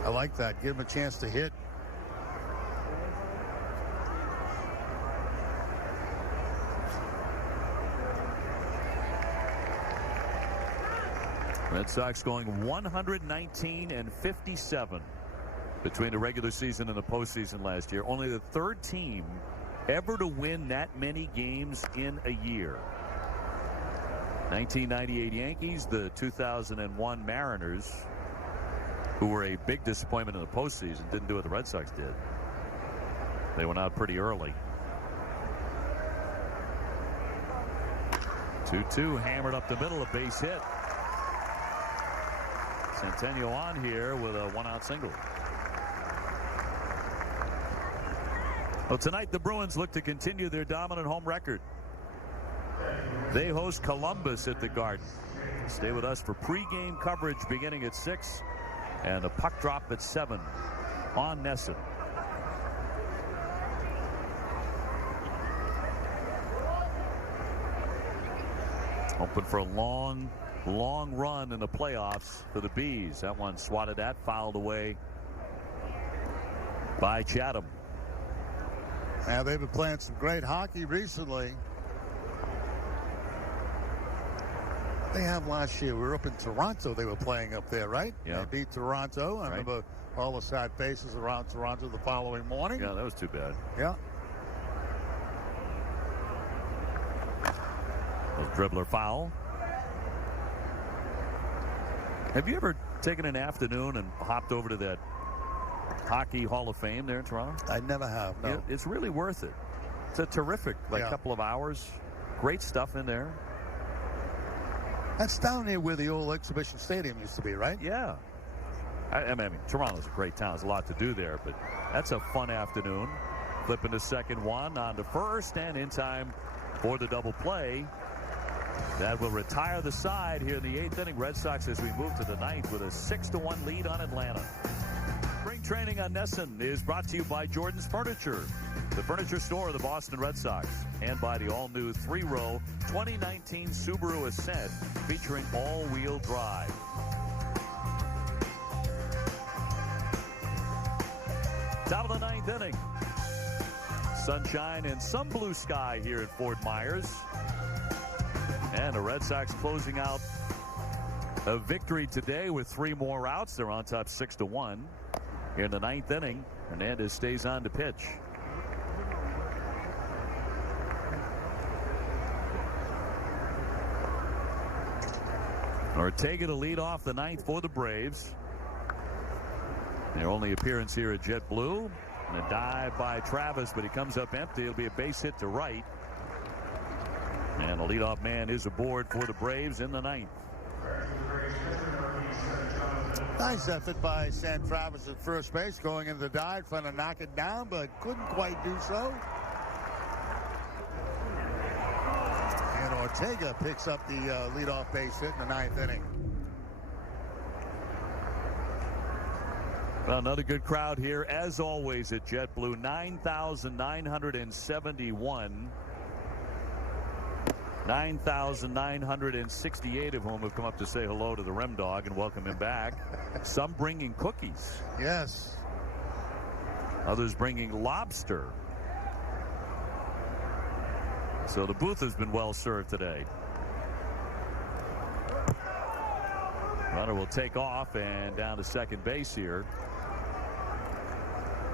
I like that. Give him a chance to hit. Red Sox going 119-57 between the regular season and the postseason last year. Only the 3rd team ever to win that many games in a year. 1998 Yankees, the 2001 Mariners, who were a big disappointment in the postseason, didn't do what the Red Sox did. They went out pretty early. 2-2 hammered up the middle, a base hit. Centennial on here with a 1-out single. Well, tonight the Bruins look to continue their dominant home record. They host Columbus at the Garden. Stay with us for pregame coverage beginning at 6 and a puck drop at 7 on NESN. Hoping for a long run in the playoffs for the Bees. That one swatted at, fouled away by Chatham. Now they've been playing some great hockey recently. They have last year. We were up in Toronto. They were playing up there, right? Yeah. They beat Toronto. I remember all the sad faces around Toronto the following morning. Yeah, that was too bad. Yeah. Dribbler foul. Have you ever taken an afternoon and hopped over to that Hockey Hall of Fame there in Toronto? I never have, no. Yeah, it's really worth it. It's a terrific couple of hours. Great stuff in there. That's down there where the old exhibition stadium used to be, right? Yeah. I mean, Toronto's a great town. There's a lot to do there, but that's a fun afternoon. Flipping to second one, on to first, and in time for the double play. That will retire the side here in the 8th inning. Red Sox as we move to the 9th with a 6-1 lead on Atlanta. Spring training on NESN is brought to you by Jordan's Furniture, the furniture store of the Boston Red Sox, and by the all-new 3-row 2019 Subaru Ascent featuring all-wheel drive. Top of the 9th inning. Sunshine and some blue sky here at Fort Myers. And the Red Sox closing out a victory today with 3 more outs. They're on top 6-1. Here in the 9th inning, Hernandez stays on to pitch. Ortega to lead off the 9th for the Braves. Their only appearance here at JetBlue. And a dive by Travis, but he comes up empty. It'll be a base hit to right. And the leadoff man is aboard for the Braves in the 9th. Nice effort by Sam Travis at first base, going into the dive, trying to knock it down, but couldn't quite do so. And Ortega picks up the leadoff base hit in the 9th inning. Well, another good crowd here, as always, at JetBlue. 9,971. 9,968 of whom have come up to say hello to the Rem Dog and welcome him back. Some bringing cookies. Yes. Others bringing lobster. So the booth has been well served today. Runner will take off and down to second base here.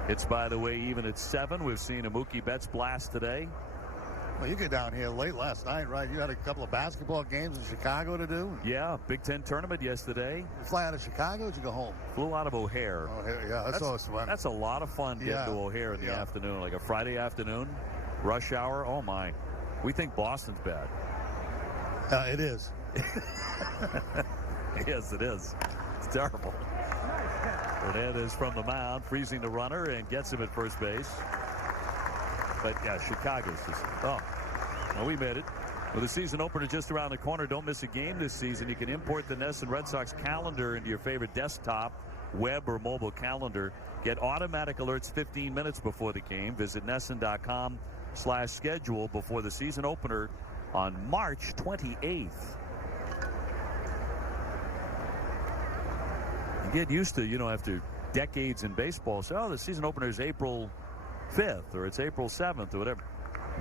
It's, by the way, even at 7. We've seen a Mookie Betts blast today. Well, you get down here late last night, right? You had a couple of basketball games in Chicago to do. Yeah, Big Ten tournament yesterday. You fly out of Chicago or did you go home? Flew out of O'Hare. Yeah, that's always fun. That's a lot of fun getting to O'Hare in the afternoon, like a Friday afternoon, rush hour. Oh, my. We think Boston's bad. It is. Yes, it is. It's terrible. Hernandez from the mound, freezing the runner and gets him at first base. But, yeah, Chicago's just, no, we made it. With the season opener just around the corner, don't miss a game this season. You can import the NESN Red Sox calendar into your favorite desktop, web, or mobile calendar. Get automatic alerts 15 minutes before the game. Visit NESN.com/schedule before the season opener on March 28th. You get used to, after decades in baseball, say, the season opener is April 5th or it's April 7th or whatever.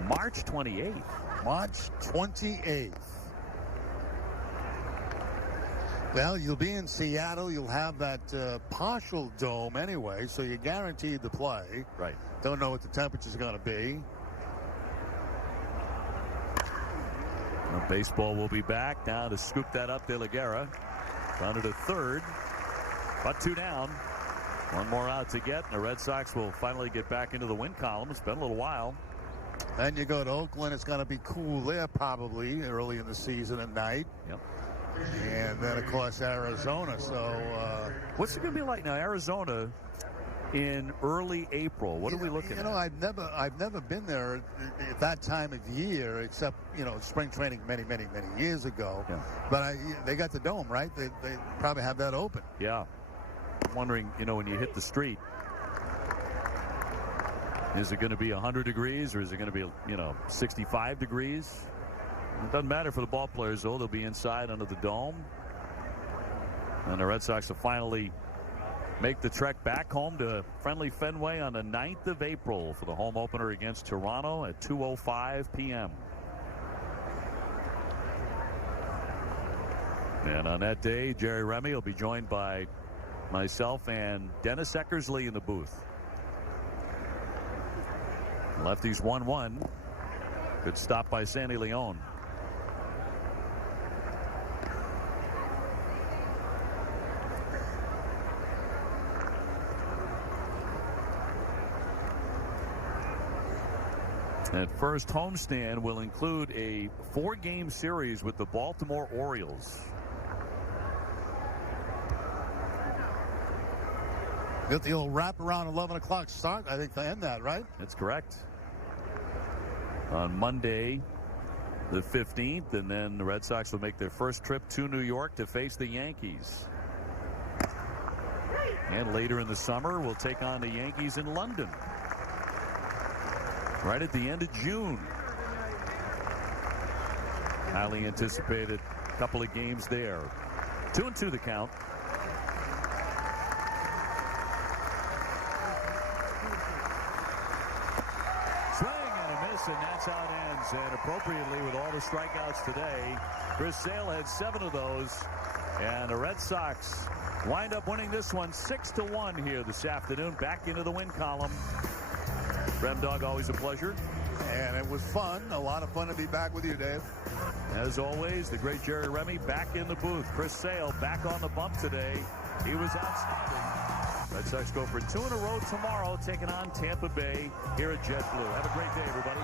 March 28th. March 28th. Well, you'll be in Seattle. You'll have that partial dome anyway, so you're guaranteed to play. Right. Don't know what the temperature's going to be. Well, baseball will be back now to scoop that up. De La Guerra runner to third, but 2 down. 1 more out to get, and the Red Sox will finally get back into the win column. It's been a little while. Then you go to Oakland. It's going to be cool there probably early in the season at night. Yep. And then, of course, Arizona. So what's it going to be like now, Arizona, in early April? What are we looking at? I've never been there at that time of year, except spring training many years ago. Yeah. But they got the dome, right? They probably have that open. Yeah. I'm wondering, when you hit the street, is it going to be 100 degrees or is it going to be 65 degrees? It doesn't matter for the ball players, though. They'll be inside under the dome. And the Red Sox will finally make the trek back home to friendly Fenway on the 9th of April for the home opener against Toronto at 2:05 p.m. And on that day, Jerry Remy will be joined by myself and Dennis Eckersley in the booth. Lefties 1-1. Good stop by Sandy Leon. That first homestand will include a 4-game series with the Baltimore Orioles. Got the old wrap around 11 o'clock start, I think, to end that, right? That's correct. On Monday, the 15th, and then the Red Sox will make their first trip to New York to face the Yankees. And later in the summer, we'll take on the Yankees in London. Right at the end of June. Highly anticipated couple of games there. 2-2 the count. Swing and a miss, and that's how it ends. And appropriately, with all the strikeouts today, Chris Sale had 7 of those. And the Red Sox wind up winning this one 6-1 here this afternoon. Back into the win column. Rem Dog, always a pleasure. And it was fun. A lot of fun to be back with you, Dave. As always, the great Jerry Remy back in the booth. Chris Sale back on the bump today. He was outstanding. Red Sox go for 2 in a row tomorrow, taking on Tampa Bay here at JetBlue. Have a great day, everybody.